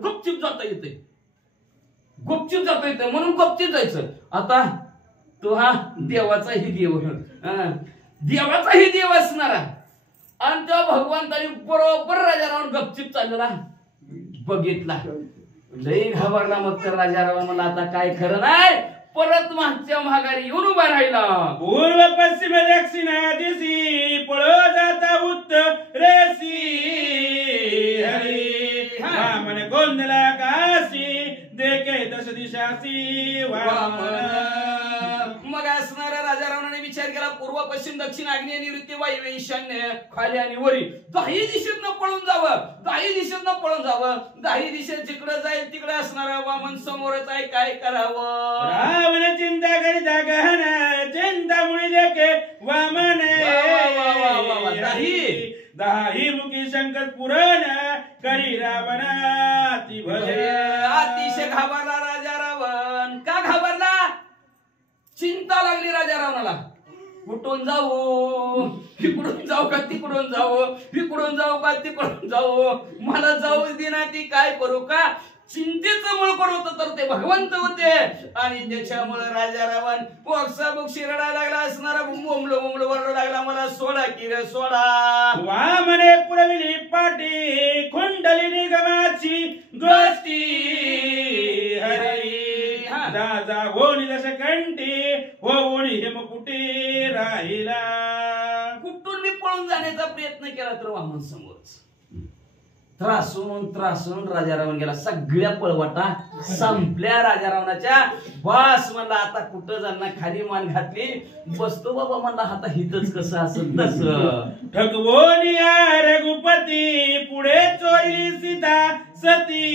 गुपचूप जाता येते म्हणून गुपचूप जायचं. आता तो हा देवाचाही देव असणारा आणि त्या भगवंतानी बरोबर राजा रावण गपचूप चाललेला बघितला. लई घाबरला. मग तर राजा रावण मला आता काय खरं नाही. परत मागच्या माघारी येऊन उभा राहिला. पूर्व पश्चिम दक्षिण दिशी पळो जाता उत्तरेसी हरी वामन गोंधला काशी देखे दश दिशासी वामन. मग असणाऱ्या राजा रावणाने विचार केला पूर्व पश्चिम दक्षिण आग्नेय नैऋत्य वायव्य ईशान्य खाली आणि वरी 10 दिशेतनं पळून जावं. 10 दिशेत जिकडे जाईल तिकडे असणारा वामन समोरच आहे. काय करावं. रावण चिंता करिता गहन चिंतामुळी देखे वामन. दाही मुखी शंकर पुरण करी रावण अतिशय घाबरला राजा रावण. का घाबरला. चिंता लागली राजा रावणाला. कुठून जाऊ. इकडून जाऊ का तिकडून जाऊ. मला जाऊ देना ती काय करू का. चिंतेचं मूळ होतं तर ते भगवंत होते आणि त्याच्यामुळे राजा रावण बोक्साबोक्षी रडायला लागला. असणारा बोंबलो वरडू लागला मला सोडा की रे सोडा. वामने पुरविली पाटी कुंडली निगमाची गोष्टी हरी दादा होणी दश कंठी होणी हेमकुटी राहिला. कुठून मी पळून जाण्याचा प्रयत्न केला तर वामन समोरच त्रासून राजा रावण गेला. सगळ्या पळवाटा संपल्या राजा रावणाच्या. बस म्हणला आता कुठं जाणार. खाली मान घातली बसतो बाबा म्हणला आता हितच कसं असं तसं. ठगवोनी रघुपती पुढे चोरली सीता सती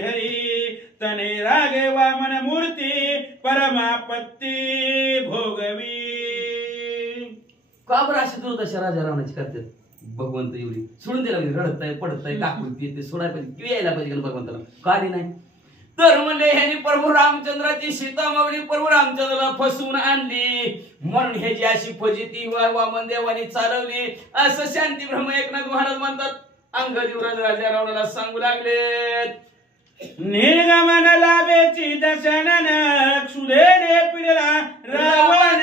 हरी तने रागे वामन मूर्ती परमापत्ती भोगवी. का बरं अशी तू तशा राजा रावणाची करतात. भगवंत एवढी सोडून द्यायला पाहिजे. रडताय पडताय काकुळती ते सोडायला पाहिजे किंवा यायला पाहिजे भगवंताला. काली नाही तर म्हणले ह्यानी प्रभू रामचंद्राची सीता मावली प्रभू रामचंद्राला फसवून आणली म्हणून हे जी अशी फजिती वामन देवानी चालवली असं शांती ब्रह्म एकनाथ महाराज म्हणतात. अंगदेवराज राजा रावणाला सांगू लागले. निर्गमन लाभेची दशनन क्षुदेने पिडला रावण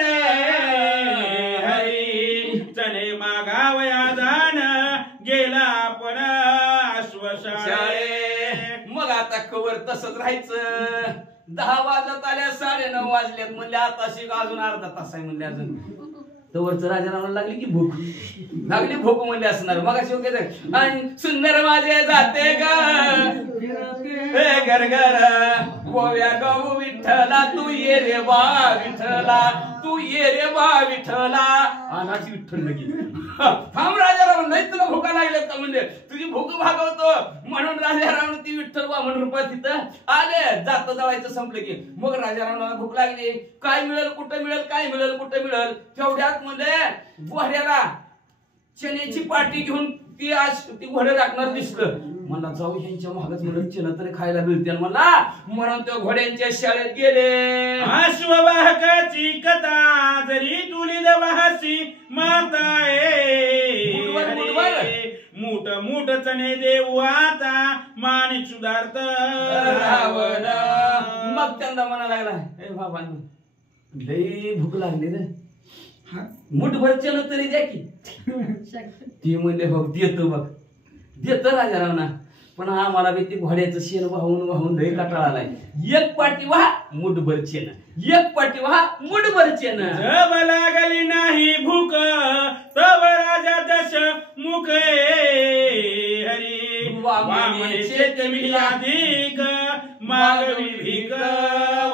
हरी चणे मागावया दान गेला पण अश्वशाळे. मग आता कवर तसंच राहायचं. 10 वाजत आल्या 9:30 वाजल्यात म्हणले आता शिक अजून अर्धा तास आहे म्हणले अजून. तवरच राजा रावणाला लागली की भूक म्हणले असणार. मग अशी आणि सुंदर माझे जाते घर गोव्या गहू विठ्ठला तू ये रे बा विठ्ठला अनाची विठ्ठल लगी. थांब राजा रावण नाही तुला भूका लागल्या का म्हणजे तुझी भूक भागवतो म्हणून राजा रावण ती विठ्ठल वामन रूपात तिथं आले. जाता जवायचं संपलं की मग राजा रावणाला भूक लागली. काय मिळेल कुठं मिळेल तेवढ्यात म्हणजे घोड्याला चण्याची पाटी घेऊन ती घोडे राखणार दिसलं. मला जाऊ ह्यांच्या मागच म्हणून चना तरी खायला मिळते मला म्हणून त्या घोड्यांच्या शाळेत गेले. अश्ववाहकाची कथा जरी तुली दवाहासी माता मूठ चणे देऊ आता मानिक सुधारत रावण. मग त्यांना म्हणा लागला हे बाबा लई भूक लागली रे, मुठभर चल तरी द्या की. ती म्हणले बघ देतो, बघ देतो राजारावना, पण आम्हाला बी ते घोड्याचं शेण वाहून वाहून लई कंटाळा आलाय. एक पाटी वाहा मुठभर चेन, एक पाटी वाहा मुठभर चेन. जब लागली नाही भूक तब राजा दश मुख हरी वामने शेत मिलाधिक मागवी भीक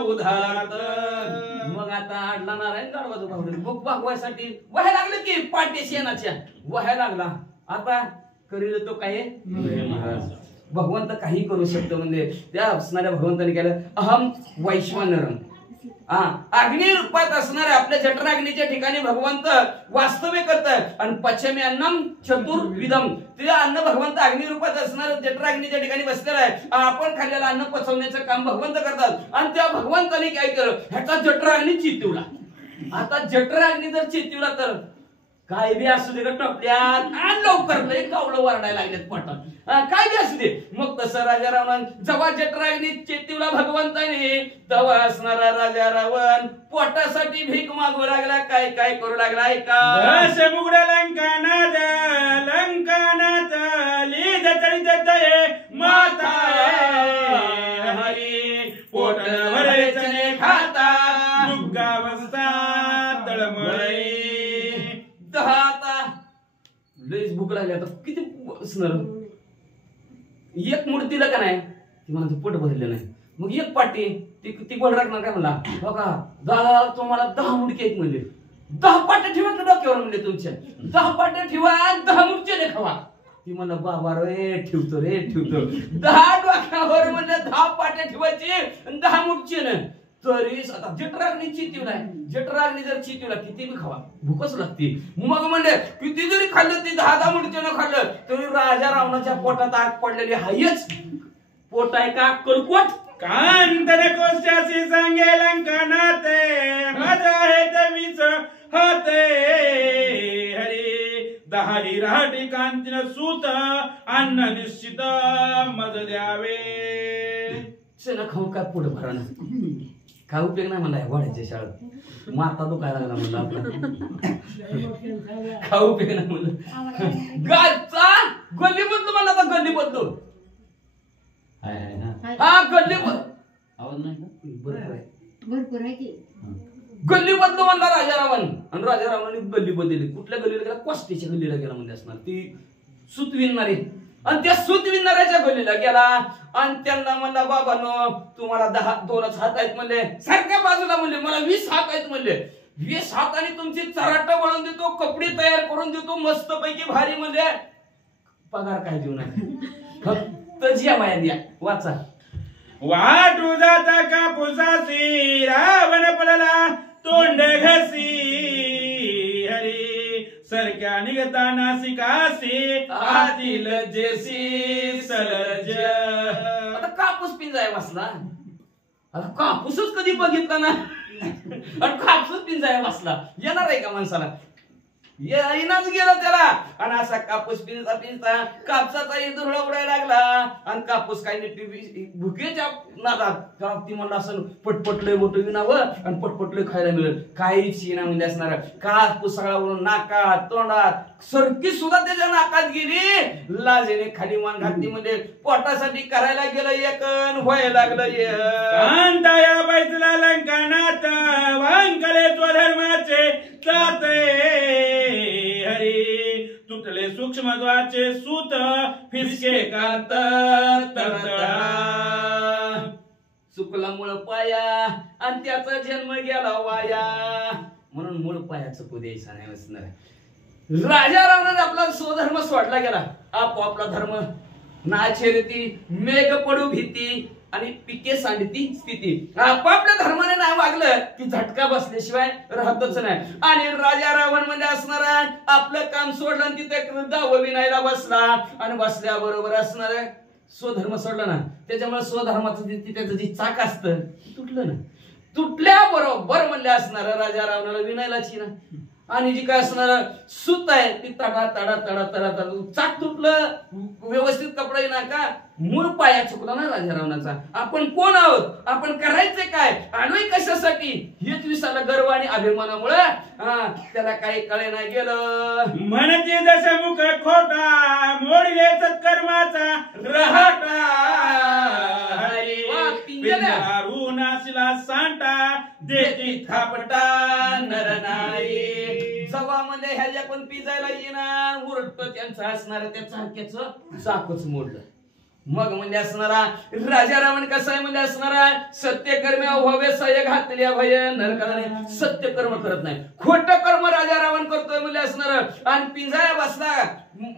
उधार. मग आता आडला नारायण गाडवाचं भावडे भूक भागवायसाठी वह्या लागले की पाटी शेणाच्या वह्या लागला. आता करील तो काय महाराज भगवंत काही करू शकतो. म्हणजे त्या असणाऱ्या भगवंताने केलं अहम वैश्वानरम. अग्नी रूपात असणाऱ्या आपल्या जठराग्नीच्या ठिकाणी भगवंत वास्तव्य करतात आणि पश्चिमे अन्नम चतुर्विधम. ते अन्न भगवंत अग्नी रूपात असणाऱ्या जठराग्नीच्या ठिकाणी बसलेलं आहे. आपण खाल्लेलं अन्न पचवण्याचं काम भगवंत करतात. आणि त्या भगवंताने काय केलं, ह्याचा जठराग्नी चितिवला. आता जठराग्नी जर चितिवला तर काय बी असू दे का टपल्यात आणि लवकर लय कावलं वरडायला लागलेत पोटात, काय बी असू दे. मग तसं राजा रावण जेव्हा जठराग्नी चेतीवला भगवंताने तेव्हा असणारा राजा रावण पोटासाठी भीक मागू लागला. काय काय करू लागला ऐका. दश मुगड लंकानाथ लंकानाथ लीध चरित तये माता हरी पोट भरायचने खाता दुग्गावस्था तळमळे. लईच भूक लागली. आता किती असणार, एक मूर्तीला का नाही ती माझं पोट भरलेलं नाही. मग एक पाटी ती गोड राखणार काय म्हणला, बघा दादा तुम्हाला 10 मुडके आहेत म्हणले, 10 पाट्या ठेवा डोक्यावर म्हणले तुमच्या, 10 पाट्या ठेवा 10 मुडके खावा. ती म्हणलं बाबा रे ठेवतो रे ठेवतो. 10 डोक्यावर म्हणलं 10 पाट्या ठेवायची 10 मुडके. तरी आता जठराग्नी चितिवलाय, जठराग्नी जर चितिवला किती बी खावा भूकच लागते. मग म्हणले किती जरी खाल्लं ते 10 मुडक्यानं खाल्लं तरी राजा रावणाच्या पोटात आग पडलेली हायच. पोट आहे का कळकोट. कांतन कोशासी सांगे लंकानाथ माझा आहे तवीच हाते हरी दहारी राहटी कांतीन सूत अन्न निश्चित मज द्यावे. चला खाऊ काय पुढे भरा ना, काय उपयोग नाही म्हणला घोड्याच्या शाळेत. माता तो काय लागला म्हणलं आपला काय उपयोग नाही म्हणलं. गायचा गल्ली बदलू म्हणला तर गल्ली बदलू. हा गल्ली आवाज नाही का भरपूर आहे की गल्ली बदलू म्हणला राजा रावण. आणि राजा रावणाने गल्ली बदलली. कुठल्या गल्लीला गेला, कोस्टेच्या गल्लीला गेला म्हणजे असणार ती सूत विणणारी. आणि त्या सूत विणणाऱ्याच्या गल्लीला गेला आणि त्यांना म्हणला बाबांनो तुम्हाला 2च हात आहेत म्हणले, सारख्या बाजूला म्हणले मला 20 हात आहेत म्हणले, 20 हाताने तुमची चराट वळून देतो, कपडे तयार करून देतो मस्त पैकी भारी म्हणले. पगार काय देऊ नये, फक्त जेवाया द्या. वाचा. वाटू जाता कापुसासी रावण पडला तोंड घसी हरी सरक्या निघता नासिकासी आदिल जेसी सलज. आता कापूस पिंजाय बसला. आता कापूसच कधी बघितला ना आणि कापूस पिंजाय बसला. येणार आहे का माणसाला, येईनाच गेला त्याला. आणि असा कापूस पिंजता पिंजता कापसाचा धुरळा उडायला लागला आणि कापूस काही नीट भुकेच्या नादात ती म्हणला असं पटपटलंय मोठं विनावं आणि पटपटलंय खायला मिळेल. काहीच येणा म्हणजे असणार. कापूस सगळा वरून नाकात तोंडात सरकी सुद्धा त्याच्या नाकात गेली. लाजेने खाली मान घातली म्हणजे पोटासाठी करायला गेलं एक व्हायला लागलं. कांताया बैसला लंकानाथ वांकले स्वधर्माचे जाते हरी तुटले सूक्ष्मत्वाचे सूत फिसके कांत तळतळा. चुकला मूळ पाया आणि त्याचा जन्म गेला वाया. म्हणून मूळ पाया चुकू द्यायचा नाही असणार. राजा रावणाने आपला स्वधर्म सोडला गेला. आपोआपला धर्म नाचेरती मेघ पडू भीती आणि पिके सांडती स्थिती. आपापल्या धर्माने नाही वागलं की झटका बसल्याशिवाय राहतच नाही. आणि राजा रावण मध्ये असणारा आपलं काम सोडलं आणि तिथे दाव विनायला बसला आणि बसल्याबरोबर असणार स्वधर्म सोडला ना. त्याच्यामुळे स्वधर्माचं त्याचं जे चाक असतं तुटलं ना. तुटल्याबरोबर म्हणले असणार राजा रावणाला विनायलाची ना. आणि जी काय असणार सूत आहे ती तडा तडा तडा तडा तडा चाक तुटलं, व्यवस्थित कपडा येणार का, मूळ पाया चुकला ना राजा रावणाचा. आपण कोण आहोत, आपण करायचंय काय, आलोय कशासाठी, हेच विसरला गर्व आणि अभिमानामुळं त्याला काही कळे नाही गेलं. म्हणते दशमुख खोटा मोडले सत्कर्माचा रहाटा, पिंजरारून असला सांटा देती थापटा नरनारी. जवा मध्ये ह्याच्या पण पिजायला येणार उरट त्यांचं असणार त्या चाक्याचं चाकच मोडलं. मग म्हणजे असणारा राजा रावण कसा आहे म्हणजे असणारा सत्यकर्म व्हावे सय घातल्या भय नरकाने. सत्यकर्म करत नाही, खोट कर्म राजा रावण करतोय म्हणजे असणार. आणि पिंजाया बसला,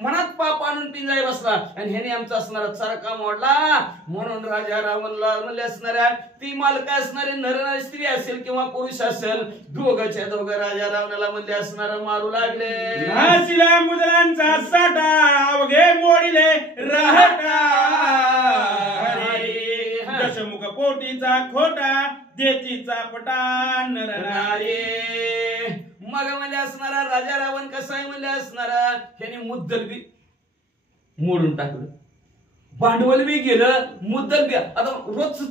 मनात पाप आणून पिंजाया बसला आणि ह्याने आमचा असणारा चरका मोडला. म्हणून राजा रावणला म्हणजे असणाऱ्या ती मालका असणारे नर स्त्री असेल किंवा पुरुष असेल, दोघच्या दोघं राजा रावणाला म्हणजे असणार मारू लागले. नाशिला मुदलांचा साठा अवघे मोडिले रहाटा, दशमुख पोटीचा खोटा देतीचा पटा नरनारी. मग म्हणजे असणारा राजा रावण कसा आहे म्हणजे असणारा ह्याने मुद्दल बी मोडून टाकलं, भांडवल बी गेलं, मुद्दल बी आता रोज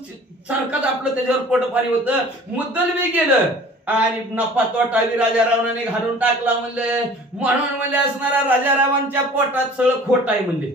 सारखाच आपलं त्याच्यावर पोट पाणी होतं, मुद्दल बी गेलं आणि नफा तोटा बी राजा रावणाने घालून टाकला म्हणले. म्हणून म्हणजे असणारा राजा रावणच्या पोटात सगळं खोट आहे म्हणले.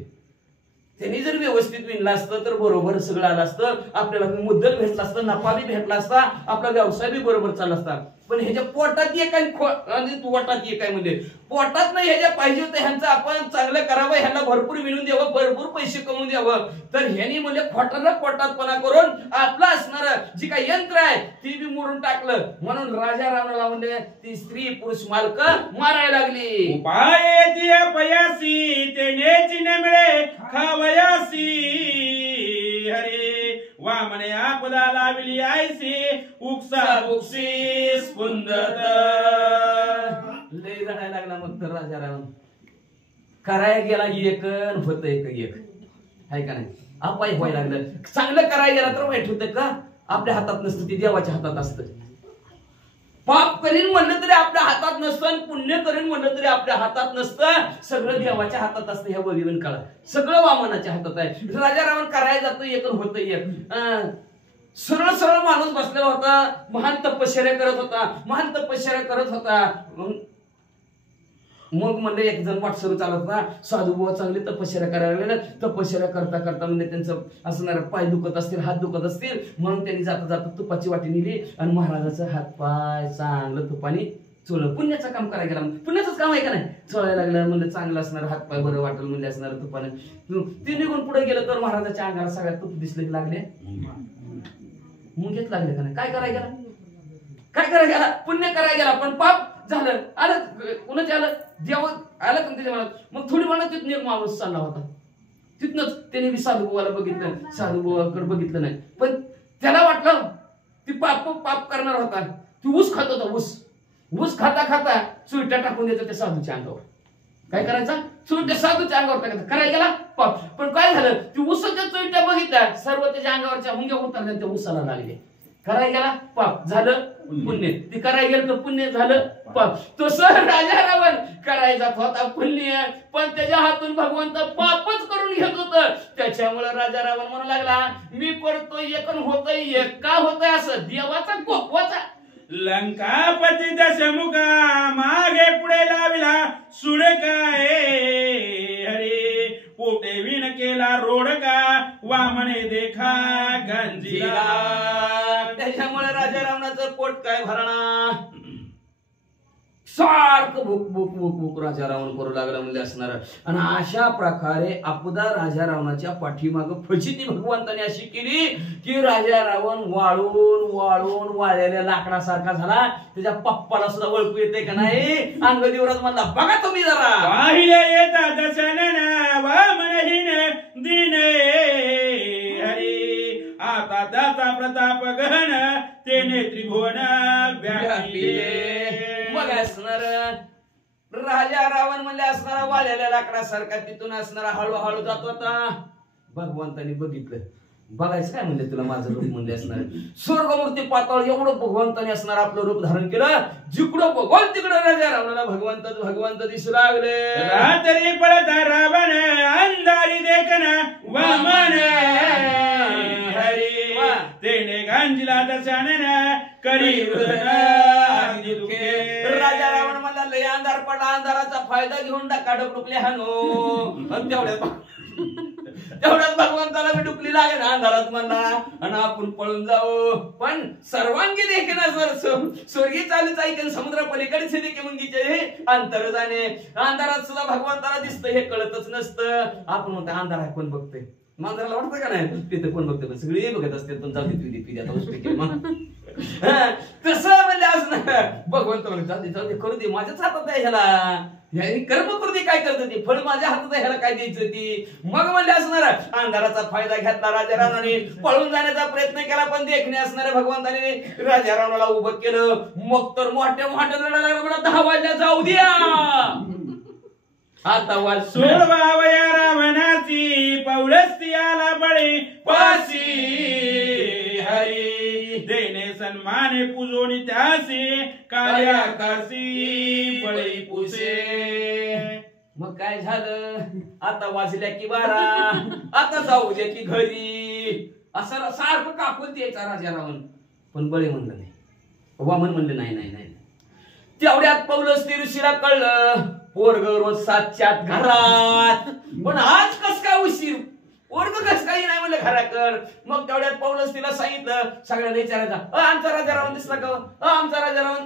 त्यांनी जर व्यवस्थित विणलं असतं तर बरोबर सगळं आलं असतं, आपल्याला मुद्दल भेटला असतं, नफा बी भेटला असता, आपला व्यवसाय बी बरोबर चालला असता. पण ह्याच्या पोटात एक आणि पोटात एक आहे म्हणजे पोटात नाही ह्याच्या पाहिजे होतं ह्यांचं आपण चांगलं करावं, ह्यांना भरपूर विणून द्यावं, भरपूर पैसे कमवून द्यावं. तर ह्यांनी म्हणजे खोटाला पोटातपणा करून आपलं असणार जी काही यंत्र आहे ती बी मोडून टाकलं. म्हणून राजा रावणाला म्हणजे ती स्त्री पुरुष मालक मारायला लागली. उपायेची अपयासी तेनेची नमळे खावयासी, हरे वामने आपदा लावली आयसी उक्सा बुक्सी स्पुंदत. लय रडायला लागला मग तर राजा रावण. करायला गेला एक होत एक आहे का नाही, अपाय व्हायला लागलं. चांगलं करायला गेला तर वाईट होतं का, आपल्या हातात नसतं, ते देवाच्या हातात असतं. पाप करीन म्हणलं तरी आपल्या हातात नसतं आणि पुण्य करीन म्हणलं तरी आपल्या हातात नसतं. सगळं देवाच्या हातात असतं. ह्या बघीवन काळात सगळं वामनाच्या हातात आहे. राजा रावण करायला जातो एक होतं एक. सरळ सरळ माणूस बसलेला होता, महान तपश्चर्या करत होता, महान तपश्चर्या करत होता. मग म्हणजे एक जण वाटसरू चालत होता, साधू बुवा चांगली तपश्चर्या करायला लागले. तपश्चर्या करता करता म्हणजे त्यांचं असणार पाय दुखत असतील, हात दुखत असतील, म्हणून त्यांनी जाता जाता तुपाची वाटी नेली आणि महाराजाचं हात पाय चांगलं तुपाने चोळलं. पुण्याचं काम करायला गेला, पुण्याचंच काम आहे का नाही, चोळायला लागलं. म्हणजे चांगलं असणार हात पाय बरं वाटेल म्हणजे असणार तुपाने. ते निघून पुढे गेलं तर महाराजाच्या अंगाला सगळ्यात तुप दिसले लागले, मुंग्यात लागले का नाही. काय करायला गेला, काय करायला गेला, पुण्य करायला गेला पण पाप झालं. आलं कुणाच्या आलं, देव आलं का त्याच्या मनात. मग थोडी म्हणत तिथून एक माणूस चालला होता, तिथनच त्याने बी साधू बुवाला बघितलं, साधू बुवाकडे बघितलं नाही. पण त्याला वाटलं ती पाप करणार होता. ती ऊस खात होता, ऊस खाता खाता चुलट्या टाकून द्यायचं त्या साधूच्या अंगावर. काय करायचा, चुलट्या साधूच्या अंगावर टाकायचं. करायला गेला पाप. पण काय झालं, ती ऊसाच्या चुलट्या बघितल्या, सर्व त्याच्या अंगावरच्या मुंग्या उतरल्या, त्या ऊसाला लागले. करायला गेला पाप, झालं पुण्य. ती करायला गेलं तर पुण्य, झालं पाप. तो राजा रावण करायचा होता पुण्य, पण त्याच्या हातून भगवंत पापच करून घेत होत. त्याच्यामुळे राजा रावण म्हणू लागला, मी करतोय एक होतय एक. का होतय असं, देवाचा गोपवाचा. लंकापती दशमुखा मागे पुढे लाविला सुड काय, हरे पोटे विण केला रोड का, वामने देखा गंजीला. त्याच्यामुळे राजा रावणाचं पोट काय भरणा, सारखं भूक भूक भूक भूक राजा रावण करू लागला म्हणजे असणार. आणि अशा प्रकारे आपदा राजा रावणाच्या पाठीमाग फजिती भगवंताने अशी केली की राजा रावण वाळून वाळून वाळलेल्या लाकडासारखा झाला. त्याच्या पप्पाला सुद्धा ओळखू येते का नाही, अंग देवराज म्हणला बघा तुम्ही जरा. पाहिले येता दशनना वामनहीन दिने, हरी आता त्याचा प्रताप गहन तेने त्रिभुवन व्यापिले. मग असणार राजा रावण म्हणजे असणारा वाळलेल्या लाकडासारखा तिथून असणारा हळूहळू जात होता. भगवंतानी बघितलं, बघायचं काय म्हणले तुला माझं रूप म्हणले असणार स्वर्गमूर्ती पाताळ एवढं भगवंताने असणार आपलं रूप धारण केलं जिकडं बघल तिकडं राजा रावणाला भगवंत दिसू लागले रात्री पळता रावण अंधारी देखना वामन हरी तेने गांजला दशानन करी अग्नी दुखे राजा रावण मला लय अंधार पडला अंधाराचा फायदा घेऊन टाका डुकले हानो तेवढ्यात भगवंताला मी डुकली लागेल अंधारात म्हणला आणि आपण पळून जाऊ पण सर्वांगी देखील स्वर्गी चालूच ऐकन समुद्र पलीकडचे देखील मुंगीचे हे अंतर जाणे अंधारात सुद्धा भगवंताला दिसतं हे कळतच नसतं आपण म्हणतो अंधार आहे कोण बघतोय मांजराला वाटतं का नाही तिथे कोण बघतोय सगळे बघत असते पण जाऊ तसं म्हणजे असं भगवंत म्हणत जाऊ दे करू दे माझ्याच हातात आहे ह्याला कर्म करू दे काय करत ती फळ माझ्या हातात आहे ह्याला काय द्यायचं ती मग म्हणजे असणार अंधाराचा फायदा घेतला राजा रावणाने पळून जाण्याचा प्रयत्न केला पण देखणे असणाऱ्या भगवंताने राजा रावणाला उभं केलं मग तर मोठ्या रडायला 10 वाजल्या जाऊ द्या आता वाज सोडवावया रावणाची पौळस्ती आला बळी पासी हरी देणे सन्माने पूजोनी त्यासी कार्याकाशी बळी पुसे मग काय झालं आता वाजल्या की 12 आता जाऊ दे की घरी असं सारखं कापून द्यायचा राजा रावण पण बळे म्हणलं नाही वामन म्हणलं नाही तेवढ्यात पौलस्ती ऋषीला कळलं पोरग रोज 7च्या घरात पण आज कस काय उशीर पोरग कस काही नाही म्हणलं घराकड मग तेवढ्यात पौलस्तीला सांगितलं सगळ्यांना विचारायचा आमचा राजा रावण दिसला का आमचा राजा रावण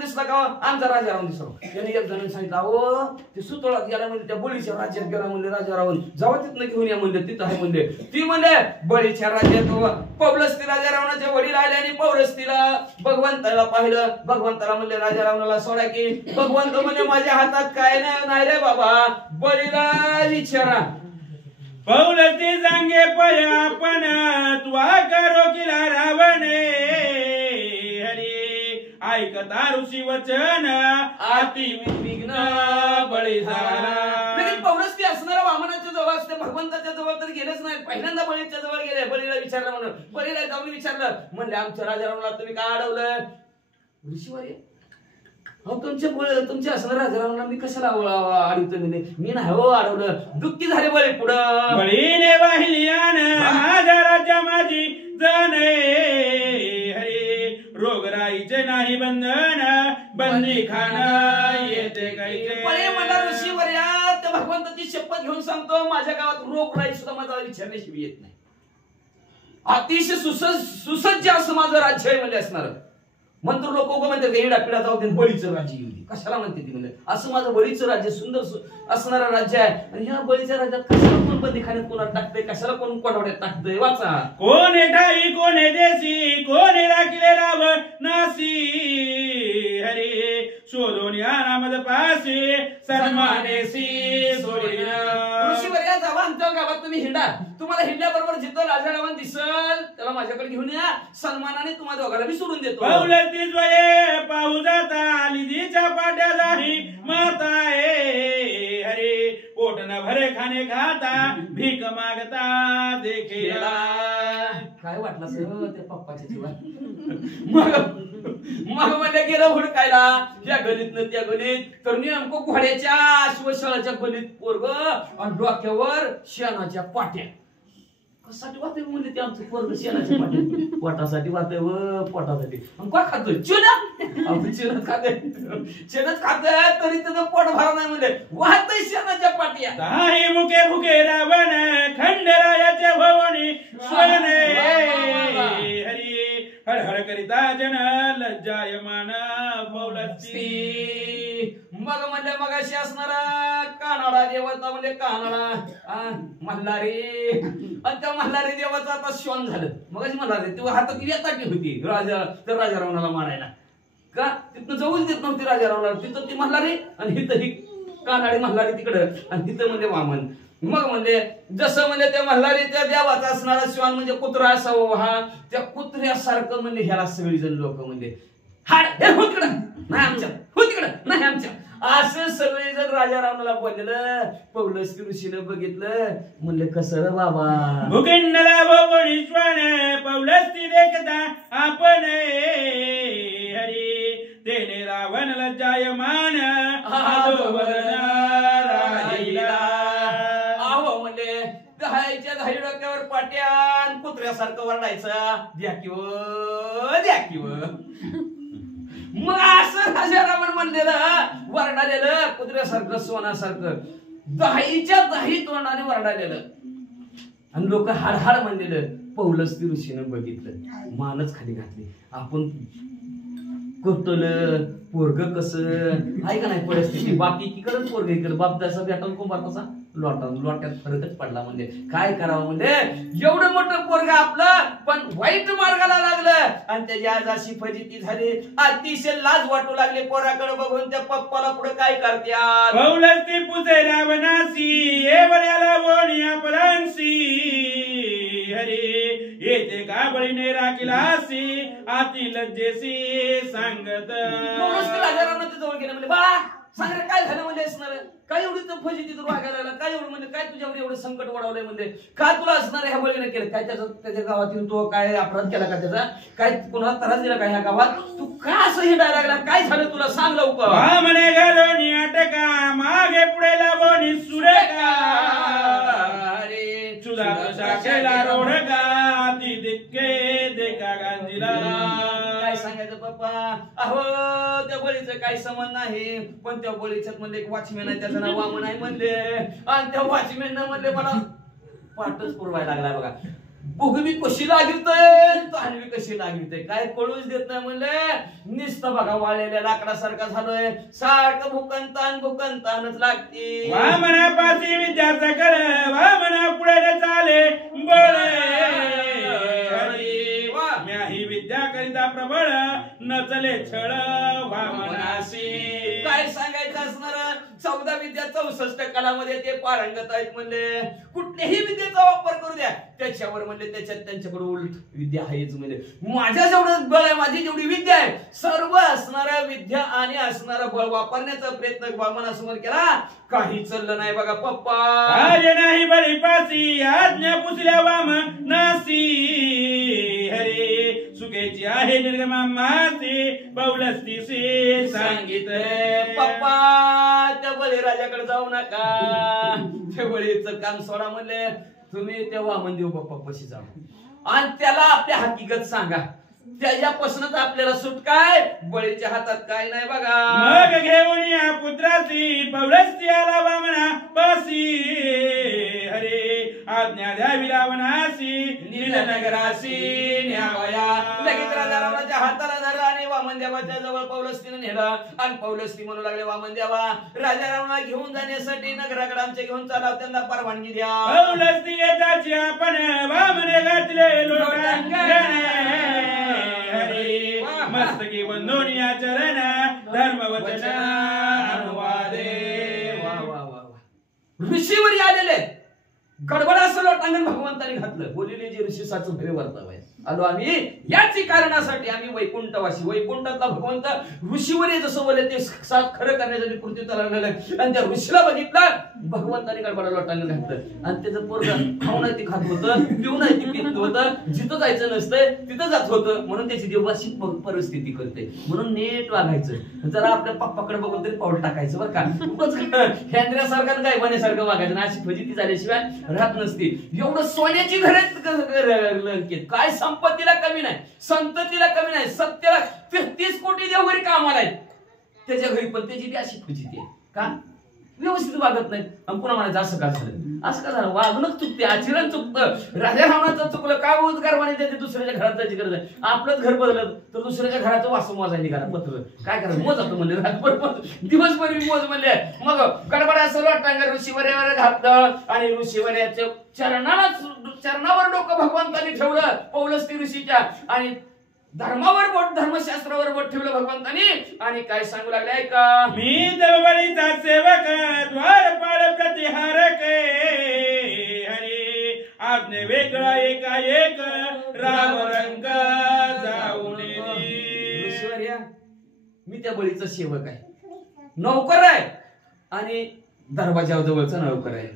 दिसला का आमचा राजा रावण दिसला त्यांनी एक जणांनी सांगितलं अहो ते सुतोळात गेला म्हणजे त्या बळीच्या राज्यात गेला म्हणले राजा रावण जावा तिथनं घेऊन या म्हणले तिथं आहे म्हणले ती म्हणले बळीच्या राज्यात पौलस्ती राजा रावणाचे वडील आले आणि पौलस्तीला भगवंताला पाहिलं भगवंताला म्हणले राजा रावणाला सोडा की भगवंत म्हणले माझ्या हातात काय नाही रे बाबा बळीला विचारा पौलस्ती सांगे पय आपण तुवा करो किला रावणे हरी ऐकता ऋषी वचन अति विघ्न बळी झाला पौलस्ती असणारा वामनाच्या जवळ असते भगवंताच्या जवळ तर गेलेच नाही पहिल्यांदा बळीच्या जवळ गेले बळीला विचारलं म्हणून बळीला जाऊन विचारलं म्हणले आमच्या राजा रावणाला तुम्ही काय अडवलं ऋषीवर तुमच्या असणारा राजा रावणाला मी कशाला अडवतो मी नाही हो अडवलं दुःखी झाले बळी पुढं बळीने वाहिल्यान माझ्या राज्या माझी जाणे हरी रोगराईचे नाही बंधन बंदी खाना येते काही मला ऋषीवर्या त्या भगवंताची शपथ घेऊन सांगतो माझ्या गावात रोगराई सुद्धा माझा विचारण्याशिवाय येत नाही अतिशय सुसज्ज असं माझं राज्य आहे म्हणजे असणार मंत्र लोक म्हणतात येडा पिढा जाऊ दे बळीचं राज्य येऊ दे कशाला म्हणते ती म्हणजे असं माझं बळीचं राज्य सुंदर असणारं राज्य आहे आणि ह्या बळीच्या राज्यात कशाला कोण बंदीखान्यात कोणाला टाकतंय कशाला कोण कोणावड्यात टाकतंय वाचा कोणे ठाई कोणे देशी कोणे राखिले राव नासी हरी शोधून या नामद पासी सन्मानेसी सोडिना ऋषीवर्या जावा आमच्या गावात तुम्ही हिंडा तुम्हाला हिंडल्याबरोबर जिथं राजा रावण दिसल त्याला माझ्याकडे घेऊन या सन्मानाने तुम्हाला दोघांना मी सोडून देतो पौलस्ती द्वये पाहू जाता लिधीच्या पाट्या जाही माताए हरी पोट न भरे खाणे खाता भीक मागता देखेला काय वाटलं सर त्या पप्पाच्या जीवात मग म्हणजे गेलं हुडकायला या गणित त्या गणित तर नेमकं घोड्याच्या अश्वशाळाच्या गणित पोरग आणि डोक्यावर शेणाच्या पाट्या कशासाठी वाटतंय म्हणजे ते आमचं पोरग शेणाच्या पाट्या पोटासाठी वाटतंय व पोटासाठी काय खातोय चेनच खातोय तरी त्याचं पोट भरा नाही म्हणजे वाहतय शेणाच्या पाट्या दाही मुके भुके रावण खंडरायाच्या भवनी स्वयने हरी हळहळ करिता जन लज्जायमान पौलस्ती मग म्हणजे मगाशी असणारा कानाडा देवता म्हणजे कानाडा मल्हारी आणि त्या मल्हारी देवाचा आता श्वान झालं मगाशी मल्हारी तेव्हा हातात वेताटी होती राजा रावणाला मारायला का तिथनं जाऊच देत नव्हती राजा रावणाला तिथं ती मल्हारी आणि हिथं ही कानाडी मल्हारी तिकडं आणि तिथं म्हणजे वामन मग म्हणजे जसं म्हणजे त्या मल्हारी त्या देवाचा असणारा श्वान म्हणजे कुत्रा असावं हा त्या कुत्र्यासारखं म्हणजे ह्याला सगळी जण लोक म्हणजे हाड हे हो तिकडं नाही आमच्या हो तिकडं नाही आमच्या असं सगळे जण राजा रावणाला बोललेलं. पौलस्त्य ऋषीनं बघितलं, म्हणलं कसं रे बाबा. भूखंडला भोगणीश्वर पौलस्त्य देखता आपण हरी तेने रावण लज्जायमान अधोवदन राहिला. आहो म्हणले दहायच्या दहाई डोक्यावर पाट्यान कुत्र्यासारखं वरडायचं, द्या किंवा मग असं राजा रावण म्हणलेलं, वरडालेलं कुत्र्यासारखं सोनासारखं दहाईच्या दही तोंडाने वरडालेलं. आणि लोक हाडहाड म्हणलेलं. पौलस्त्य ऋषीनं बघितलं, मानच खाली घातली. आपण कुठलं पोरग कसं आहे का नाही परिस्थिती. बाकी एकीकडे पोरग इकडे बाप जसा भेटून कुंभार कसा लोट्यात फरकच पडला. म्हणजे काय करावं, म्हणजे एवढं मोठं पोरग आपलं पण वाईट मार्गाला लागलं. आणि त्याची आज अशी फजिती झाली, अतिशय लाज वाटू लागली पोराकडे बघून. त्या पप्पाला पुढे काय करत्या. पौलस्त्य पुसे रावणासी एवढ्याला बोनिया परांसी हरी येते का बळीने राखिलासी आती लज्जेसी सांगत. राजा रावणाच्या जवळ गेले, म्हणजे बा सांग रे काय झालं म्हणजे असणार, काय एवढी फजिती तू वागायला लागला, काय एवढं म्हणजे काय तुझ्यावर एवढं संकट वाढवलंय, म्हणजे का तुला असणार ह्या बळीने केलं, काय त्याच्या गावात येऊन तो काय अपराध केला का, त्याचा काय कुणाला त्रास दिला का ह्या गावात, तू का असं हिंडायला लागला, काय झालं तुला सांग लवकर. म्हणे घालोनी अटका मागे पुढे लावणी सुरेका अरे सुधा केला रोडका ती दिक्के देखा गांजीला. काय सांगायचं पप्पा, अहो त्या बळीचं काही संबंध नाही, पण त्या बळीच्यात म्हणले एक वॉचमॅन आहे, त्याचं नाव वामन आहे म्हणले. आणि त्या वॉचमॅन म्हणले मला पाठच पुरवायला लागलाय बघा. भुगवी कशी लागितय, तानवी कशी लागितय, काय कळूच देत नाही म्हणले. नुसतं बघा वाळलेल्या लाकडासारखा झालोय, सारखं भुकंतानच लागते. वामनापासी विद्या सकल वामना पुढे चाले बळे म्याही विद्या करिता प्रबळ नचले छळ वामनासी. काय सांगायचं असणार, 14 विद्या 64 कलामध्ये ते पारंगत आहेत म्हणले. कुठल्याही विद्येचा वापर करू द्या त्याच्यावर म्हणले, त्याच्यात त्यांच्याकडे उलट विद्या आहेच म्हणले. माझ्या जेवढं बळ आहे, माझी जेवढी विद्या आहे, सर्व असणाऱ्या विद्या आणि असणारा बळ वापरण्याचा प्रयत्न वामनासमोर केला, काही चाललं नाही बघा पप्पा. कार्य नाही बळीपासी आज्ञा पुसल्या वामनासी हरे सुखेची आहे निर्गमा मासी पौलस्त्यासी सांगितले. पप्पा त्या बळीराजाकडे जाऊ नका, त्या बळीचं काम सोडा म्हणले. तुम्ही त्या वामन देव बाप्पा पशी जा आणि त्याला आपल्या हकीकत सांगा, त्याच्यापासूनच आपल्याला सुटकाय, बळीच्या हातात काय नाही बघा. मग घेऊन या पुत्रासी पौलस्त्याला वामना पासी हरे आज्ञा द्यावी रावणासी नीलनगरासी न्यावया. लगेच राजा रावणाच्या हाताला धरला आणि वामन देवाच्या जवळ पौलस्त्याने नेलं. आणि पौलस्त्य म्हणू लागले, वामन देवा राजा रावणा घेऊन जाण्यासाठी नगराकडे आमच्या घेऊन चालाव, त्यांना परवानगी द्या. पौलस्त्याची आपण वामने घातले लोटांगणे हरे मस्तकी बंधोनिया चरण धर्म वचन अनुवादे. ऋषीवर आलेले गडबड असं लोटांगण भगवंताने घातलं. बोललेले जे ऋषी साचून खरे वर्ताव आहे. आलो आम्ही याच कारणासाठी, आम्ही वैकुंठवासी, वैकुंठातला भगवंत ऋषीवर जसं बोलले ते खरं करण्यासाठी कृतीला लागलं. आणि त्या ऋषीला बघितलं, भगवंताने गडबड लोटांगण घातलं. आणि त्याचं पोरग खाऊ नाही ते खात होतं, पिऊ नाही ते पित होतं, जिथं जायचं नसतंय तिथं जात होतं. म्हणून त्याची देवाशी परिस्थिती करते. म्हणून नीट वागायचं, जरा आपल्या पप्पाकडे बघून तरी पाऊल टाकायचं बरं का. हेंद्र्यासारखं गायबाण्यासारखं वागायचं ना, अशी फजिती झाल्याशिवाय राहत नसती. एवढं सोन्याची घरे काय, संपत्तीला कमी नाही, संततीला कमी नाही, सत्याला 30 कोटी देवघरी कामाला आहेत, त्याच्या घरी पण त्याची ती अशी फजिती आहे का, व्यवस्थित वागत नाहीत. आणि पुन्हा म्हणायचं असं का झालं, असं का झालं, वागणं चुकते, आचरण चुकतं. राजा रावणाचं चुकलं, काय उद्गार म्हणायचे ते दुसऱ्याच्या घरात जायची गरज आहे. आपलंच घर बदललं तर दुसऱ्याच्या घराचं वासू मोजायला निघाला पत्र, काय करायचं, मोज जातो म्हणले, रातभर दिवसभर मोज म्हणले. मग गडबड असं लोटांगर ऋषीवर्यावर घातलं आणि ऋषीवर्याच्या चरणावर डोकं भगवंतानी ठेवलं पौलस्त्य ऋषीच्या. आणि धर्मावर बोट, धर्मशास्त्रावर बोट ठेवलं भगवंतानी. आणि काय सांगू लागले ऐका, मी देवबळीचा सेवक द्वारपाळ प्रतिहारक हरे आज्ञे वेगळा एकाएक राम रंग जाऊन. ऋषीवर्या मी त्या बळीचा सेवक आहे, नौकर आहे आणि दरवाजाजवळचा नौकर आहे.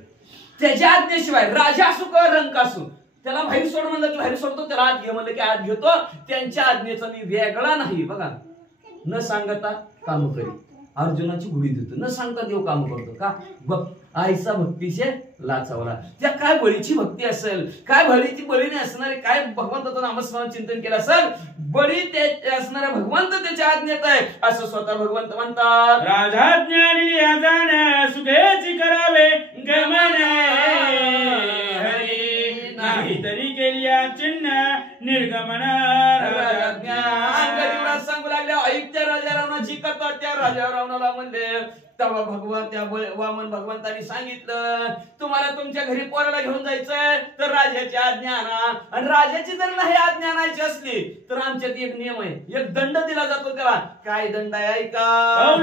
त्याच्या आज्ञेशिवाय राजा असू का रंक असू त्याला बाहेर सोड म्हणलं की बाहेर सोडतो, त्याला आत घे म्हणलं की आत घेतो. त्यांच्या आज्ञेचा मी वेगळा नाही. बघा, न सांगता काम करी. अर्जुनाची गुढी देतो, न सांगता देव काम करतो का? बघ, आईचा भक्तीचे लाचावला. त्या काय बळीची भक्ती असेल, काय बळीची बळीने असणारे, काय भगवंताचं नामस्मरण चिंतन केलं असेल, बळी ते असणाऱ्या भगवंत त्याच्या आज्ञेत आहे असं स्वतः भगवंत म्हणतात. राजाज्ञा जाण्या सुखेची करावे गमन हरी, नाही तरी केली चिन्ह निर्गमन राजाज्ञा. अंगदेवराज सांगू लागल्या, ऐकत्या राजा रावणाची कथा. त्या राजा रावणाला म्हणले, तेव्हा भगवान त्या वामन भगवंतांनी सांगितलं, तुम्हाला तुमच्या घरी पोराला घेऊन जायचंय तर राजाची आज्ञा आणा. आणि राजाची जर नाही आज्ञा आणायची असली तर आमच्यात एक नियम आहे, एक दंड दिला जातो. त्याला काय दंड आहे ऐका.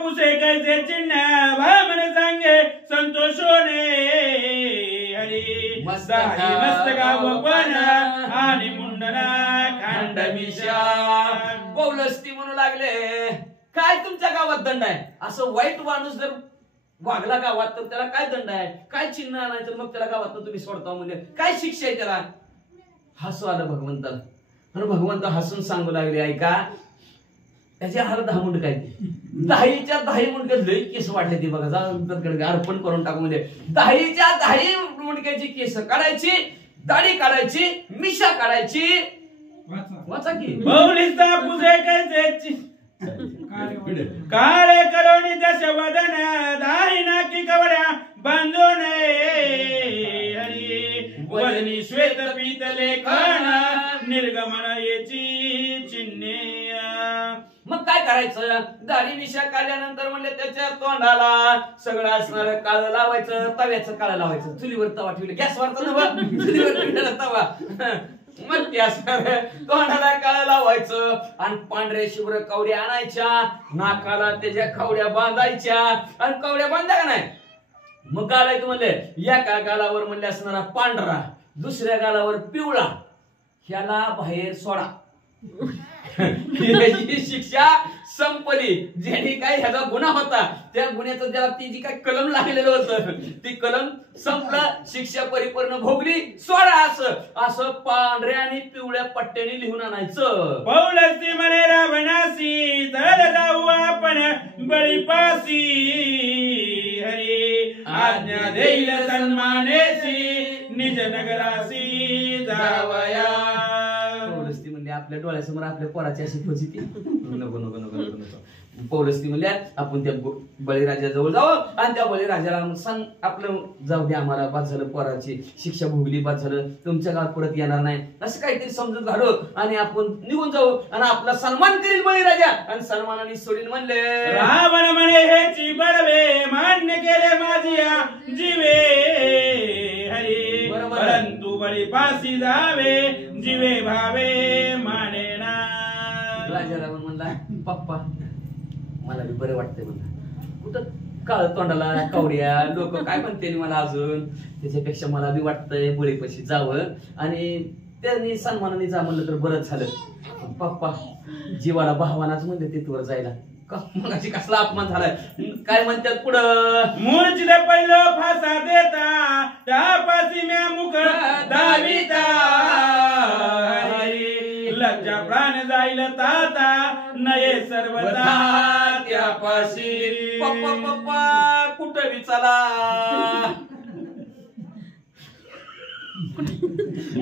पुसे कैसे चिन्ह भामन सांगे संतोषोने हरी, मस्तका वपन आणि मुंडना खांडमिशा. पौलस्ती म्हणू लागले, काय तुमच्या गावात दंड आहे? असं वाईट माणूस जर वागला गावात तर त्याला काय दंड आहे, काय चिन्ह आणायचं, मग त्याला गावात तुम्ही सोडता म्हणजे काय शिक्षा आहे त्याला? हसू आलं भगवंताला. आणि भगवंत हसून सांगू लागले, ऐका, त्याचे हार 10 मुंड काय, 10च्या 10 मुंडक्यात लई केस वाढले ते. बघा, जा अर्पण करून टाकू म्हणजे 10च्या 10 मुंडक्याची केस काढायची, दाढी काढायची, मिशा काढायची. वाचा की. पुसे कैसे काळे करोनी दश वदन दाही नाकी कवड्या बांधून हरी, वदनी श्वेत पीत लेखन निर्गमन याची चिन्हे. मग काय करायचं? दाढी मिशा काढल्यानंतर म्हणले त्याच्या तोंडाला सगळं असणार काळं लावायचं, तव्याचं काळं लावायचं. चुलीवर तवा ठेवले, गॅसवरचा नव्हा, चुलीवर ठेवलेला तवा. मग ते असणार तोंडाला काळं लावायचं आणि पांढऱ्या शुभ्र कवड्या आणायच्या, नाकाला त्याच्या कवड्या बांधायच्या. आणि कवड्या बांधल्या का नाही, मग गालायचं म्हणले, एका गालावर म्हणले असणारा पांढरा, दुसऱ्या गालावर पिवळा, ह्याला बाहेर सोडा. ही शिक्षा संपली. ज्याने काय ह्याचा गुन्हा होता त्या गुन्ह्याचं ज्याला ती जी काय कलम लागलेलं होतं ती कलम संपलं, शिक्षा परिपूर्ण भोगली, सोडा. असं पांढऱ्या आणि पिवळ्या पट्ट्याने लिहून आणायचं. पौलस्ती म्हणे रावणासी तर जाऊ आपण बळीपासी हरी, आज्ञा देईल सन्मानेसी निज नगरासी जावया. पौलस्ती म्हणले, आपल्या डोळ्यासमोर आपल्या पोराची अशी फजिती नको नको नको नको नको. पौलस्ती म्हणल्या, आपण त्या बळीराजाजवळ जाऊ आणि त्या बळीराजाला सांग, आपलं जाऊ दे, आम्हाला बाद झालं, पोराची शिक्षा भोगली, बाद झालं, तुमच्या गावात परत येणार नाही, असं काहीतरी समजून घालू आणि आपण निघून जाऊ आणि आपला सन्मान करील बळीराजा. आणि सन्मानाने सोडील. म्हणले, रावण म्हणे हेची बळवे मान्य केले माझिया जीवे हरी, परंतु बळीपासी जावे जीवे भावे मानेना. राजा रावण म्हणला, पप्पा मला बी बरं वाटतंय म्हणला, कुठं काळ तोंडाला कवड्या लोक काय म्हणते मला अजून, त्याच्यापेक्षा मला बी वाटतंय बळीपाशी जावं आणि त्यांनी सन्मानाने जा म्हणलं तर बरंच झालं. पप्पा जीवाला भावानाच म्हणले तिथवर जायला, मगाशी कसला अपमान झालाय. काय म्हणतात पुढं, मूर्छित पहिलं फासा देता त्यापासी म्या मुख दाविता हरी, लज्जा प्राण जाईल ताता नये सर्वता त्यापासी. पप्पा पप्पा कुठं बी चला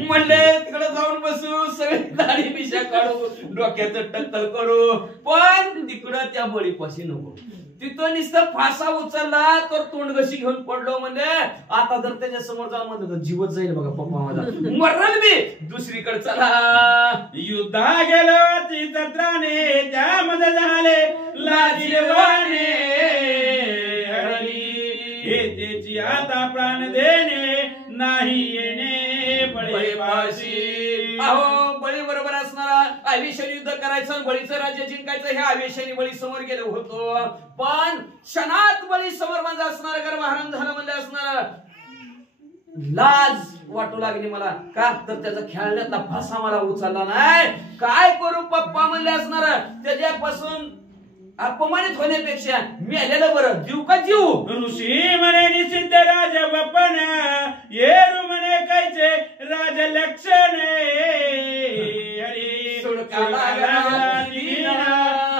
म्हणले, तिकडे जाऊन बसू, सगळे दाढी मिशा काढू, डोक्याचं टक्कल करू, पण तिकडं त्या बळीपाशी नको. तिथं नुसतं फासा उचलला तर तोंडगशी घेऊन पडलो. म्हणजे आता जर त्याच्या समोर जाऊन म्हणतो तर जीवच जाईल बघा पप्पा माझा, मरल मी, दुसरीकडे चला. युद्धा गेलो ती जत्राने त्यामध्ये झाले लाजिरवाने हरी, हे त्याची आता प्राण देणे नाही येणे बळीपाशी. अहो, बळी बरोबर असणारा आवेशाने युद्ध करायचं, बळीचं राज्य जिंकायचं, ह्या आवेशाने बळी समोर गेलो होतो. पण क्षणात बळी समोर माझा असणारा गर्भहरण झालं म्हणजे असणारा लाज वाटू लागली मला. का तर त्याचा खेळण्यातला फासा मला उचलला नाही. काय करू पप्पा म्हणले असणार, त्याच्यापासून अपमानित होण्यापेक्षा मेलेलं बरं. जीव का जीव. ऋषी म्हणे निषिद्ध राज वपन येरू म्हणे कैचे राज लक्षण हरी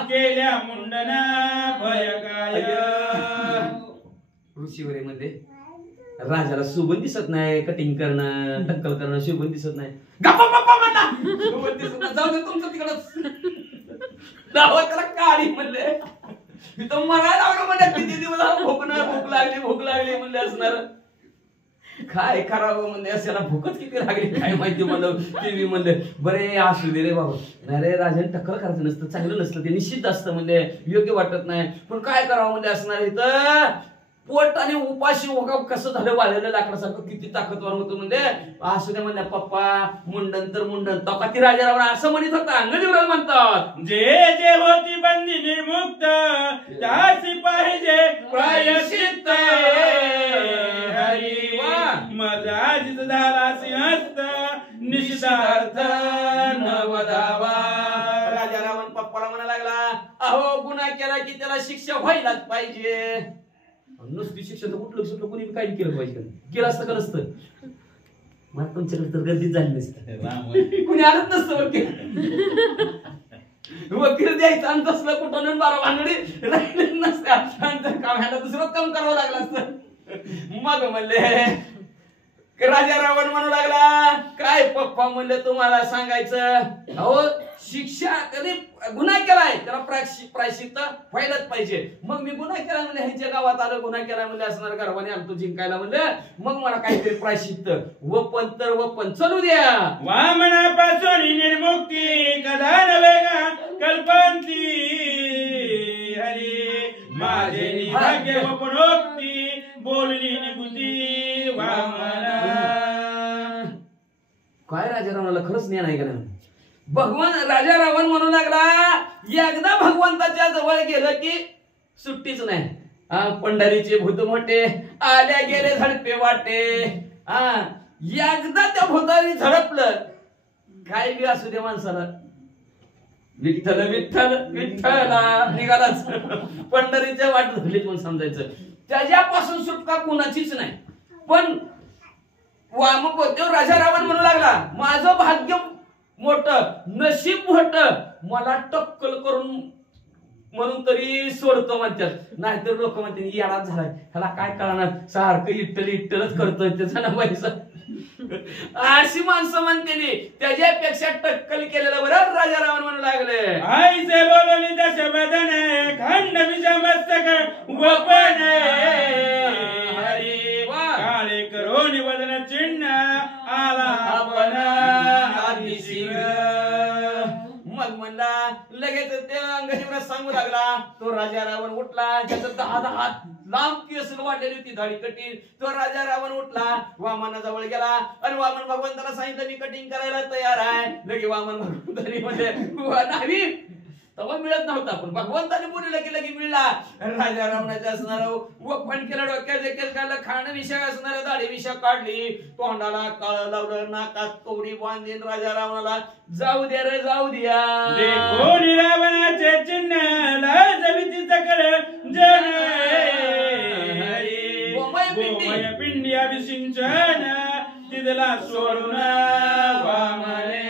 केल्या मुंडना भय काय. ऋषीवरे मध्ये राजाला शोभन दिसत नाही. कटिंग करणं टक्कल करणं शोभन दिसत नाही. गप्पा गप्पा म्हणा शोभन दिसत नाही. जाऊ दे तुमचं तिकडच. त्याला काळी म्हणले तिथं मरायला लागलं म्हणलं. किती दिवस भूक लागली म्हणले असणार. काय करावं म्हणले असाला भूकच किती लागली काय माहिती म्हणलं. ते मी म्हणलं बरे असू दे रे बाबा. नाही रे राजाने टक्कल करायचं नसतं चांगलं नसतं ते निश्चित असतं म्हणले योग्य वाटत नाही. पण काय करावं म्हणजे असणार इथं पोट आणि उपाशी कसं झालं वाळलेलं लाकडासारखं किती ताकदवर होतं म्हणजे. असू दे म्हणल्या पप्पा मुंडन तर मुंडन तकाती राजाराव असं म्हणत होता. अंगदेवराज म्हणतात जे जे होती बंदी निर्मुक्त त्यासी पाहिजे प्रायश्चित्त हरी माझा जित झाला सिंहस्थ निषिद्धार्थ नवदावा. राजारावण पप्पाला म्हणा लागला अहो गुन्हा केला की त्याला शिक्षा व्हायलाच पाहिजे. नुसती शिक्षा तर कुठलं सुटलं कोणी काही केलं पाहिजे. केलं असतं का नसतं. मला तुमच्याकडे तर गर्दीच झाली नसतं. कुणी आलंच नसतं वकील द्यायचं आणि तसलं कुठं बारा भानगडी राहिले नसत्या. काम ह्याला दुसरं काम करावं लागलं असतं. मग म्हणले राजा रावण म्हणू लागला काय पप्पा म्हणले तुम्हाला सांगायचं अहो शिक्षा कधी गुन्हा केलाय त्याला प्रायश्चित्त व्हायलाच पाहिजे. मग मी गुन्हा केला म्हणजे ह्यांच्या गावात आलं गुन्हा केलाय म्हणजे असणार गर्वाने आलतो जिंकायला म्हणजे मग मला काहीतरी प्रायश्चित्त वपन तर वपन चलू द्या. वामनापासून निर्मुक्ती कदा नव्हे का कल्पंती हरी माझे भाग्य वपनोक्ती बोलली निगुती वामना. काय राजा रावणाला खरंच ज्ञान आहे का नाही. भगवान राजा रावण म्हणू लागला एकदा भगवंताच्या जवळ गेलं की सुट्टीच नाही. पंढरीचे भूत मोठे आल्या गेले झडपे वाटे. एकदा त्या भूताने झडपलं काय बी असू दे माणसाला विठ्ठल विठ्ठल विठ्ठला निघालाच. पंढरीच्या वाट धरलीच म्हणून समजायचं. त्याच्यापासून सुटका कोणाचीच नाही. पण मग राजा रावण म्हणू लागला माझं भाग्य मोठं नशीब मोठं मला टक्कल करून म्हणून तरी सोडतो म्हणतात. नाहीतर लोक म्हणतात येणार झालाय ह्याला काय कळणार सारखं इट्टल इट्टलच करतोय त्याचा ना पैसा. अशी माणसं म्हणते त्याच्यापेक्षा टक्कल केलेलं बरं राजा रावण म्हणू लागले. आईचे बोलवली दश बदन खंड विज मस्तक वपन हरी काळे करोनी वदन चिन्ह आला आपण आदि सिंह. मग म्हणला लगेच त्या अंगदेवराज सांगू लागला. तो राजा रावण उठला त्याचं 10 हात लांब केस वाढलेली होती दाढी कटिंग. तो राजा रावण उठला वामनाजवळ गेला आणि वामन भगवंताला सांगितलं मी कटिंग करायला तयार आहे. लगे वामन भगवंतानी म्हणजे नाही तेव्हा मिळत नव्हता पण भगवंताने बोलले की लगे मिळला. राजा रावणाच्या असणार वपन केलं डोक्यात देखील काढलं खाणं विषय असणार दाढी विषय काढली तोंडाला काळ लावलं नाकात कवडी बांधीन राजा रावणाला जाऊ द्या रे जाऊ द्या. कोणी रावणाचे चिन्ह लाजविती सकळ जन गोमय पिंडी अभिषिंचन तिथला सोडून वामने.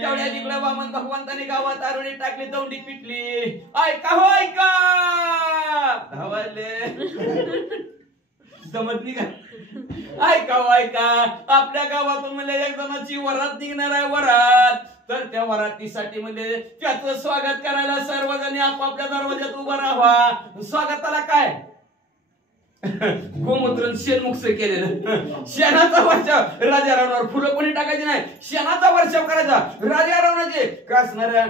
तेवढ्या तिकडे वामन भगवंताने गावात आरुणी टाकली तोंडी पिटली. ऐका हो ऐका धावले समजली का. ऐका हो ऐका आपल्या गावातून म्हणजे एक जणांची वरात निघणार आहे वरात. तर त्या वरातीसाठी म्हणजे त्याचं स्वागत करायला सर्वजणी आपापल्या दरवाज्यात उभा राहावा. स्वागताला काय गोमूत्र शेणमुक्त केलेलं शेणाचा वर्षाव राजा रावणावर फुलं कोणी टाकायची नाही. शेणाचा वर्षाव करायचा राजा रावणाचे कासणाऱ्या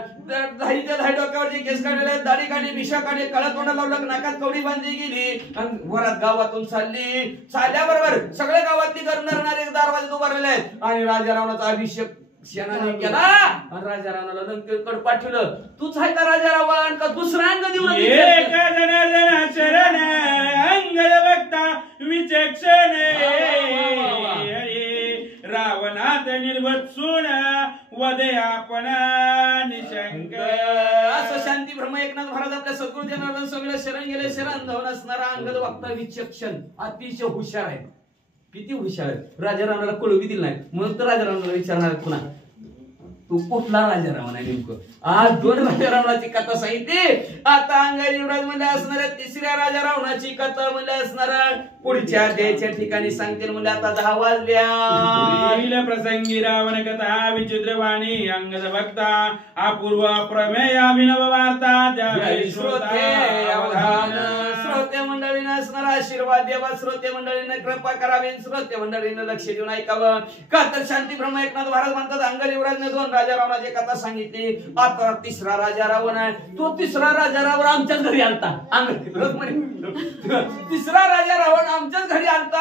धाईच्या धाई डोक्यावरची केस काढलेले दाढी काढली मिशा काढली काळा तोंडा लावलं नाकात कवडी बांधली गेली आणि वरात गावातून चालली. चालल्याबरोबर सगळ्या गावातली करणारे दरवाजात उभारलेले आहेत आणि राजा रावणाचा अभिषेक शेणाने केला आणि राजा रावणाला लंकेकडे पाठवलं. तूच आहे का राजा रावण का दुसरा अंग देऊन एका जनार्दना शरण अंगद बघता विचक्षण रावणात निर्भत्सून वदे आपण निशंक. असं शांती शांती ब्रह्म एकनाथ महाराज आपल्या सद्गुरू जनार्दन स्वामीला शरण गेले. शरण जाऊन असणारा अंगद वक्ता विचक्षण अतिशय हुशार आहे. किती हुशार आहे. राजा रावणाला कळू दिलं नाही म्हणून तर राजा रावणाला विचारणार पुन्हा तू कुठला राजा रावण आहे नेमकं. आज 2 राजा रावणाची कथा सांगितली. आता अंगाई युवराज मध्ये असणाऱ्या 3ऱ्या राजा रावणाची कथा मध्ये असणारा पुढच्या अध्यायाच्या ठिकाणी सांगतील. म्हणजे आता 10 वाजल्या. प्रसंगी रावण कथा विचित्र वाणी अंगद वक्ता अपूर्व प्रमेय अभिनव वार्ता श्रोते मंडळीनं असणारा आशीर्वाद द्यावा. श्रोते मंडळीनं कृपा करावी. श्रोते मंडळीनं लक्ष देऊन ऐकावं. का तर शांती ब्रह्म एकनाथ महाराज म्हणतात अंगाई युवराजने 2 राजा रावणाची कथा सांगितली. आता 3रा राजा रावण आहे. तो 3रा राजा रावण आमच्याच घरी आलता. 3रा राजा रावण आमच्याच घरी आलता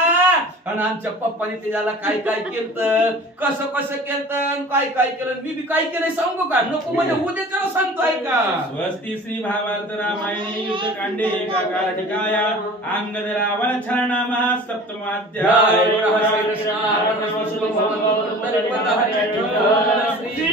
आणि आमच्या पप्पाने त्याला काय काय केलं, कसं कसं केलं, काय काय केलं, मी बी काय केलंय सांगू का नको म्हणजे उद्याच्याला सांगतोय का. स्वस्ती श्री भावार्थ रामायणे युद्ध कांडे एकाकार ठिकाया अंगद रावण छानाम सप्तमाध्याय. श्री